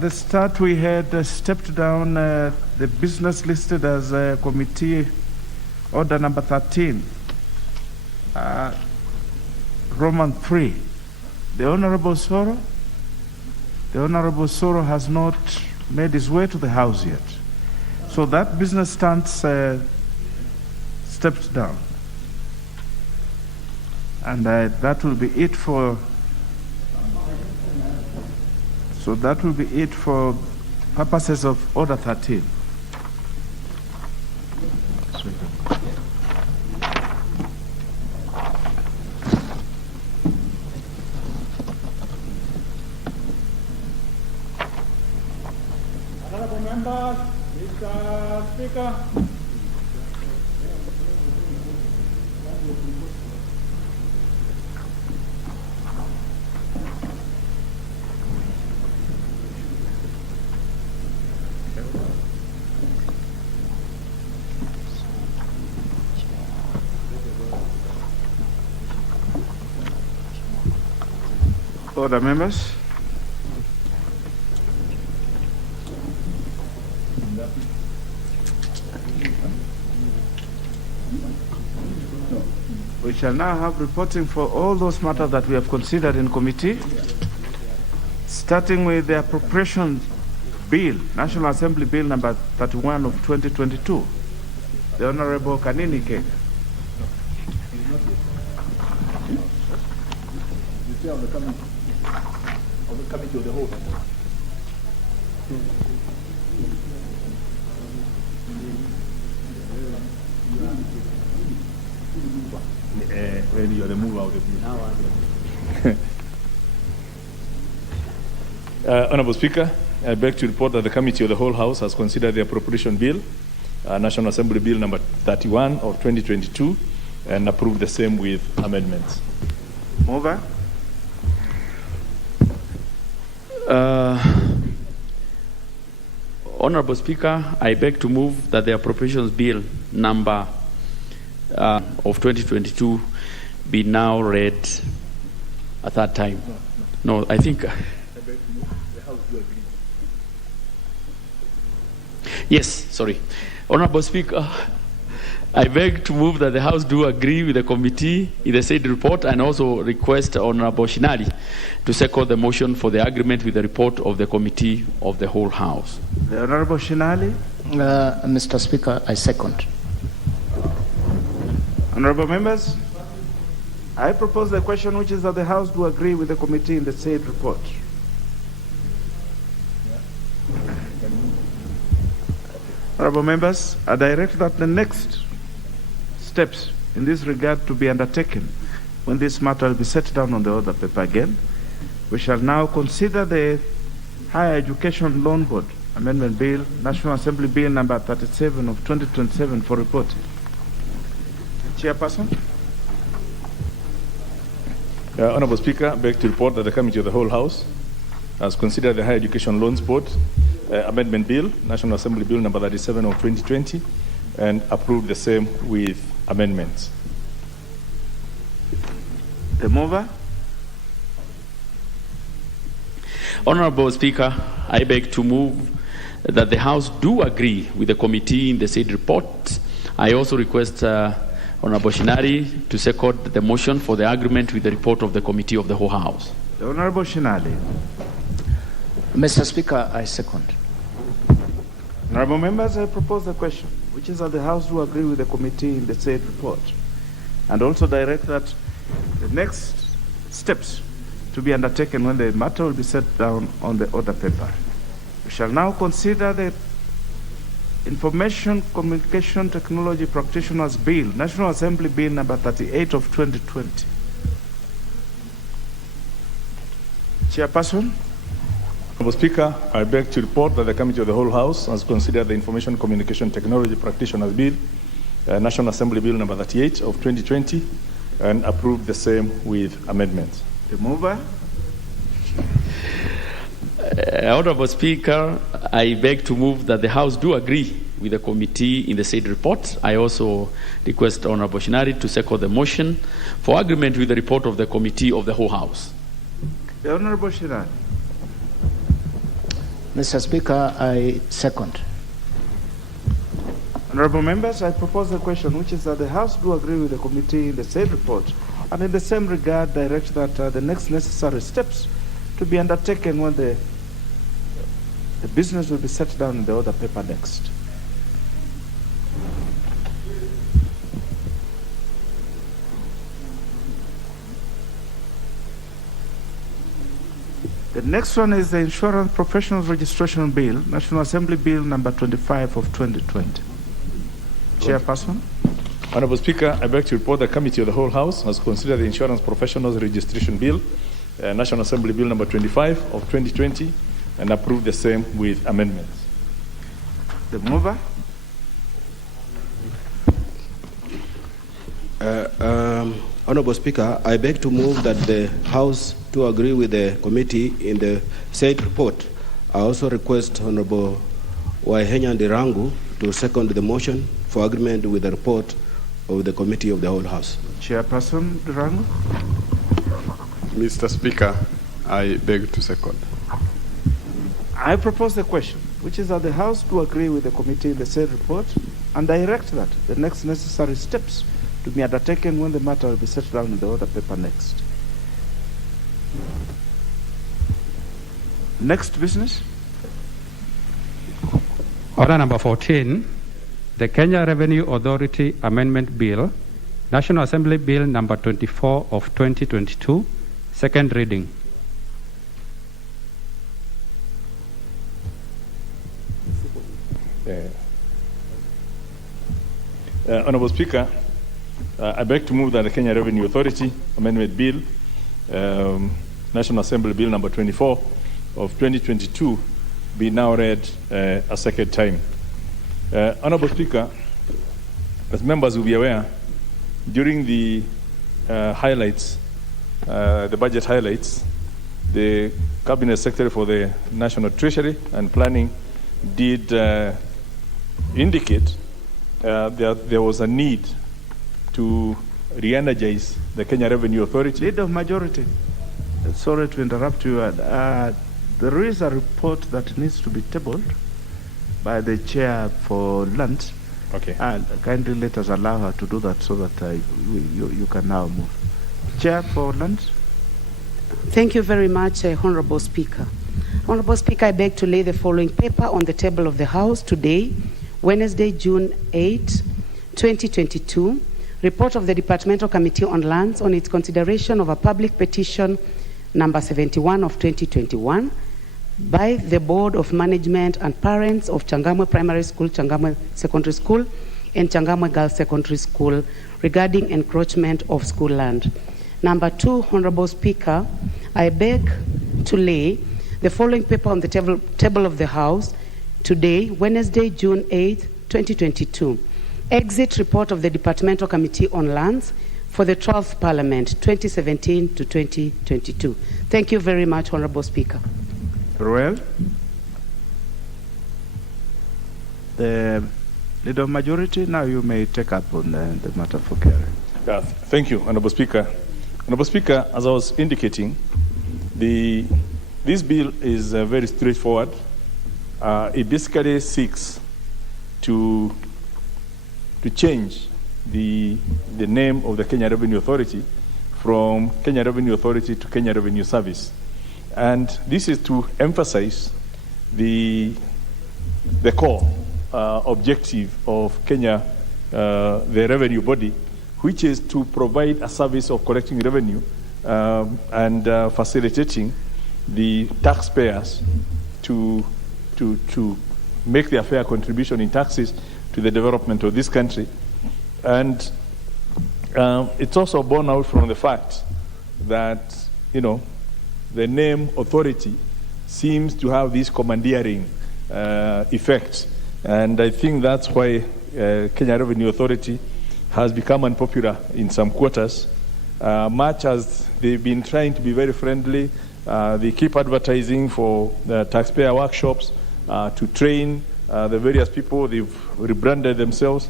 the start we had stepped down the business listed as committee order number 13, Roman 3. The Honorable Soro has not made his way to the House yet. So that business stance stepped down. And that will be it for purposes of Order 13. Honorable members, Mr. Speaker. Order, members. We shall now have reporting for all those matters that we have considered in committee, starting with the Appropriation Bill, National Assembly Bill number 31 of 2022. The Honorable Kanini Kega. On the committee of the whole. When you are the move out of Honorable Speaker, I beg to report that the Committee of the Whole House has considered the Appropriation Bill, National Assembly Bill number 31 of 2022, and approved the same with amendments. Mover. Honorable Speaker, I beg to move that the Appropriations Bill number of 2022 be now read a third time. No, I think. Yes, sorry. Honorable Speaker, I beg to move that the House do agree with the committee in the said report, and also request Honorable Shinali to second the motion for the agreement with the report of the Committee of the Whole House. The Honorable Shinali. Mr. Speaker, I second. Honorable members, I propose the question which is that the House do agree with the committee in the said report. Honorable members, I direct that the next steps in this regard to be undertaken when this matter will be set down on the order paper again. We shall now consider the Higher Education Loan Board Amendment Bill, National Assembly Bill number 37 of 2027 for reporting. Chairperson. Honorable Speaker, I beg to report that the Committee of the Whole House has considered the Higher Education Loans Board Amendment Bill, National Assembly Bill number 37 of 2020, and approved the same with amendments. The mover. Honorable Speaker, I beg to move that the House do agree with the committee in the said report. I also request Honorable Shinali to second the motion for the agreement with the report of the Committee of the Whole House. The Honorable Shinali. Mr. Speaker, I second. Honorable members, I propose the question, which is that the House do agree with the committee in the said report, and also direct that the next steps to be undertaken when the matter will be set down on the order paper. We shall now consider the Information Communication Technology Practitioners Bill, National Assembly Bill number 38 of 2020. Chairperson. Honorable Speaker, I beg to report that the Committee of the Whole House has considered the Information Communication Technology Practitioners Bill, National Assembly Bill number 38 of 2020 and approve the same with amendments. The mover. Honorable Speaker, I beg to move that the House do agree with the committee in the said report. I also request Honorable Shinari to second the motion for agreement with the report of the committee of the whole House. The Honorable Shinari. Mr. Speaker, I second. Honorable members, I propose the question, which is that the House do agree with the committee in the said report, and in the same regard direct that the next necessary steps to be undertaken when the business will be set down in the order paper next. The next one is the Insurance Professionals Registration Bill, National Assembly Bill number 25 of 2020. Chairperson. Honorable Speaker, I beg to report the Committee of the whole House has considered the Insurance Professionals Registration Bill, National Assembly Bill number 25 of 2020, and approved the same with amendments. The mover. Honorable Speaker, I beg to move that the House to agree with the committee in the said report. I also request Honorable Waihenya Ndirangu to second the motion for agreement with the report of the committee of the whole House. Chairperson Ndirangu. Mr. Speaker, I beg to second. I propose the question, which is that the House to agree with the committee in the said report and direct that the next necessary steps to be undertaken when the matter will be set down in the order paper next. Next business. Order number 14, the Kenya Revenue Authority Amendment Bill, National Assembly Bill number 24 of 2022, second reading. Honorable Speaker, I beg to move that the Kenya Revenue Authority Amendment Bill, National Assembly Bill number 24 of 2022, be now read a second time. Honorable Speaker, as members will be aware, during the highlights, the budget highlights, the Cabinet Secretary for the National Treasury and Planning did indicate that there was a need to re-energize the Kenya Revenue Authority. Leader of Majority, sorry to interrupt you. There is a report that needs to be tabled by the chair for lunch. Okay. And kindly let us allow her to do that so that you can now move. Chair for lunch. Thank you very much, Honorable Speaker. Honorable Speaker, I beg to lay the following paper on the table of the House today, Wednesday, June 8, 2022. Report of the Departmental Committee on Lands on its consideration of a public petition number 71 of 2021 by the Board of Management and Parents of Changamwe Primary School, Changamwe Secondary School, and Changamwe Girls Secondary School regarding encroachment of school land. Number 2, Honorable Speaker, I beg to lay the following paper on the table of the House today, Wednesday, June 8, 2022. Exit report of the Departmental Committee on Lands for the 12th Parliament, 2017 to 2022. Thank you very much, Honorable Speaker. Very well. The Leader of Majority, now you may take up on the matter for carry. Thank you, Honorable Speaker. Honorable Speaker, as I was indicating, this bill is very straightforward. It basically seeks to change the name of the Kenya Revenue Authority from Kenya Revenue Authority to Kenya Revenue Service. And this is to emphasize the core objective of Kenya, the revenue body, which is to provide a service of collecting revenue and facilitating the taxpayers to make their fair contribution in taxes to the development of this country. And it's also borne out from the fact that, the name authority seems to have this commandeering effect. And I think that's why Kenya Revenue Authority has become unpopular in some quarters. Much as they've been trying to be very friendly, they keep advertising for taxpayer workshops to train the various people. They've rebranded themselves.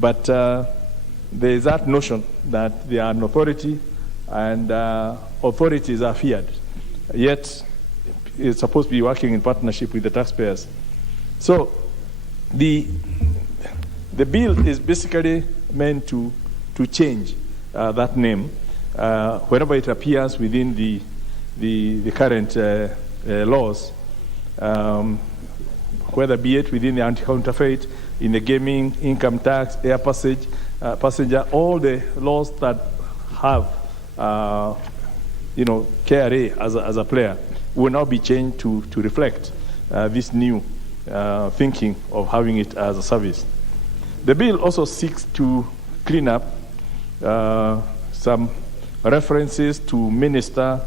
But there is that notion that they are an authority and authorities are feared. Yet, it's supposed to be working in partnership with the taxpayers. So, the bill is basically meant to change that name wherever it appears within the current laws, whether be it within the anti-counterfeit, in the gaming, income tax, air passage, passenger, all the laws that have, KRA as a player will now be changed to reflect this new thinking of having it as a service. The bill also seeks to clean up some references to minister,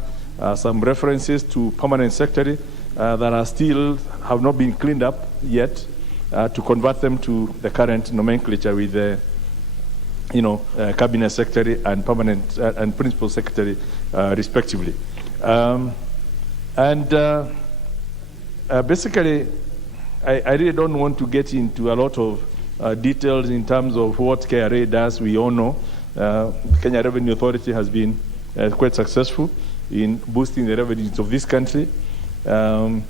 some references to permanent secretary that are still have not been cleaned up yet, to convert them to the current nomenclature with the cabinet secretary and permanent and principal secretary, respectively. Basically, I really don't want to get into a lot of details in terms of what KRA does. We all know Kenya Revenue Authority has been quite successful in boosting the revenues of this country. We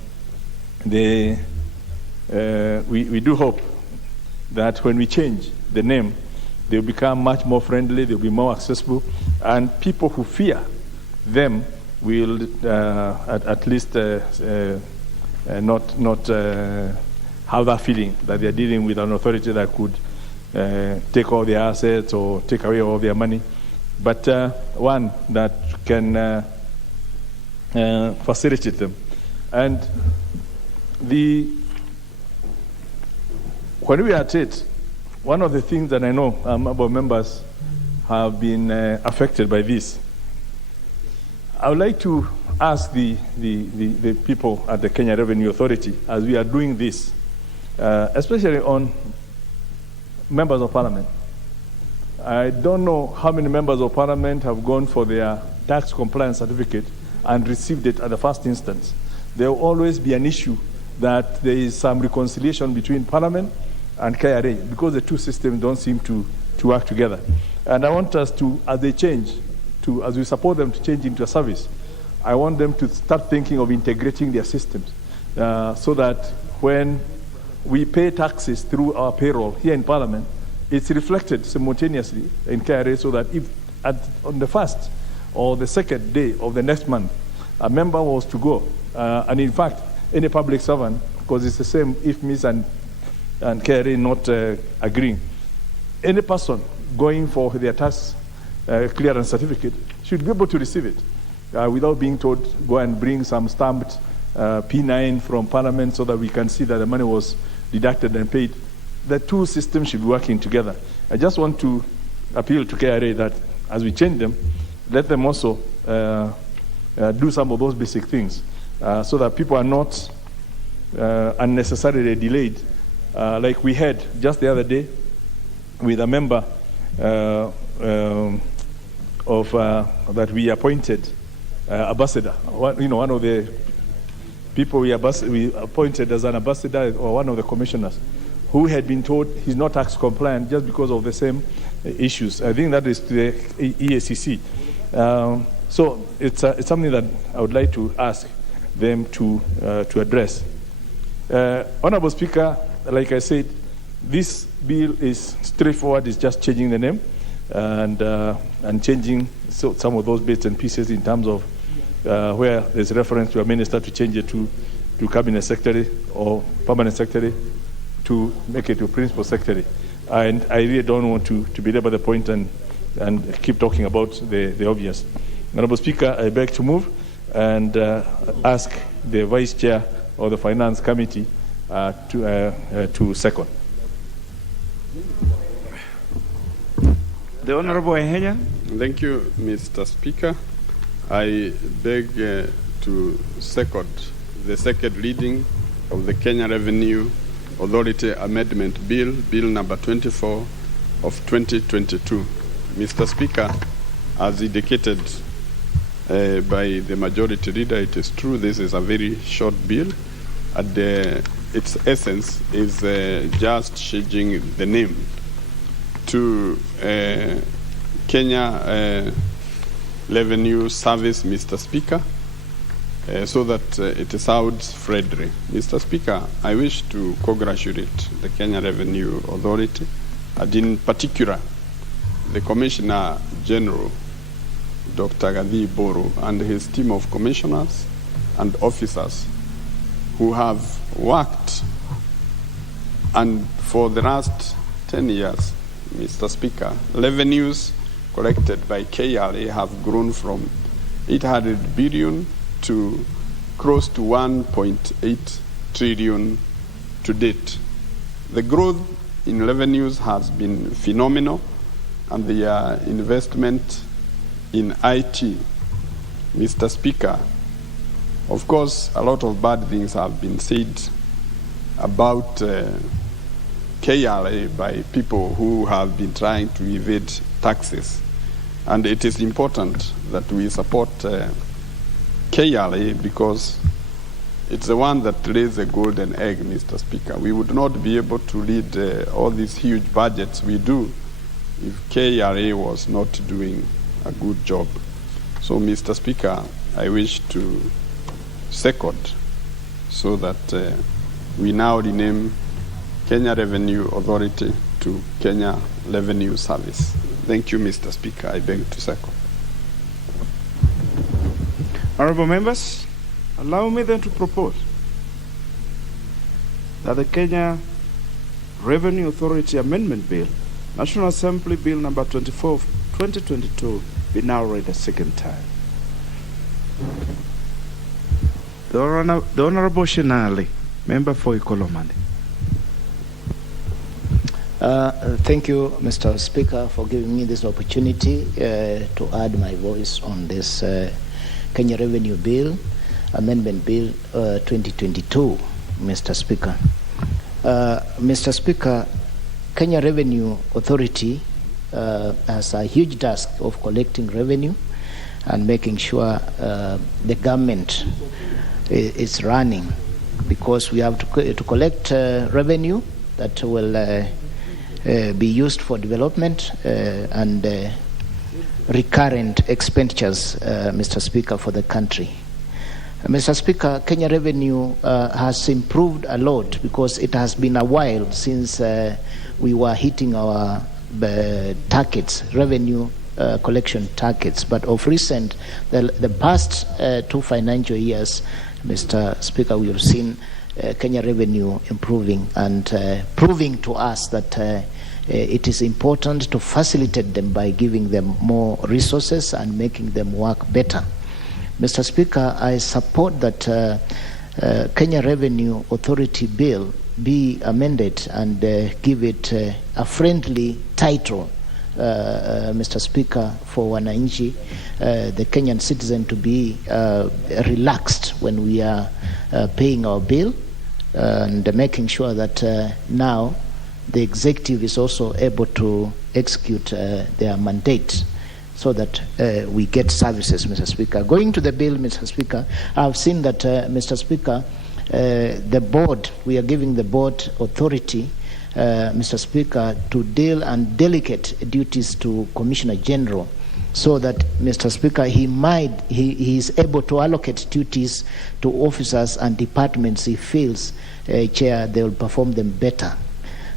do hope that when we change the name, they'll become much more friendly, they'll be more accessible, and people who fear them will at least not have that feeling that they're dealing with an authority that could take all their assets or take away all their money, but one that can facilitate them. And when we are at it, one of the things that I know our members have been affected by this, I would like to ask the people at the Kenya Revenue Authority, as we are doing this, especially on members of parliament. I don't know how many members of parliament have gone for their tax compliance certificate and received it at the first instance. There will always be an issue that there is some reconciliation between parliament and KRA because the two systems don't seem to work together. And I want us to, as they change, as we support them to change into a service, I want them to start thinking of integrating their systems so that when we pay taxes through our payroll here in Parliament, it's reflected simultaneously in KRA so that if on the first or the second day of the next month, a member was to go, and in fact, any public servant, because it's the same if Ms. and KRA not agreeing, any person going for their tax clearance certificate should be able to receive it without being told, go and bring some stamped P9 from Parliament so that we can see that the money was deducted and paid. The two systems should be working together. I just want to appeal to KRA that as we change them, let them also do some of those basic things so that people are not unnecessarily delayed. Like we had just the other day with a member that we appointed ambassador. One of the people we appointed as an ambassador, or one of the commissioners, who had been told he's not tax compliant just because of the same issues. I think that is to the EACC. So it's something that I would like to ask them to address. Honorable Speaker, like I said, this bill is straightforward. It's just changing the name and changing some of those bits and pieces in terms of where there's reference to a minister to change it to cabinet secretary or permanent secretary to make it to principal secretary. And I really don't want to belabor the point and keep talking about the obvious. Honorable Speaker, I beg to move and ask the Vice Chair of the Finance Committee to second. The Honorable Ehenya. Thank you, Mr. Speaker. I beg to second the second reading of the Kenya Revenue Authority Amendment Bill, Bill number 24 of 2022. Mr. Speaker, as indicated by the majority leader, it is true this is a very short bill, and its essence is just changing the name to Kenya Revenue Service, Mr. Speaker, so that it sounds friendly. Mr. Speaker, I wish to congratulate the Kenya Revenue Authority, and in particular, the Commissioner General, Dr. Gadhi Boro, and his team of commissioners and officers who have worked, and for the last 10 years, Mr. Speaker, revenues collected by KRA have grown from 800 billion to close to 1.8 trillion to date. The growth in revenues has been phenomenal, and the investment in IT, Mr. Speaker, of course, a lot of bad things have been said about KRA by people who have been trying to evade taxes. And it is important that we support KRA because it's the one that lays the golden egg, Mr. Speaker. We would not be able to lead all these huge budgets we do if KRA was not doing a good job. So, Mr. Speaker, I wish to second so that we now rename Kenya Revenue Authority to Kenya Revenue Service. Thank you, Mr. Speaker. I beg to second. Honorable members, allow me then to propose that the Kenya Revenue Authority Amendment Bill, National Assembly Bill number 24 of 2022, be now read a second time. The Honorable Shinali, member for Ikolomani. Thank you, Mr. Speaker, for giving me this opportunity to add my voice on this Kenya Revenue Bill, Amendment Bill 2022, Mr. Speaker. Mr. Speaker, Kenya Revenue Authority has a huge task of collecting revenue and making sure the government is running, because we have to collect revenue that will be used for development and recurrent expenditures, Mr. Speaker, for the country. Mr. Speaker, Kenya Revenue has improved a lot because it has been a while since we were hitting our targets, revenue collection targets. But of recent, the past 2 financial years, Mr. Speaker, we have seen Kenya Revenue improving and proving to us that it is important to facilitate them by giving them more resources and making them work better. Mr. Speaker, I support that Kenya Revenue Authority Bill be amended and give it a friendly title, Mr. Speaker, for wananchi, the Kenyan citizen, to be relaxed when we are paying our bill, and making sure that now the executive is also able to execute their mandate so that we get services, Mr. Speaker. Going to the bill, Mr. Speaker, I've seen that, Mr. Speaker, the board, we are giving the board authority, Mr. Speaker, to deal and delegate duties to Commissioner General, so that, Mr. Speaker, he is able to allocate duties to officers and departments he feels, Chair, they will perform them better.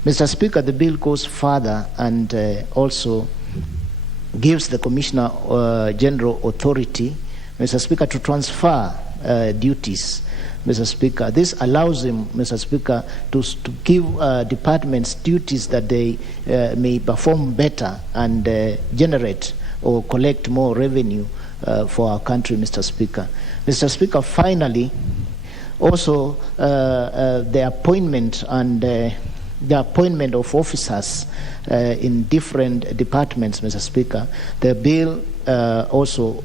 Mr. Speaker, the bill goes further and also gives the Commissioner General authority, Mr. Speaker, to transfer duties, Mr. Speaker. This allows him, Mr. Speaker, to give departments duties that they may perform better and generate or collect more revenue for our country, Mr. Speaker. Mr. Speaker, finally, also the appointment and the appointment of officers in different departments, Mr. Speaker. The bill also,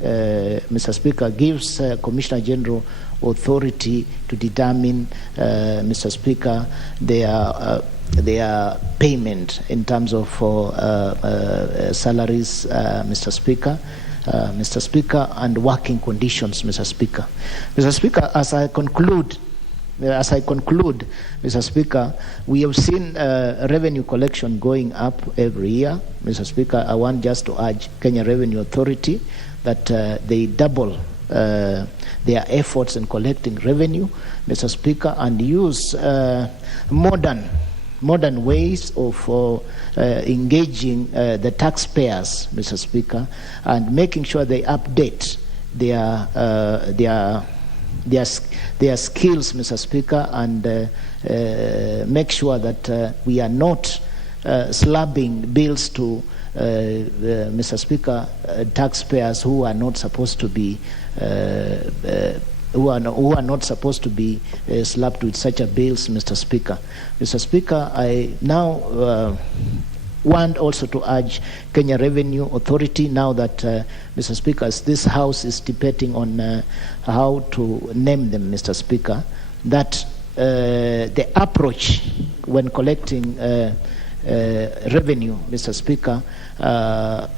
Mr. Speaker, gives Commissioner General authority to determine, Mr. Speaker, their payment in terms of salaries, Mr. Speaker. Mr. Speaker, and working conditions, Mr. Speaker. Mr. Speaker, as I conclude, Mr. Speaker, we have seen revenue collection going up every year. Mr. Speaker, I want just to urge Kenya Revenue Authority that they double their efforts in collecting revenue, Mr. Speaker, and use modern ways of engaging the taxpayers, Mr. Speaker, and making sure they update their skills, Mr. Speaker, and make sure that we are not slabbing bills to Mr. Speaker, taxpayers who are not supposed to be who are not supposed to be slapped with such a bills, Mr. Speaker. Mr. Speaker, I now want also to urge Kenya Revenue Authority, now that, Mr. Speaker, as this House is debating on how to name them, Mr. Speaker, that the approach when collecting revenue, Mr. Speaker,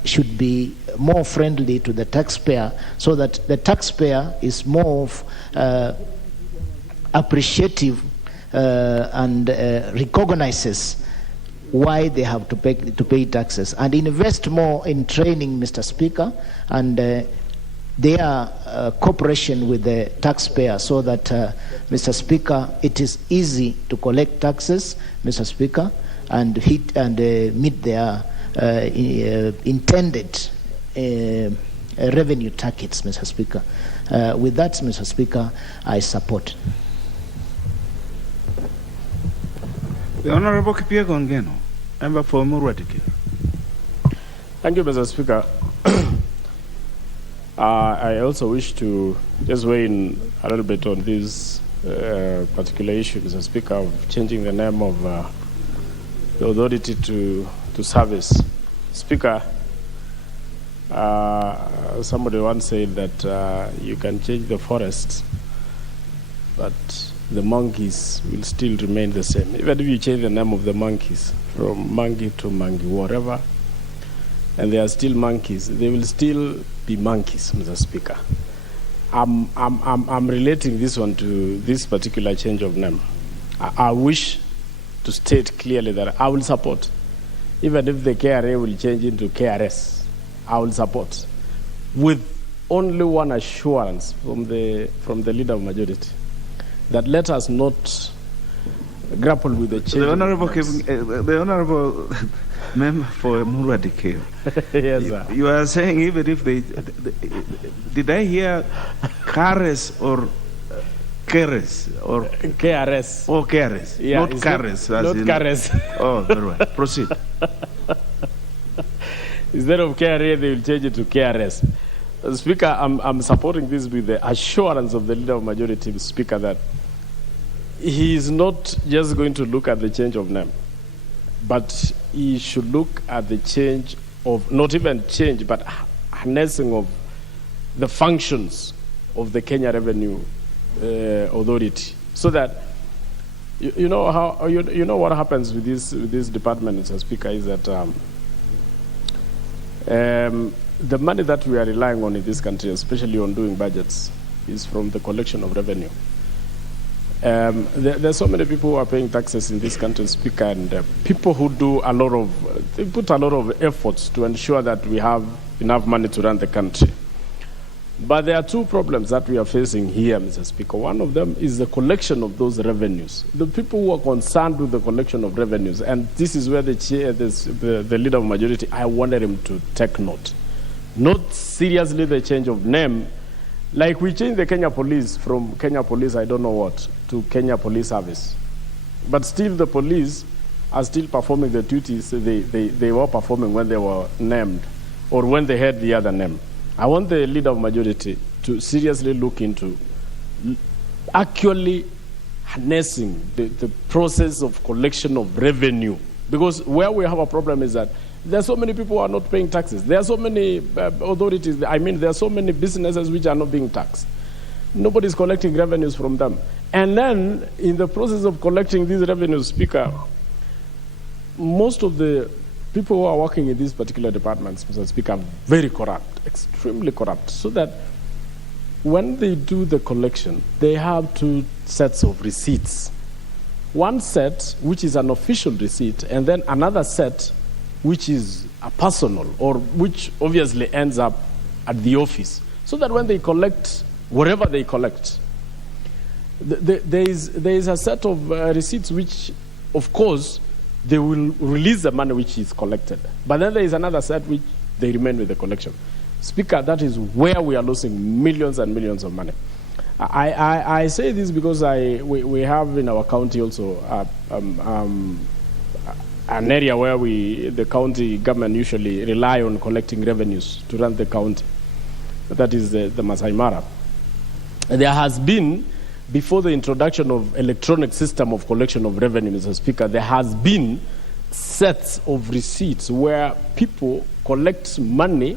should be more friendly to the taxpayer, so that the taxpayer is more appreciative and recognizes why they have to pay taxes, and invest more in training, Mr. Speaker, and their cooperation with the taxpayer, so that, Mr. Speaker, it is easy to collect taxes, Mr. Speaker, and meet their intended revenue targets, Mr. Speaker. With that, Mr. Speaker, I support. The Honorable Kipyego Ngeno, member for Murwadiki. Thank you, Mr. Speaker. I also wish to just weigh in a little bit on this particular issue, Mr. Speaker, of changing the name of the authority to service. Speaker, somebody once said that you can change the forest, but the monkeys will still remain the same. Even if you change the name of the monkeys from monkey to monkey, whatever, and they are still monkeys, they will still be monkeys, Mr. Speaker. I'm relating this one to this particular change of name. I wish to state clearly that I will support, even if the KRA will change into KRS, I will support, with only one assurance from the leader of majority, that let us not grapple with the change. The honorable member for Murwadiki. Yes, sir. You are saying even if they did I hear KRS or KRS or KRS? Oh, KRS, yeah, not KRS. Not KRS. Oh, very well. Proceed. Instead of KRA, they will change it to KRS. Speaker, I'm supporting this with the assurance of the leader of majority, Speaker, that he is not just going to look at the change of name, but he should look at the change of, not even change, but harnessing of the functions of the Kenya Revenue Authority, so that you know how you know what happens with this department, Mr. Speaker, is that the money that we are relying on in this country, especially on doing budgets, is from the collection of revenue. There are so many people who are paying taxes in this country, Speaker, and people who do they put a lot of efforts to ensure that we have enough money to run the country. But there are two problems that we are facing here, Mr. Speaker. One of them is the collection of those revenues. The people who are concerned with the collection of revenues, and this is where the leader of majority, I wanted him to take note. Not seriously the change of name, like we changed the Kenya Police from Kenya Police, I don't know what, to Kenya Police Service. But still the police are still performing the duties they were performing when they were named, or when they had the other name. I want the leader of majority to seriously look into actually harnessing the process of collection of revenue. Because where we have a problem is that there are so many people who are not paying taxes. There are so many authorities, there are so many businesses which are not being taxed. Nobody's collecting revenues from them. And then, in the process of collecting these revenues, Speaker, most of the people who are working in these particular departments, Mr. Speaker, are very corrupt, extremely corrupt, so that when they do the collection, they have two sets of receipts. One set, which is an official receipt, and then another set, which is a personal, or which obviously ends up at the office, so that when they collect, wherever they collect, there is a set of receipts which, of course, they will release the money which is collected. But then there is another set which they remain with the collection. Speaker, that is where we are losing millions and millions of money. I say this because we have in our county also an area where the county government usually rely on collecting revenues to run the county. That is the Masai Mara. There has been, before the introduction of electronic system of collection of revenue, Mr. Speaker, there has been sets of receipts where people collect money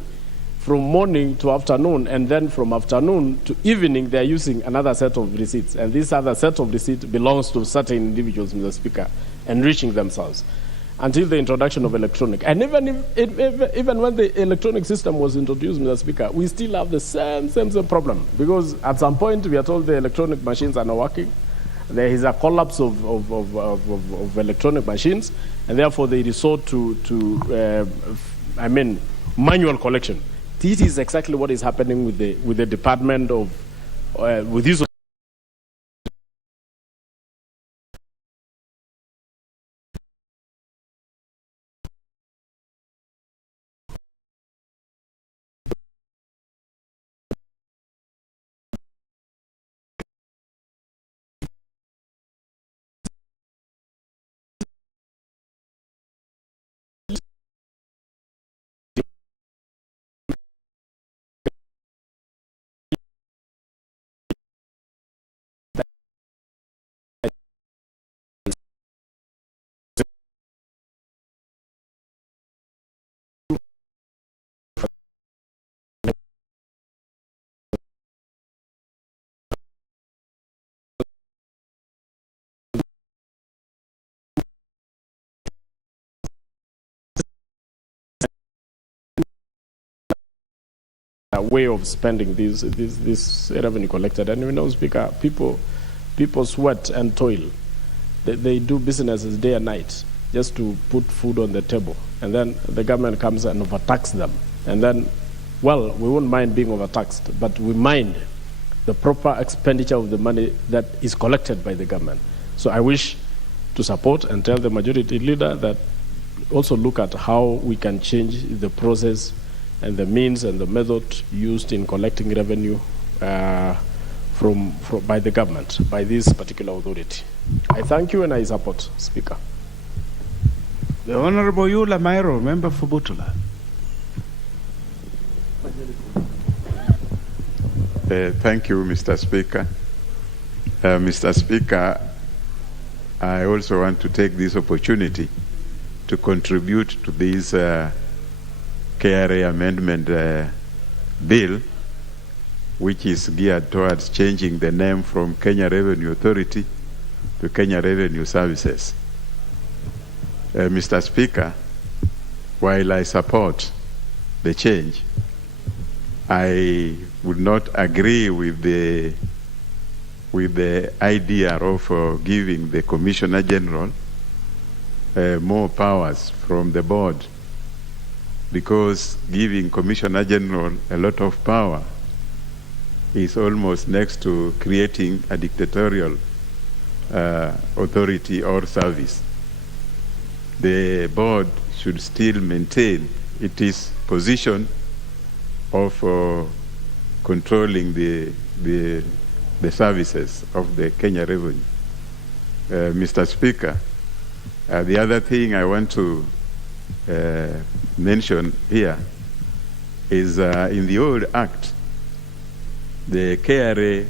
from morning to afternoon, and then from afternoon to evening, they are using another set of receipts. And this other set of receipts belongs to certain individuals, Mr. Speaker, enriching themselves until the introduction of electronic. And even when the electronic system was introduced, Mr. Speaker, we still have the same problem, because at some point we are told the electronic machines are not working. There is a collapse of electronic machines, and therefore they resort to manual collection. This is exactly what is happening with the Department of with this. Way of spending this revenue collected. And we know, Speaker, people sweat and toil. They do businesses day and night just to put food on the table. And then the government comes and overtax them. And then, well, we won't mind being overtaxed, but we mind the proper expenditure of the money that is collected by the government. So I wish to support and tell the majority leader that also look at how we can change the process and the means and the method used in collecting revenue by the government, by this particular authority. I thank you and I support, Speaker. The Honorable Yula Mairo, member for Butula. Thank you, Mr. Speaker. Mr. Speaker, I also want to take this opportunity to contribute to this KRA amendment bill, which is geared towards changing the name from Kenya Revenue Authority to Kenya Revenue Services. Mr. Speaker, while I support the change, I would not agree with the idea of giving the Commissioner General more powers from the board, because giving Commissioner General a lot of power is almost next to creating a dictatorial authority or service. The board should still maintain its position of controlling the services of the Kenya Revenue. Mr. Speaker, the other thing I want to mention here is in the old act, the KRA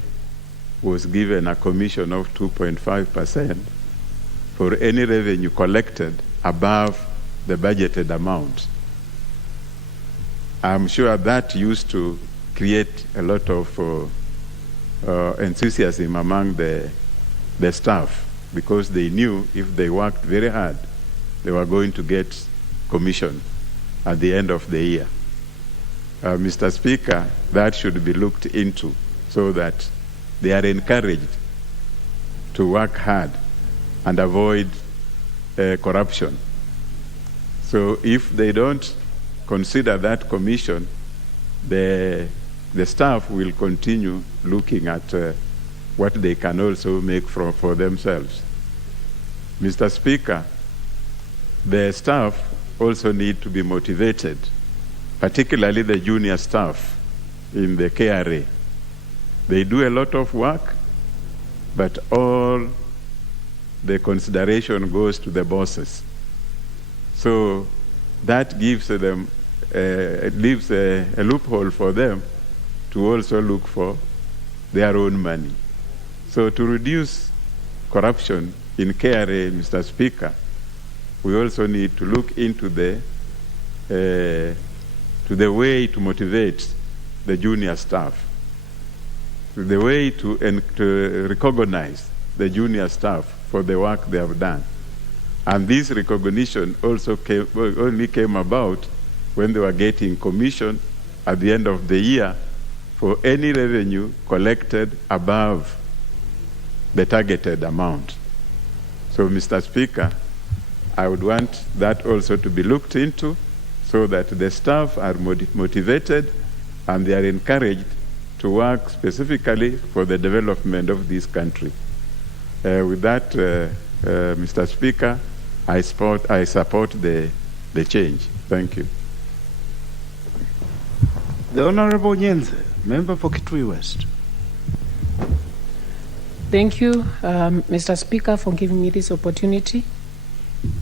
was given a commission of 2.5% for any revenue collected above the budgeted amount. I'm sure that used to create a lot of enthusiasm among the staff, because they knew if they worked very hard, they were going to get commission at the end of the year. Mr. Speaker, that should be looked into so that they are encouraged to work hard and avoid corruption. So if they don't consider that commission, the staff will continue looking at what they can also make for themselves. Mr. Speaker, the staff also need to be motivated, particularly the junior staff in the KRA. They do a lot of work, but all the consideration goes to the bosses. So that gives them, leaves a loophole for them to also look for their own money. So to reduce corruption in KRA, Mr. Speaker, we also need to look into the way to motivate the junior staff, to the way to recognize the junior staff for the work they have done. And this recognition also only came about when they were getting commission at the end of the year for any revenue collected above the targeted amount. So, Mr. Speaker, I would want that also to be looked into so that the staff are motivated and they are encouraged to work specifically for the development of this country. With that, Mr. Speaker, I support the change. Thank you. The Honorable Nyenze, member for Kitui West. Thank you, Mr. Speaker, for giving me this opportunity.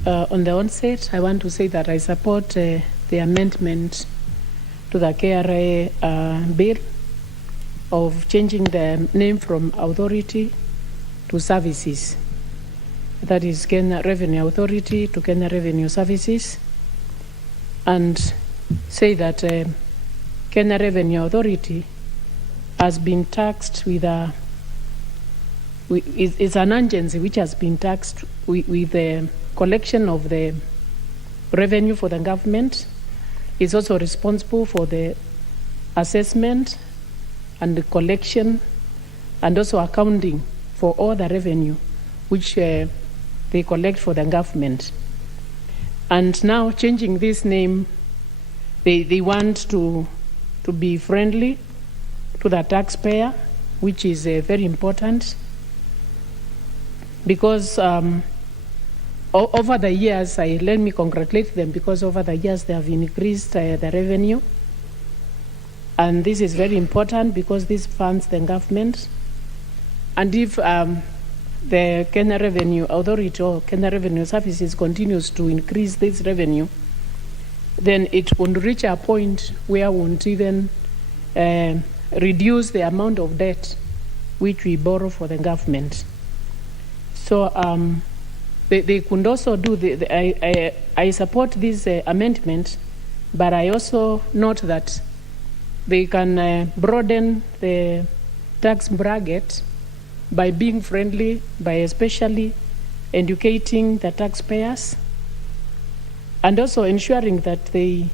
On the onset, I want to say that I support the amendment to the KRA bill of changing the name from authority to services. That is Kenya Revenue Authority to Kenya Revenue Services, and say that Kenya Revenue Authority has been taxed with a it's an agency which has been taxed with the collection of the revenue for the government. It's also responsible for the assessment and the collection and also accounting for all the revenue which they collect for the government. And now changing this name, they want to be friendly to the taxpayer, which is very important. Because over the years, let me congratulate them, because over the years they have increased the revenue. And this is very important because this funds the government. And if the Kenya Revenue Authority or Kenya Revenue Services continues to increase this revenue, then it won't reach a point where we won't even reduce the amount of debt which we borrow for the government. So they could also do I support this amendment, but I also note that they can broaden the tax bracket by being friendly, by especially educating the taxpayers, and also ensuring that they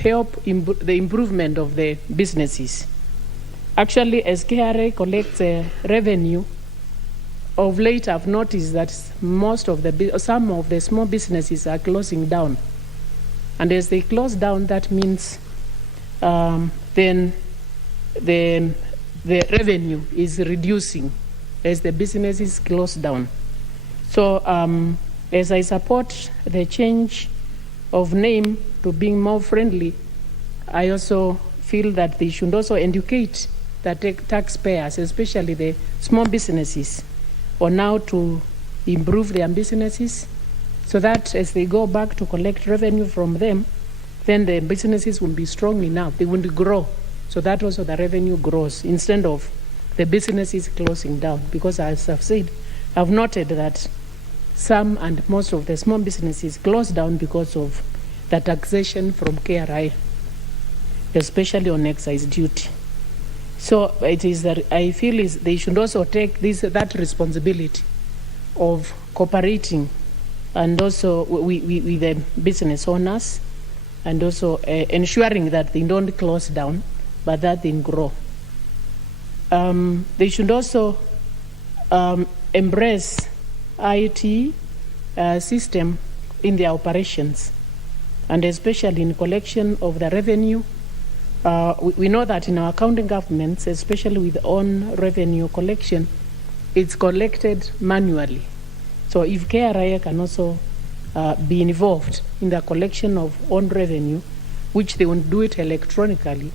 help the improvement of the businesses. Actually, as KRA collects revenue, of late I've noticed that some of the small businesses are closing down. And as they close down, that means then the revenue is reducing as the businesses close down. So as I support the change of name to being more friendly, I also feel that they should also educate the taxpayers, especially the small businesses, on how to improve their businesses, so that as they go back to collect revenue from them, then the businesses will be strong enough, they will grow, so that also the revenue grows instead of the businesses closing down. Because as I've said, I've noted that some and most of the small businesses close down because of the taxation from KRI, especially on excise duty. So it is that I feel is they should also take that responsibility of cooperating and also with the business owners, and also ensuring that they don't close down, but that they grow. They should also embrace IT system in their operations, and especially in collection of the revenue. We know that in our county governments, especially with own revenue collection, it's collected manually. So if KRA can also be involved in the collection of own revenue, which they won't do it electronically,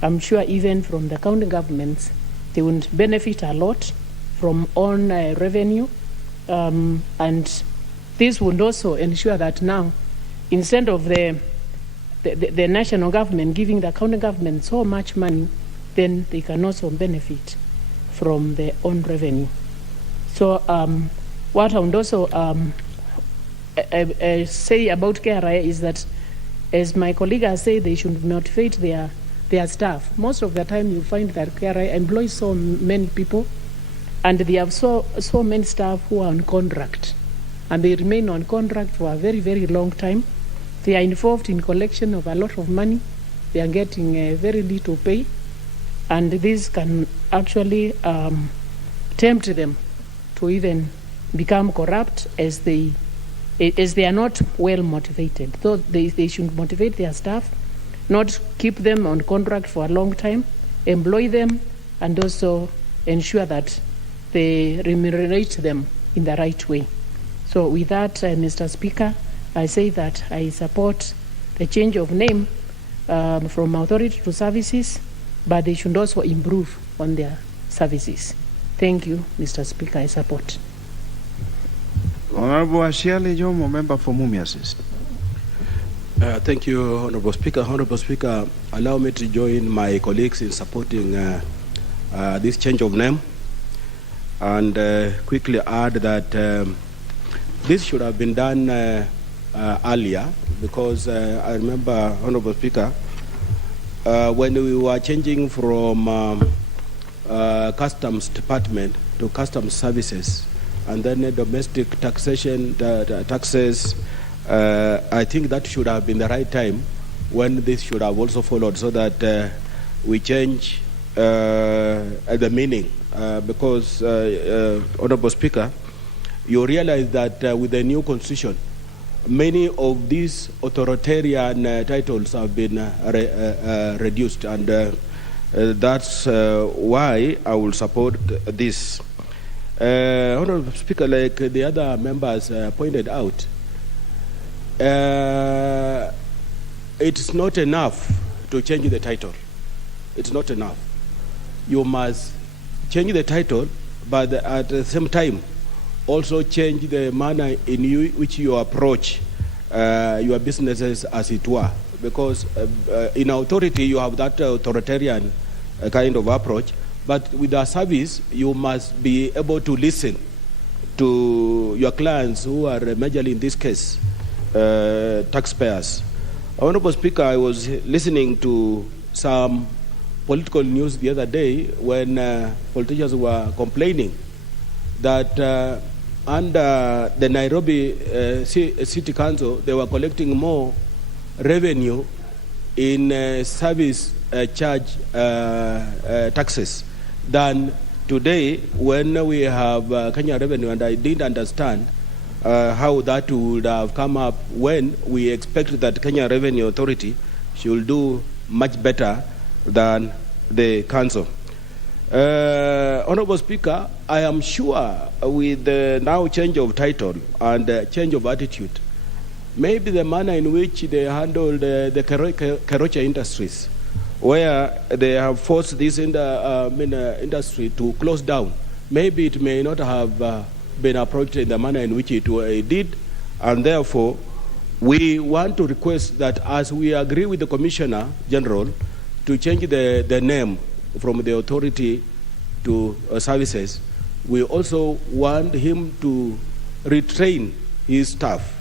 I'm sure even from the county governments, they would benefit a lot from own revenue. And this would also ensure that now, instead of the national government giving the county government so much money, then they can also benefit from their own revenue. So what I would also say about KRA is that, as my colleague has said, they should motivate their staff. Most of the time you find that KRA employs so many people, and they have so many staff who are on contract, and they remain on contract for a very, very long time. They are involved in collection of a lot of money. They are getting very little pay, and this can actually tempt them to even become corrupt, as they are not well motivated. So they should motivate their staff, not keep them on contract for a long time, employ them, and also ensure that they remunerate them in the right way. So with that, Mr. Speaker, I say that I support the change of name from authority to services, but they should also improve on their services. Thank you, Mr. Speaker. I support. Honorable Ashiali Jomo, member for Mumias East. Thank you, Honorable Speaker. Honorable Speaker, allow me to join my colleagues in supporting this change of name, and quickly add that this should have been done earlier, because I remember, Honorable Speaker, when we were changing from Customs Department to Customs Services, and then domestic taxation taxes, I think that should have been the right time when this should have also followed, so that we change the meaning. Because, Honorable Speaker, you realize that with the new constitution, many of these authoritarian titles have been reduced, and that's why I will support this. Honorable Speaker, like the other members pointed out, it's not enough to change the title. It's not enough. You must change the title, but at the same time, also change the manner in which you approach your businesses, as it were. Because in authority, you have that authoritarian kind of approach, but with our service, you must be able to listen to your clients, who are majorly in this case taxpayers. Honorable Speaker, I was listening to some political news the other day when politicians were complaining that under the Nairobi City Council, they were collecting more revenue in service charge taxes than today when we have Kenya Revenue, and I didn't understand how that would have come up when we expect that Kenya Revenue Authority should do much better than the council. Honorable Speaker, I am sure with the now change of title and change of attitude, maybe the manner in which they handled the Kerocha Industries, where they have forced this industry to close down, maybe it may not have been approached in the manner in which it did, and therefore we want to request that, as we agree with the Commissioner General to change the name from the authority to services, we also want him to retrain his staff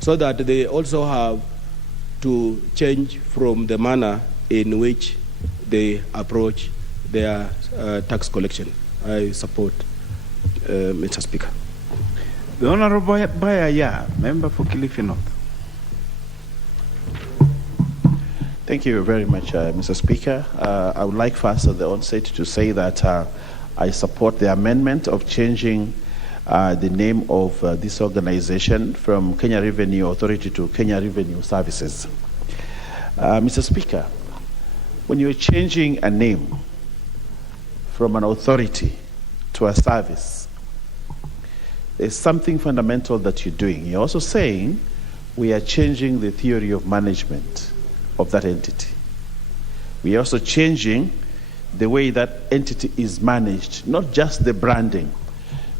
so that they also have to change from the manner in which they approach their tax collection. I support Mr. Speaker. The Honorable Bayaya, member for Kilifi North. Thank you very much, Mr. Speaker. I would like first at the onset to say that I support the amendment of changing the name of this organization from Kenya Revenue Authority to Kenya Revenue Services. Mr. Speaker, when you're changing a name from an authority to a service, there's something fundamental that you're doing. You're also saying we are changing the theory of management of that entity. We are also changing the way that entity is managed, not just the branding.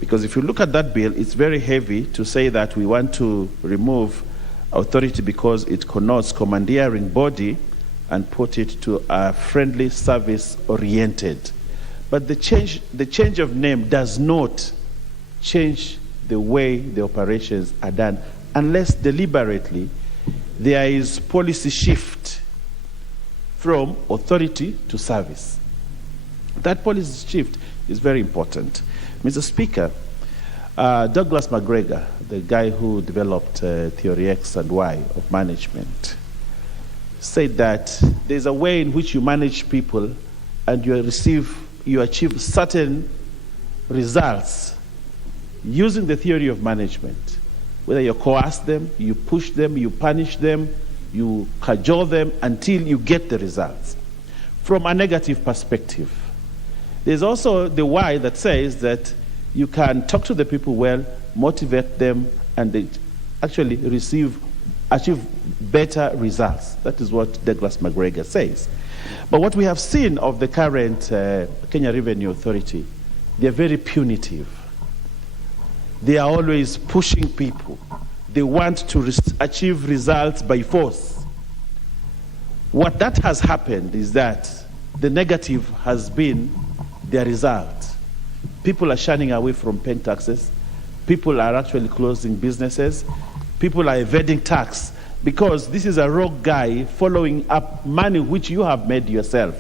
Because if you look at that bill, it's very heavy to say that we want to remove authority because it connotes commandeering body and put it to a friendly service oriented. But the change of name does not change the way the operations are done unless deliberately there is policy shift from authority to service. That policy shift is very important. Mr. Speaker, Douglas McGregor, the guy who developed Theory X and Y of management, said that there's a way in which you manage people and you achieve certain results using the theory of management. Whether you coerce them, you push them, you punish them, you cajole them until you get the results. From a negative perspective, there's also the why that says that you can talk to the people well, motivate them, and they actually achieve better results. That is what Douglas McGregor says. But what we have seen of the current Kenya Revenue Authority, they're very punitive. They are always pushing people. They want to achieve results by force. What that has happened is that the negative has been their result. People are shunning away from paying taxes. People are actually closing businesses. People are evading tax because this is a rogue guy following up money which you have made yourself.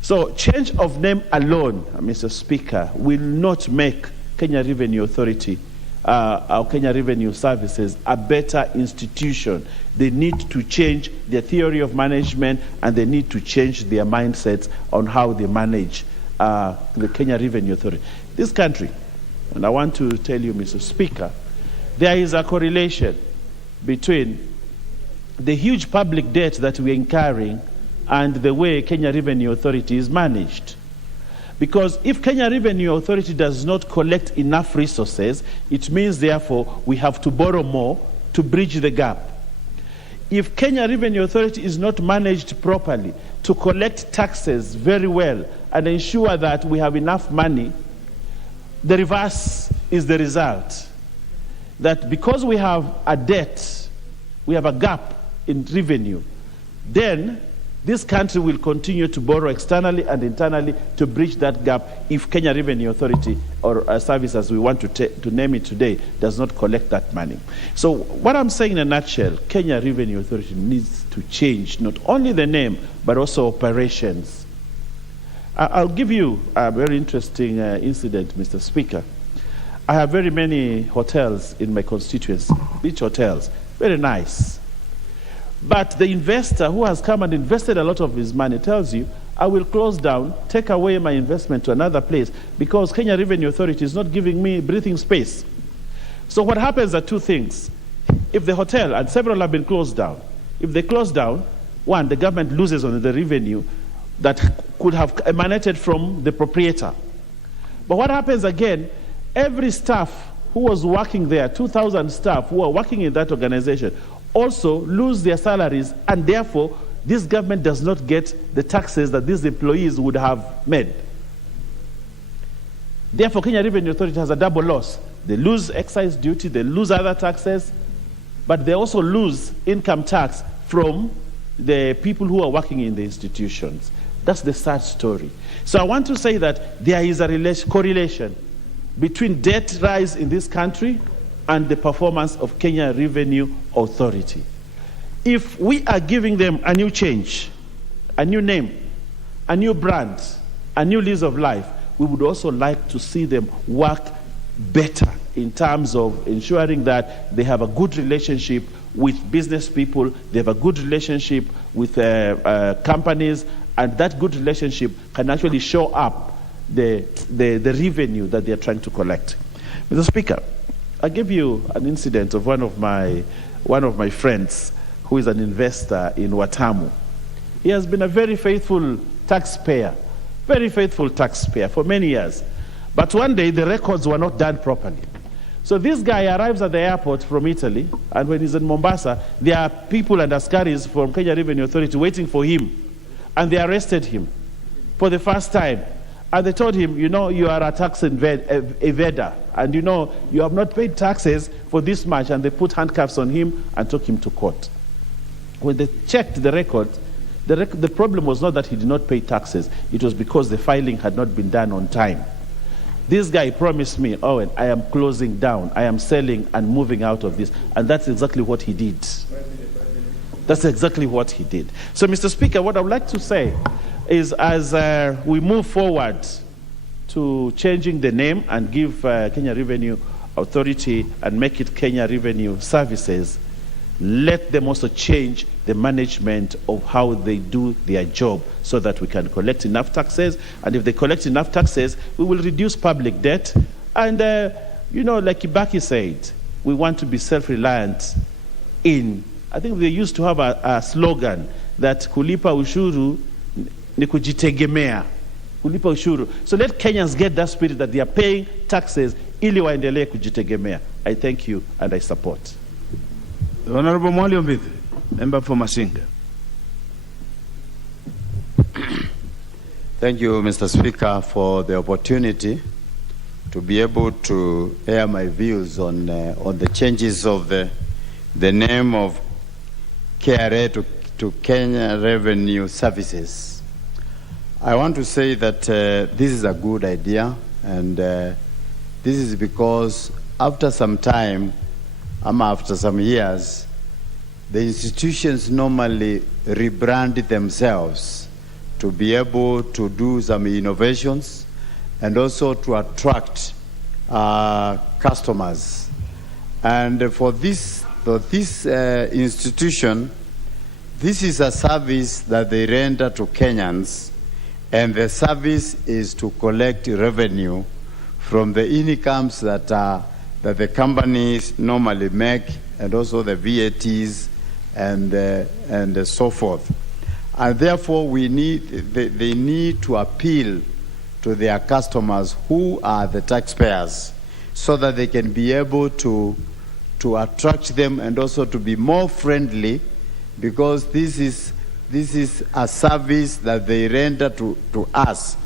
So change of name alone, Mr. Speaker, will not make Kenya Revenue Authority, our Kenya Revenue Services, a better institution. They need to change their theory of management and they need to change their mindsets on how they manage the Kenya Revenue Authority. This country, and I want to tell you, Mr. Speaker, there is a correlation between the huge public debt that we're incurring and the way Kenya Revenue Authority is managed. Because if Kenya Revenue Authority does not collect enough resources, it means, therefore, we have to borrow more to bridge the gap. If Kenya Revenue Authority is not managed properly to collect taxes very well and ensure that we have enough money, the reverse is the result. That because we have a debt, we have a gap in revenue, then this country will continue to borrow externally and internally to bridge that gap if Kenya Revenue Authority, or a service as we want to name it today, does not collect that money. So what I'm saying in a nutshell, Kenya Revenue Authority needs to change not only the name, but also operations. I'll give you a very interesting incident, Mr. Speaker. I have very many hotels in my constituency, beach hotels, very nice. But the investor who has come and invested a lot of his money tells you, I will close down, take away my investment to another place because Kenya Revenue Authority is not giving me breathing space. So what happens are two things. If the hotel, and several have been closed down, if they close down, one, the government loses on the revenue that could have emanated from the proprietor. But what happens again, every staff who was working there, 2,000 staff who are working in that organization, also lose their salaries, and therefore this government does not get the taxes that these employees would have made. Therefore, Kenya Revenue Authority has a double loss. They lose excise duty, they lose other taxes, but they also lose income tax from the people who are working in the institutions. That's the sad story. So I want to say that there is a correlation between debt rise in this country and the performance of Kenya Revenue Authority. If we are giving them a new change, a new name, a new brand, a new lease of life, we would also like to see them work better in terms of ensuring that they have a good relationship with business people, they have a good relationship with companies, and that good relationship can actually show up the revenue that they are trying to collect. Mr. Speaker, I give you an incident of one of my friends who is an investor in Watamu. He has been a very faithful taxpayer for many years. But one day the records were not done properly. So this guy arrives at the airport from Italy, and when he's in Mombasa, there are people and Askaris from Kenya Revenue Authority waiting for him. And they arrested him for the first time. And they told him, you know, you are a tax evader, and you know, you have not paid taxes for this much. And they put handcuffs on him and took him to court. When they checked the record, the problem was not that he did not pay taxes. It was because the filing had not been done on time. This guy promised me, Owen, I am closing down, I am selling and moving out of this. And that's exactly what he did. That's exactly what he did. So, Mr. Speaker, what I would like to say is, as we move forward to changing the name and give Kenya Revenue Authority and make it Kenya Revenue Services, let them also change the management of how they do their job so that we can collect enough taxes. And if they collect enough taxes, we will reduce public debt. And, you know, like Kibaki said, we want to be self-reliant in, I think they used to have a slogan that kulipa ushuru ni kujitegemea. Kulipa ushuru. So let Kenyans get that spirit that they are paying taxes ili waendelee kujitegemea. I thank you and I support. The Honorable Mwali Ombithi, member for Masinga. Thank you, Mr. Speaker, for the opportunity to be able to air my views on the changes of the name of KRA to Kenya Revenue Services. I want to say that this is a good idea, and this is because after some time, after some years, the institutions normally rebrand themselves to be able to do some innovations and also to attract customers. And for this institution, this is a service that they render to Kenyans, and the service is to collect revenue from the incomes that the companies normally make, and also the VATs and so forth. And therefore, they need to appeal to their customers, who are the taxpayers, so that they can be able to attract them and also to be more friendly, because this is a service that they render to us,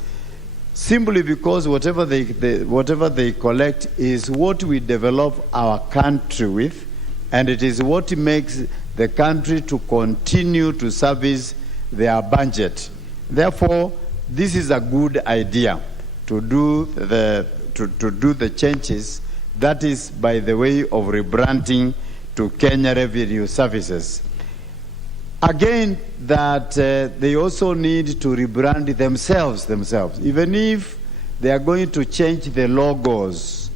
simply because whatever they collect is what we develop our country with, and it is what makes the country to continue to service their budget. Therefore, this is a good idea to do the changes. That is by the way of rebranding to Kenya Revenue Services. Again, that they also need to rebrand themselves, even if they are going to change the logos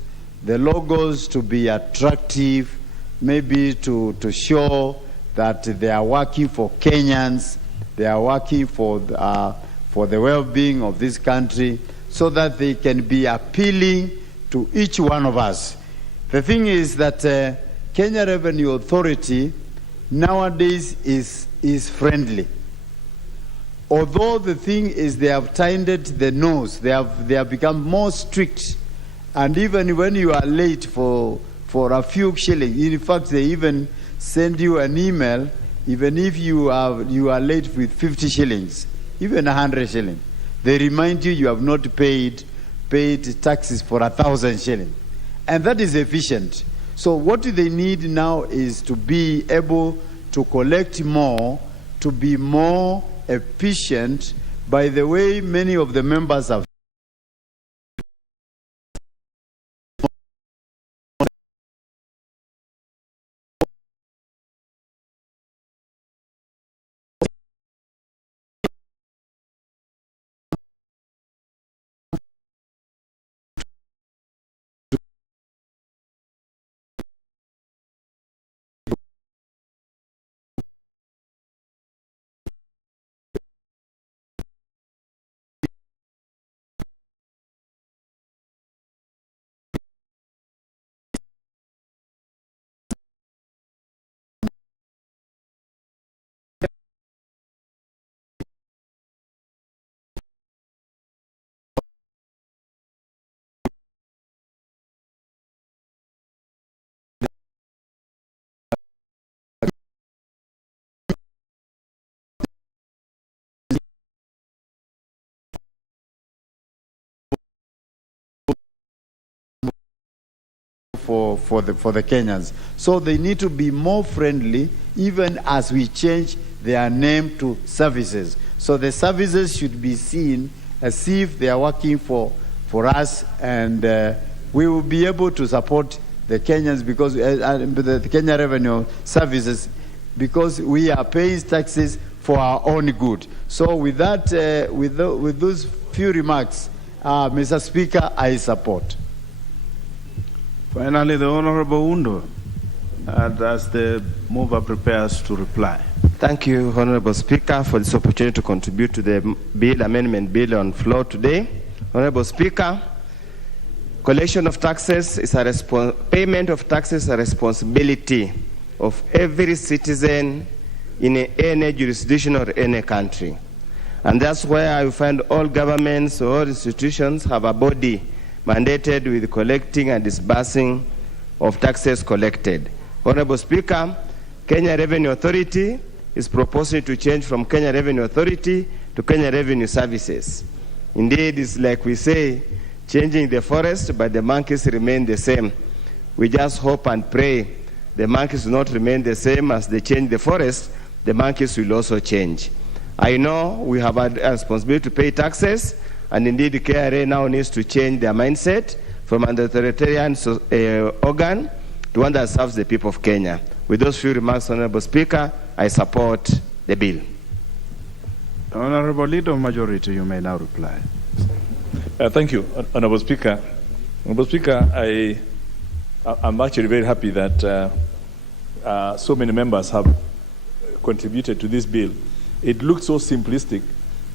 to be attractive, maybe to show that they are working for Kenyans, they are working for the well-being of this country, so that they can be appealing to each one of us. The thing is that Kenya Revenue Authority nowadays is friendly. Although the thing is, they have tightened the nose, they have become more strict, and even when you are late for a few shillings, in fact, they even send you an email, even if you are late with 50 shillings, even 100 shillings. They remind you have not paid taxes for 1,000 shillings, and that is efficient. So what they need now is to be able to collect more, to be more efficient. By the way, many of the members have for the Kenyans. So they need to be more friendly, even as we change their name to services. So the services should be seen as if they are working for us, and we will be able to support the Kenyans because the Kenya Revenue Services, because we are paying taxes for our own good. So with that, with those few remarks, Mr. Speaker, I support. Finally, the Honorable Undo, as the mover prepares to reply. Thank you, Honorable Speaker, for this opportunity to contribute to the bill, amendment bill on floor today. Honorable Speaker, collection of taxes is payment of taxes is a responsibility of every citizen in any jurisdiction or any country. And that's where I find all governments or all institutions have a body mandated with collecting and disbursing of taxes collected. Honorable Speaker, Kenya Revenue Authority is proposing to change from Kenya Revenue Authority to Kenya Revenue Services. Indeed, it's like we say, changing the forest, but the monkeys remain the same. We just hope and pray the monkeys will not remain the same. As they change the forest, the monkeys will also change. I know we have a responsibility to pay taxes, and indeed the KRA now needs to change their mindset from an authoritarian organ to one that serves the people of Kenya. With those few remarks, Honorable Speaker, I support the bill. Honorable Leader of Majority, you may now reply. Thank you, Honorable Speaker. Honorable Speaker, I'm actually very happy that so many members have contributed to this bill. It looks so simplistic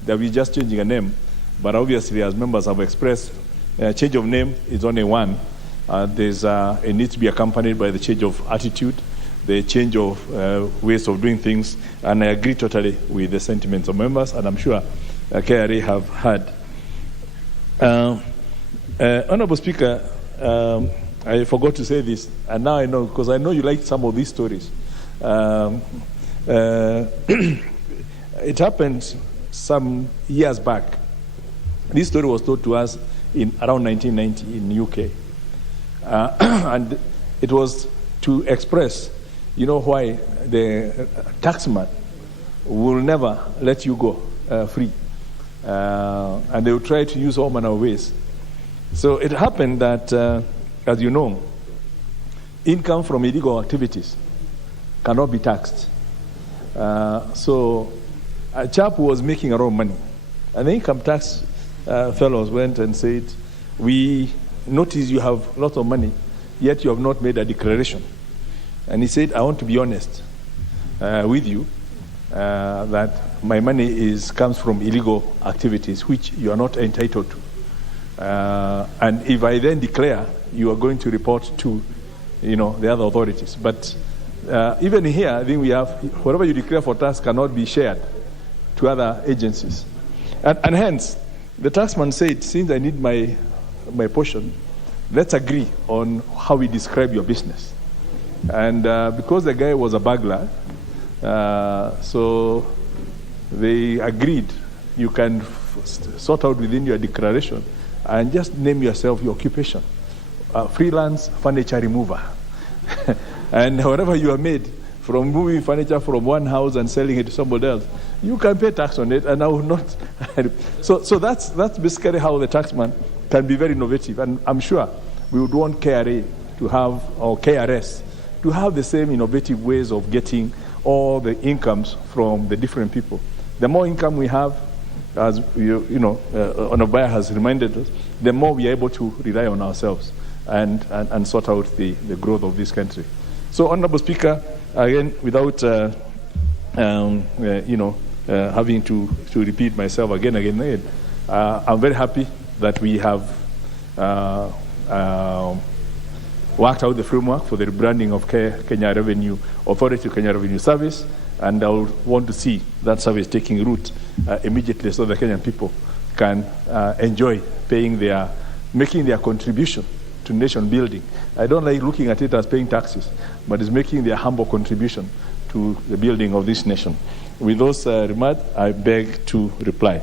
that we're just changing a name, but obviously, as members have expressed, change of name is only one. It needs to be accompanied by the change of attitude, the change of ways of doing things, and I agree totally with the sentiments of members, and I'm sure KRA have heard. Honorable Speaker, I forgot to say this, and now I know, because I know you like some of these stories. It happened some years back. This story was told to us in around 1990 in UK. And it was to express, why the taxman will never let you go free. And they will try to use all manner of ways. So it happened that, as you know, income from illegal activities cannot be taxed. So a chap who was making a lot of money, and the income tax fellows went and said, we notice you have lots of money, yet you have not made a declaration. And he said, I want to be honest with you that my money comes from illegal activities, which you are not entitled to. And if I then declare, you are going to report to, the other authorities. But even here, I think we have, whatever you declare for tax cannot be shared to other agencies. And hence, the taxman said, since I need my portion, let's agree on how we describe your business. And because the guy was a burglar, so they agreed you can sort out within your declaration and just name yourself your occupation, freelance furniture remover. And whatever you are made from moving furniture from one house and selling it to somebody else, you can pay tax on it, and I will not. So that's basically how the taxman can be very innovative. And I'm sure we would want KRA to have, or KRS, to have the same innovative ways of getting all the incomes from the different people. The more income we have, as Onobaya has reminded us, the more we are able to rely on ourselves and sort out the growth of this country. So, Honorable Speaker, again, without having to repeat myself again, I'm very happy that we have worked out the framework for the rebranding of Kenya Revenue Authority to Kenya Revenue Service, and I would want to see that service taking root immediately so the Kenyan people can enjoy making their contribution to nation building. I don't like looking at it as paying taxes, but it's making their humble contribution to the building of this nation. With those remarks, I beg to reply.